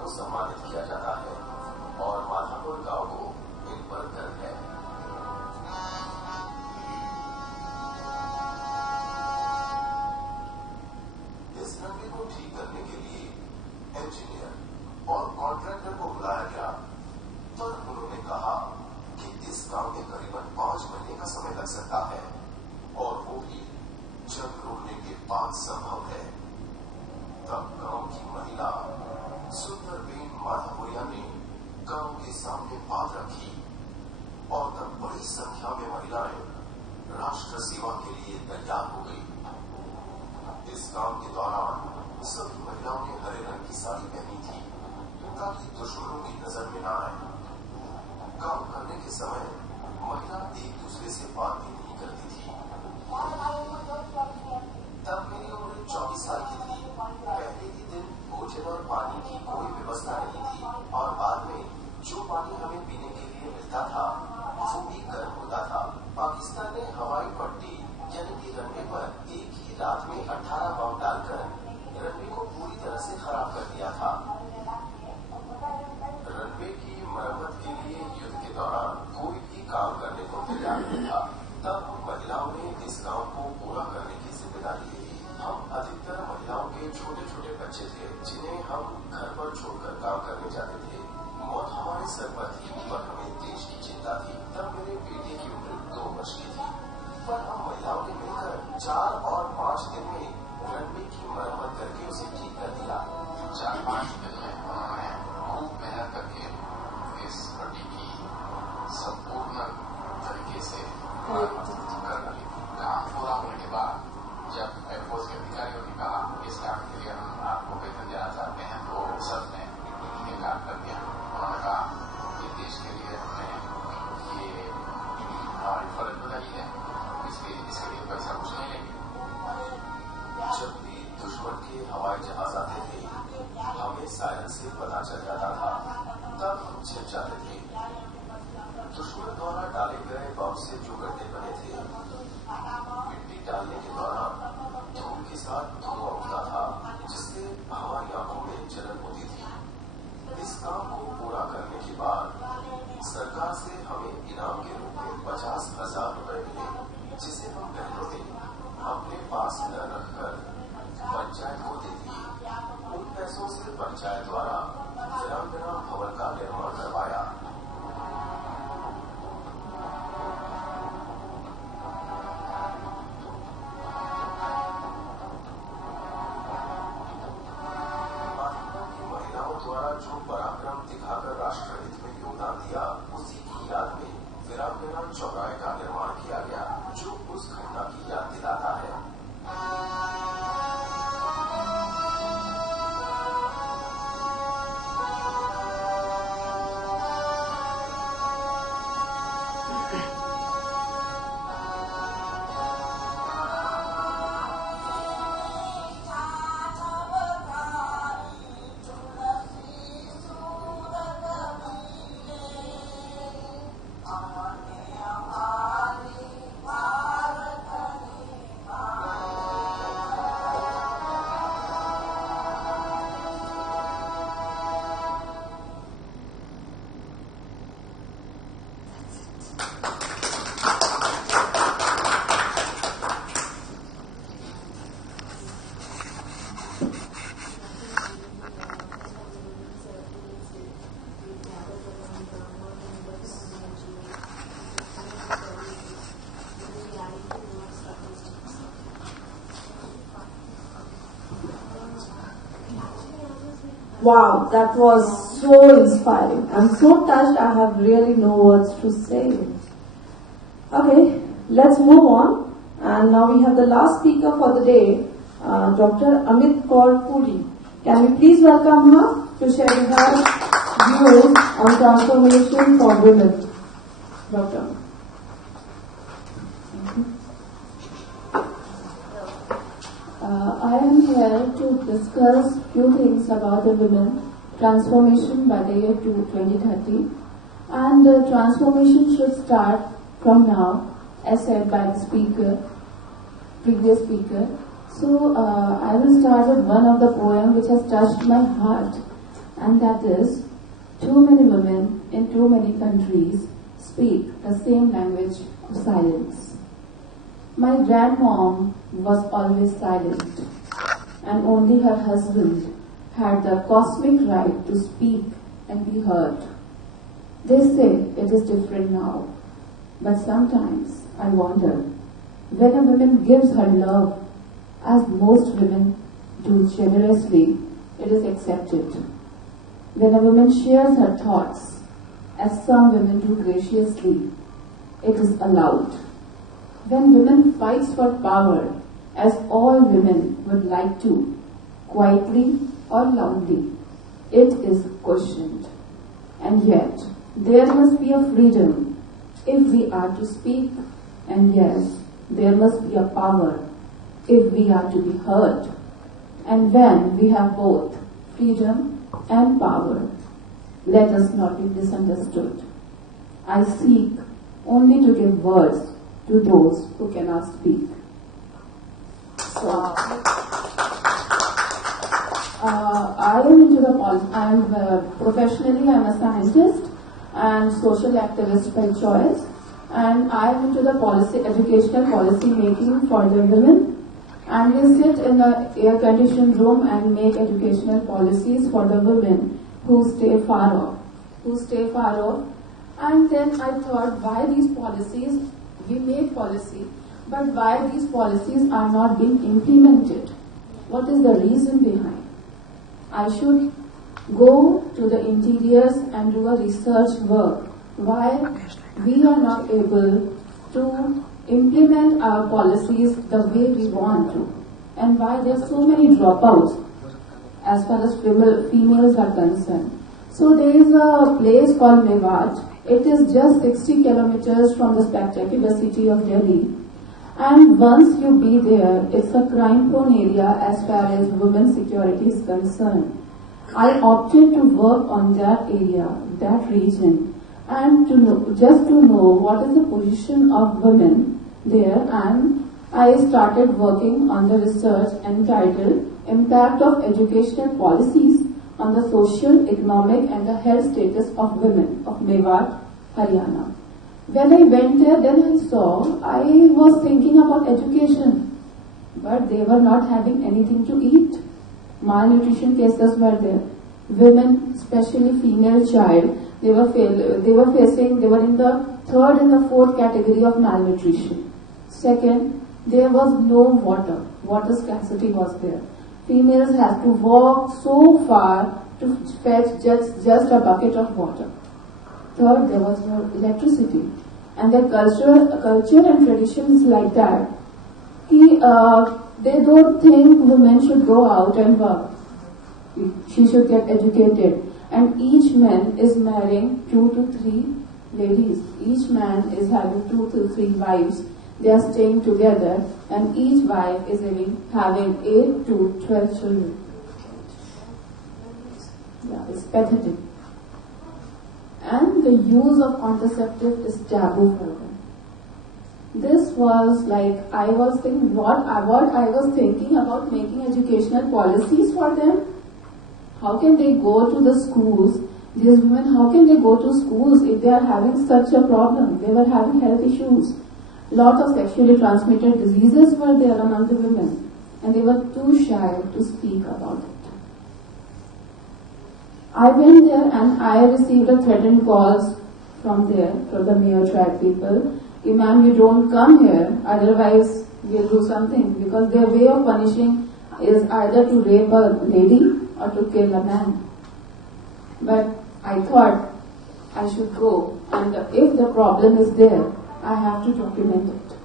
को सम्मानित किया जाता है और माधापुर गांव को इन पर गर्व है। इस रनवे को ठीक करने के लिए इंजीनियर और कॉन्ट्रैक्टर को बुलाया गया, पर उन्होंने कहा कि इस काम में करीबन 5 महीने का समय लग सकता है और वो भी जंग रोकने के बाद संभव है। तब गांव की महिला सुंदरबेन माधापुरिया ने गांव के सामने बात रखी और तब बड़ी संख्या में महिलाएं राष्ट्र सेवा के लिए तैयार हो गई। इस काम के दौरान सभी महिलाओं ने हरे रंग की साड़ी पहनी थी ताकि दुश्मनों की नजर में न आए। काम करने के समय महिला एक दूसरे से बात भी नहीं करती थी। तब मेरी उम्र 24 साल की थी। पहले ही दिन भोजन और पानी की कोई व्यवस्था नहीं थी और बाद में जो पानी हमें पीने के लिए मिलता था वो भी गर्म होता था। पाकिस्तान ने हवाई पट्टी यानी कि रनवे पर एक ही रात में 18 बम डालकर रनवे को पूरी तरह से खराब कर दिया था। रनवे की मरम्मत के लिए युद्ध के दौरान कोई भी काम करने को तैयार नहीं था। तब महिलाओं ने इस काम को पूरा करने की जिम्मेदारी ली। हम अधिकतर महिलाओं के छोटे छोटे बच्चे थे जिन्हें हम घर पर छोड़कर काम करने जाते थे। मौत हमारे सर पर थी पर हमें देश की चिंता थी। तब मेरे बेटे की उम्र 2 वर्ष की थी, पर हम महिलाओं ने मिलकर 4 और 5 दिन में रनवे की मरम्मत करके उसे ठीक कर दिया। 4-5 दिन में उन्होंने खूब मेहनत करके इस पट्टी की संपूर्ण तरीके से कर ली। काम पूरा होने के बाद जब एयरफोर्स के अधिकारियों ने कहा इस काम के लिए हम आपको वेतन देना चाहते हैं तो सबने इनकार कर दिया। उन्होंने कहा कि देश के लिए हमने ये हमारी फर्ज बनाई है, इसके लिए पैसा कुछ नहीं लेंगे। जब भी दुश्मन के हवाई जहाज आते थे हमें सायरन से पता चल जाता था, तब हम छिप जाते थे। दुश्मन द्वारा डाले गए बम से जो गड्ढे बने थे, मिट्टी डालने के दौरान धूल के साथ धुआं उठता था जिससे हमारी आंखों में जलन होती थी। इस काम को पूरा करने के बाद सरकार से हमें इनाम के रूप में 50,000 रुपए मिले, जिसे हम पहले दिन अपने पास न रखकर पंचायत को दे दिए। उन पैसों से पंचायत द्वारा वीरांगना भवन का निर्माण करवाया। द्वारा जो पराक्रम दिखाकर राष्ट्रहित में योगदान दिया, उसी की याद में वीरांगना चौराहे का निर्माण किया गया, जो उस घटना की याद दिलाता है। Wow, that was so inspiring. I'm so touched, I have really no words to say. Okay, let's move on. And now we have the last speaker for the day, Dr. Amit Kaur Puri. Can we please welcome her to share her views on transformation for women? Doctor. I am here to discuss few things about the women transformation by the year 2030, and the transformation should start from now, as said by the previous speaker. So I will start with one of the poems which has touched my heart, and that is, too many women in too many countries speak the same language of silence. My grandmom was always silent, and only her husband had the cosmic right to speak and be heard. They say it is different now, but sometimes I wonder, when a woman gives her love, as most women do generously, it is accepted. When a woman shares her thoughts, as some women do graciously, it is allowed. When women fights for power, as all women would like to, quietly or loudly, it is questioned. And yet, there must be a freedom if we are to speak, and yes, there must be a power if we are to be heard. And when we have both freedom and power, let us not be misunderstood. I seek only to give words to those who cannot speak. So, I am into the politics. Professionally, I am a scientist and social activist by choice, and I am into the educational policy making for the women. And we sit in an air-conditioned room and make educational policies for the women who stay far off. And then I thought, why these policies? We make policy, but why these policies are not being implemented? What is the reason behind? I should go to the interiors and do a research work. Why we are not able to implement our policies the way we want to, and why there are so many dropouts as far as females are concerned. So there is a place called Mhatre. It is just 60 kilometers from the spectacular city of Delhi. And once you be there, it's a crime-prone area as far as women's security is concerned. I opted to work on that area, that region, and just to know what is the position of women there, and I started working on the research entitled Impact of Educational Policies on the Social, Economic and the Health Status of Women of Mewat, Haryana. When I went there, then I was thinking about education, but they were not having anything to eat. Malnutrition cases were there. Women, especially female child, they were in the third and the fourth category of malnutrition. Second, there was no water. Water scarcity was there. Females had to walk so far to fetch just a bucket of water. Third, there was no electricity. And their culture and traditions like that. They don't think women should go out and work. She should get educated. And each man is marrying 2 to 3 ladies. Each man is having 2 to 3 wives. They are staying together, and each wife is having 8 to 12 children. Yeah, it's pathetic. And the use of contraceptive is taboo for them. This was like, I was thinking, what I was thinking about making educational policies for them. How can they go to the schools? These women, how can they go to schools if they are having such a problem? They were having health issues. Lot of sexually transmitted diseases were there among the women, and they were too shy to speak about it. I went there and I received a threatened calls from the Mayor tribe people. Ma'am, you don't come here, otherwise we'll do something, because their way of punishing is either to rape a lady or to kill a man. But I thought I should go, and if the problem is there, I have to document it.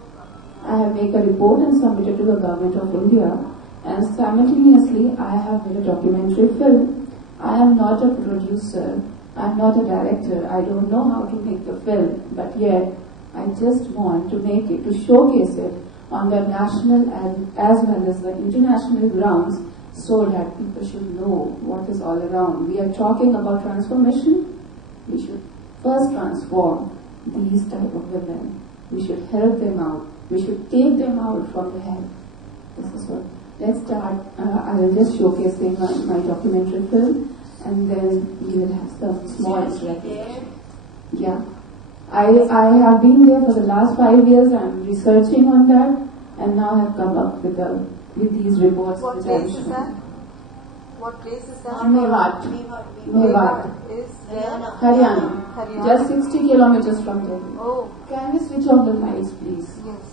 I have made a report and submitted to the Government of India, and simultaneously I have made a documentary film. I am not a producer, I am not a director, I don't know how to make the film, but yet I just want to make it, to showcase it on the national and as well as the international grounds, so that people should know what is all around. We are talking about transformation. We should first transform these type of women. We should help them out. We should take them out from the hell. This is what. Let's start. I will just showcasing my documentary film. and then you will have some small interaction. Yeah. I have been there for the last 5 years. I'm researching on that, and now have come up with these reports. What place is that? What place is that? Mewat. Is where? Haryana. Just 60 kilometers from Delhi. Oh. Can we switch off the lights, please? Yes.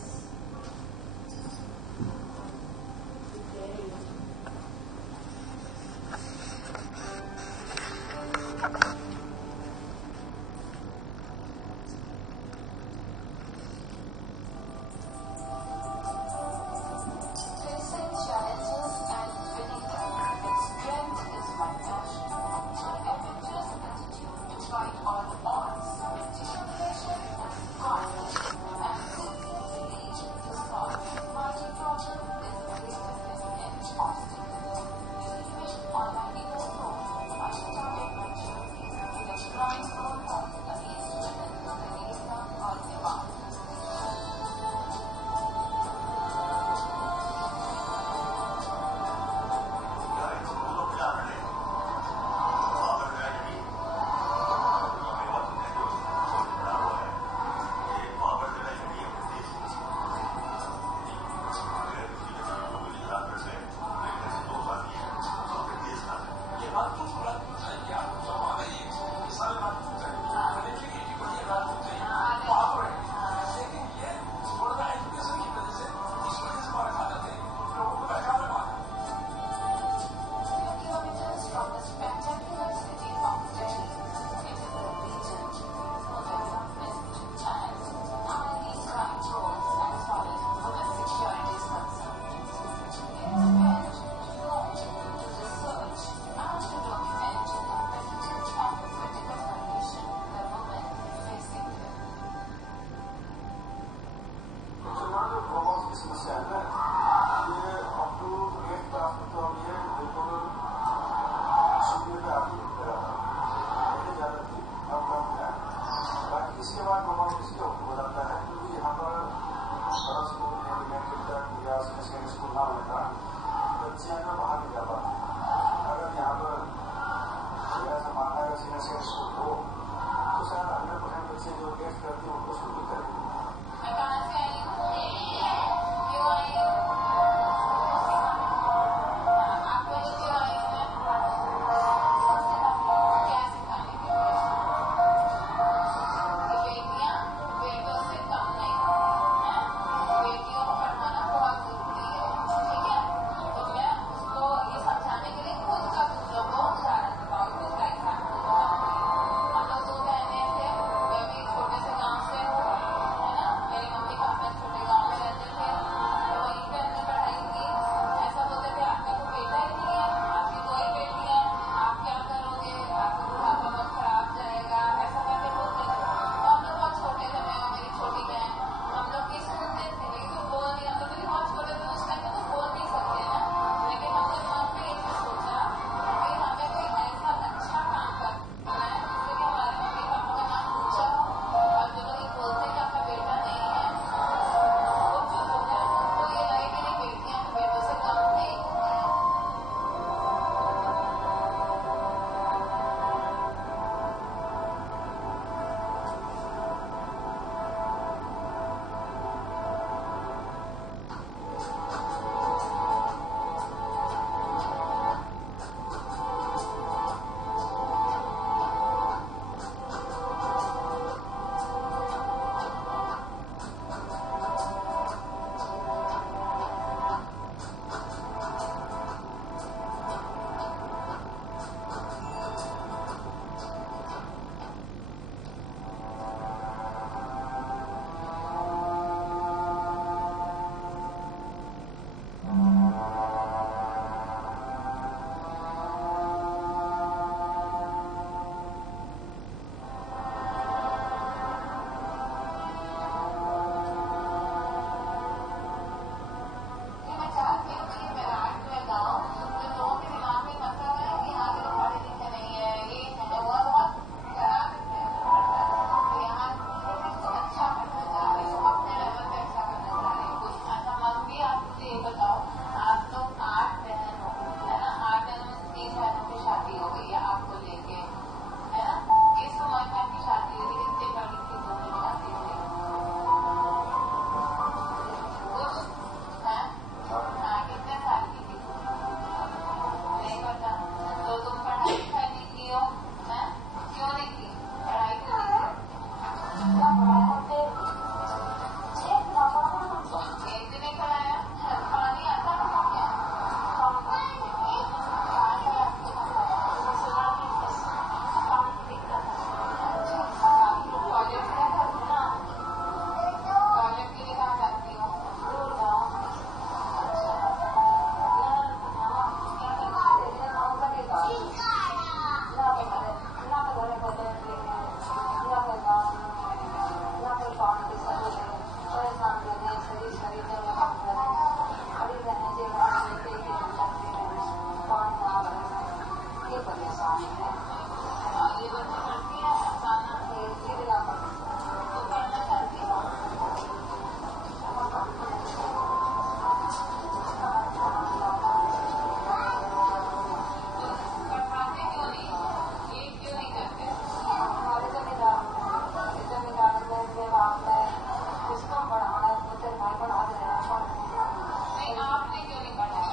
आपने क्यों नहीं पढ़ा?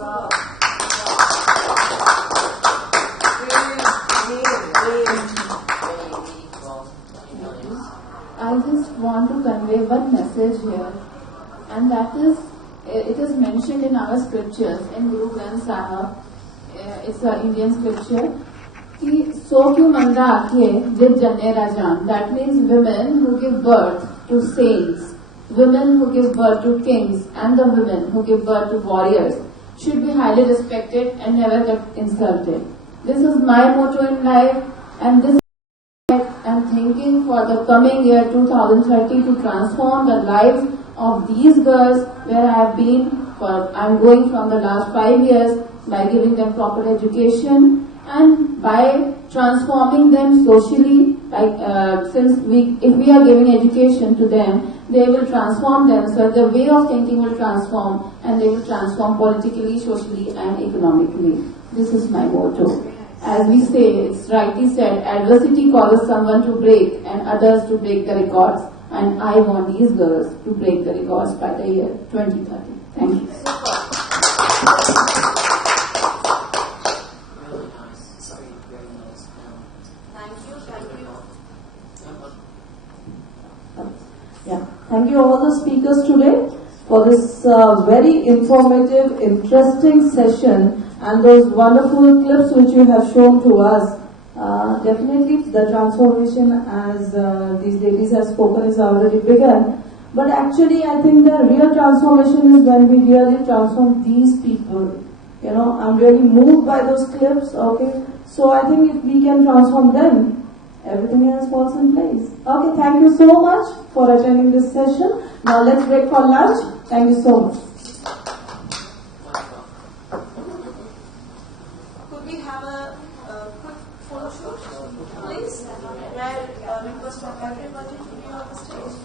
I just want to convey one message here, and that is, it is mentioned in our scriptures, in Guru Granth Sahib, it's an Indian scripture, कि सो क्यों मंदा आखे जित जने राजान. That means women who give birth to saints, women who give birth to kings, and the women who give birth to warriors should be highly respected and never get insulted. This is my motto in life, and this I'm thinking for the coming year 2030 to transform the lives of these girls where I have been for, I'm going from the last 5 years by giving them proper education and by transforming them socially. Like if we are giving education to them, they will transform themselves, the way of thinking will transform, and they will transform politically, socially and economically. This is my motto. As we say, it's rightly said, adversity causes someone to break and others to break the records. And I want these girls to break the records by the year 2030. Thank you. Really nice. Sorry, very nice. Thank you. Yeah. Thank you all the speakers today for this very informative, interesting session and those wonderful clips which you have shown to us. Definitely the transformation, as these ladies have spoken, is already begun. But actually I think the real transformation is when we really transform these people. You know, I'm really moved by those clips, okay. So I think if we can transform them, everything else falls in place. Okay, thank you so much for attending this session. Now let's break for lunch. Thank you so much. Could we have a quick photo shoot, please? Where request from everybody to be on the stage.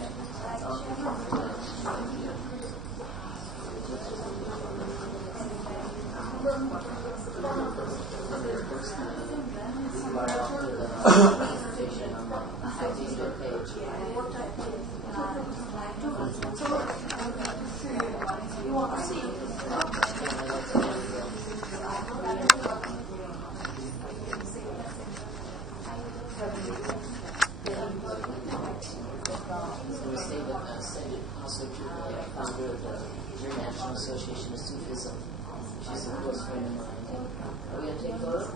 Association of Sufism. She's a close friend of mine. Are we going to take photos?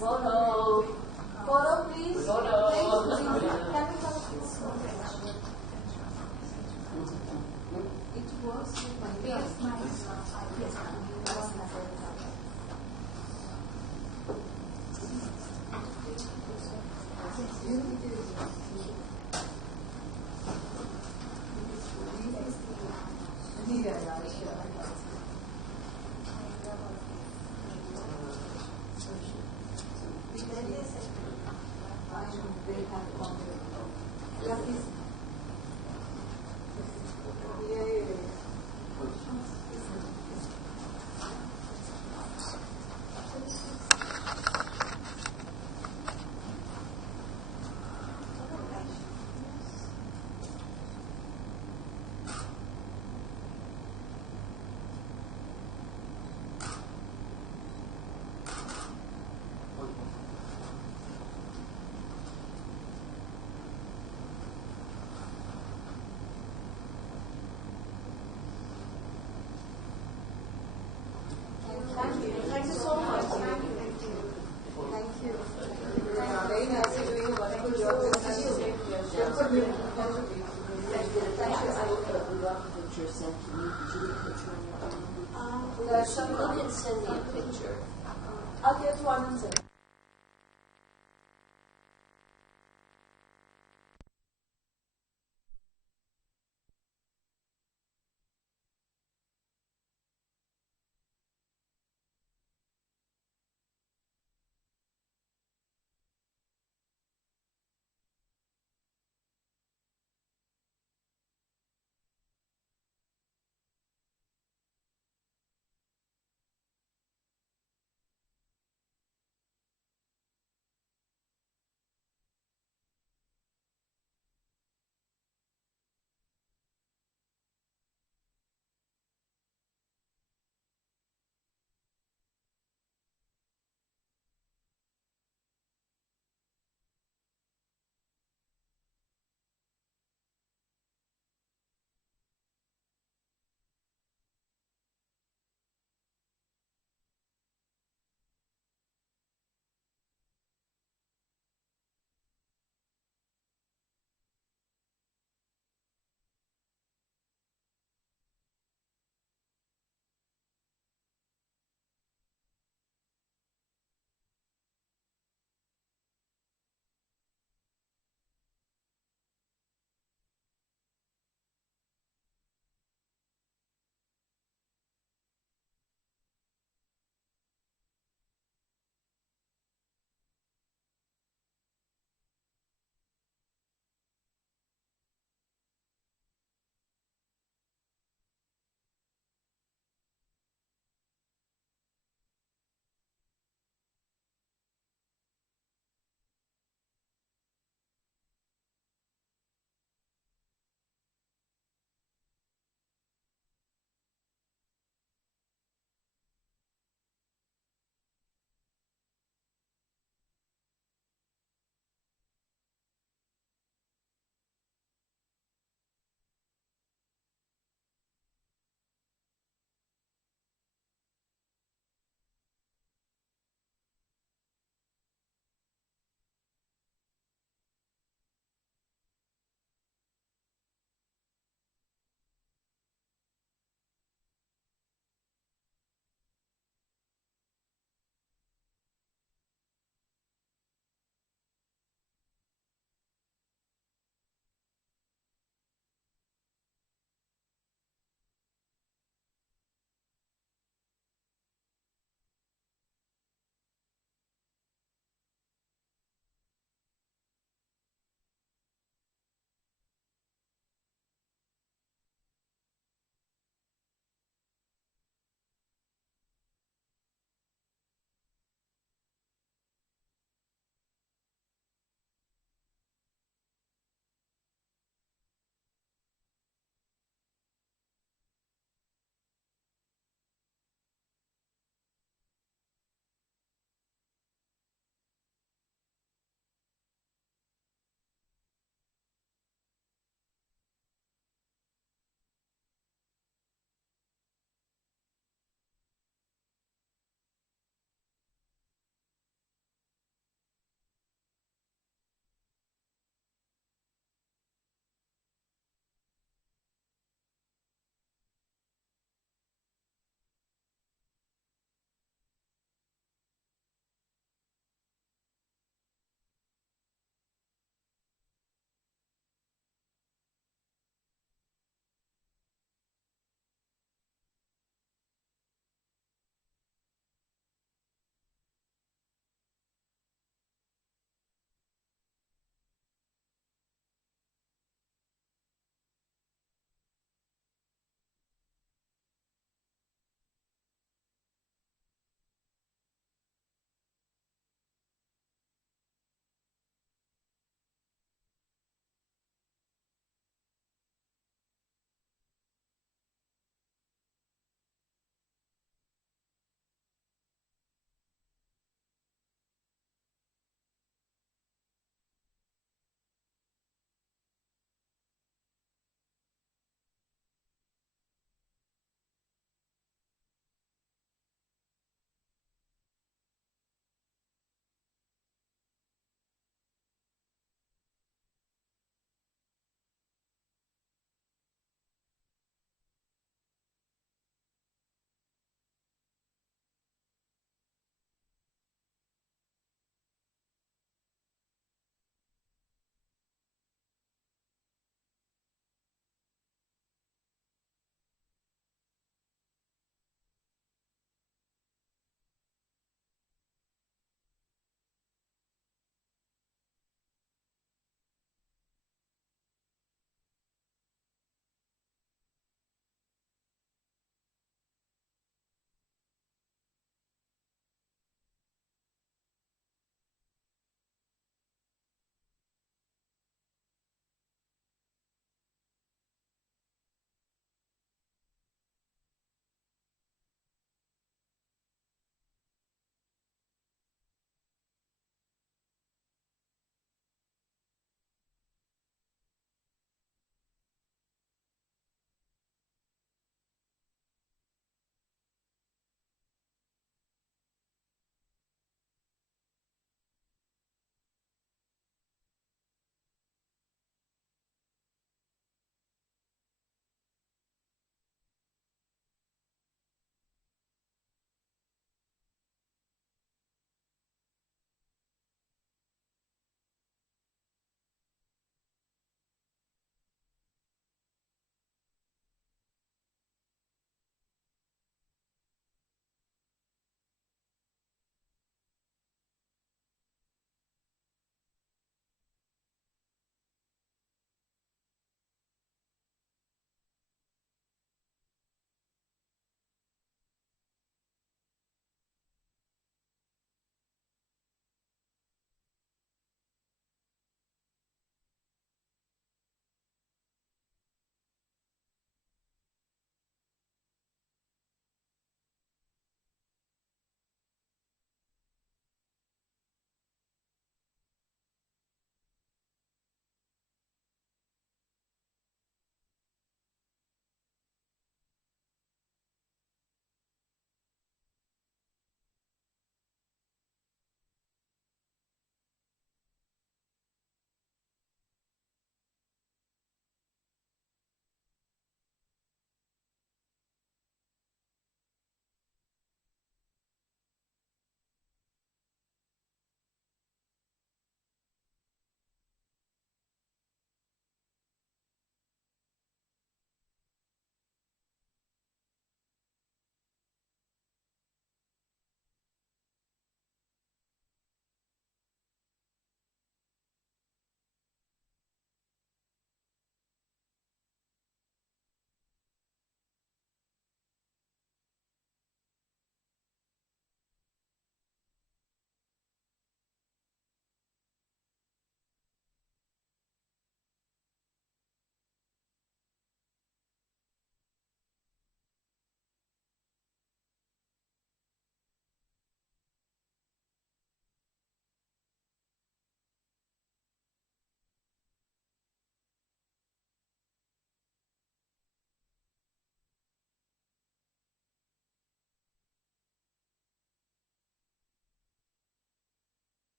Photo. Photo, please. Photo. Can we have it was Thank you so much. Thank you. Very nice. You're doing a wonderful job. Someone can send me a picture. I'll get one and send.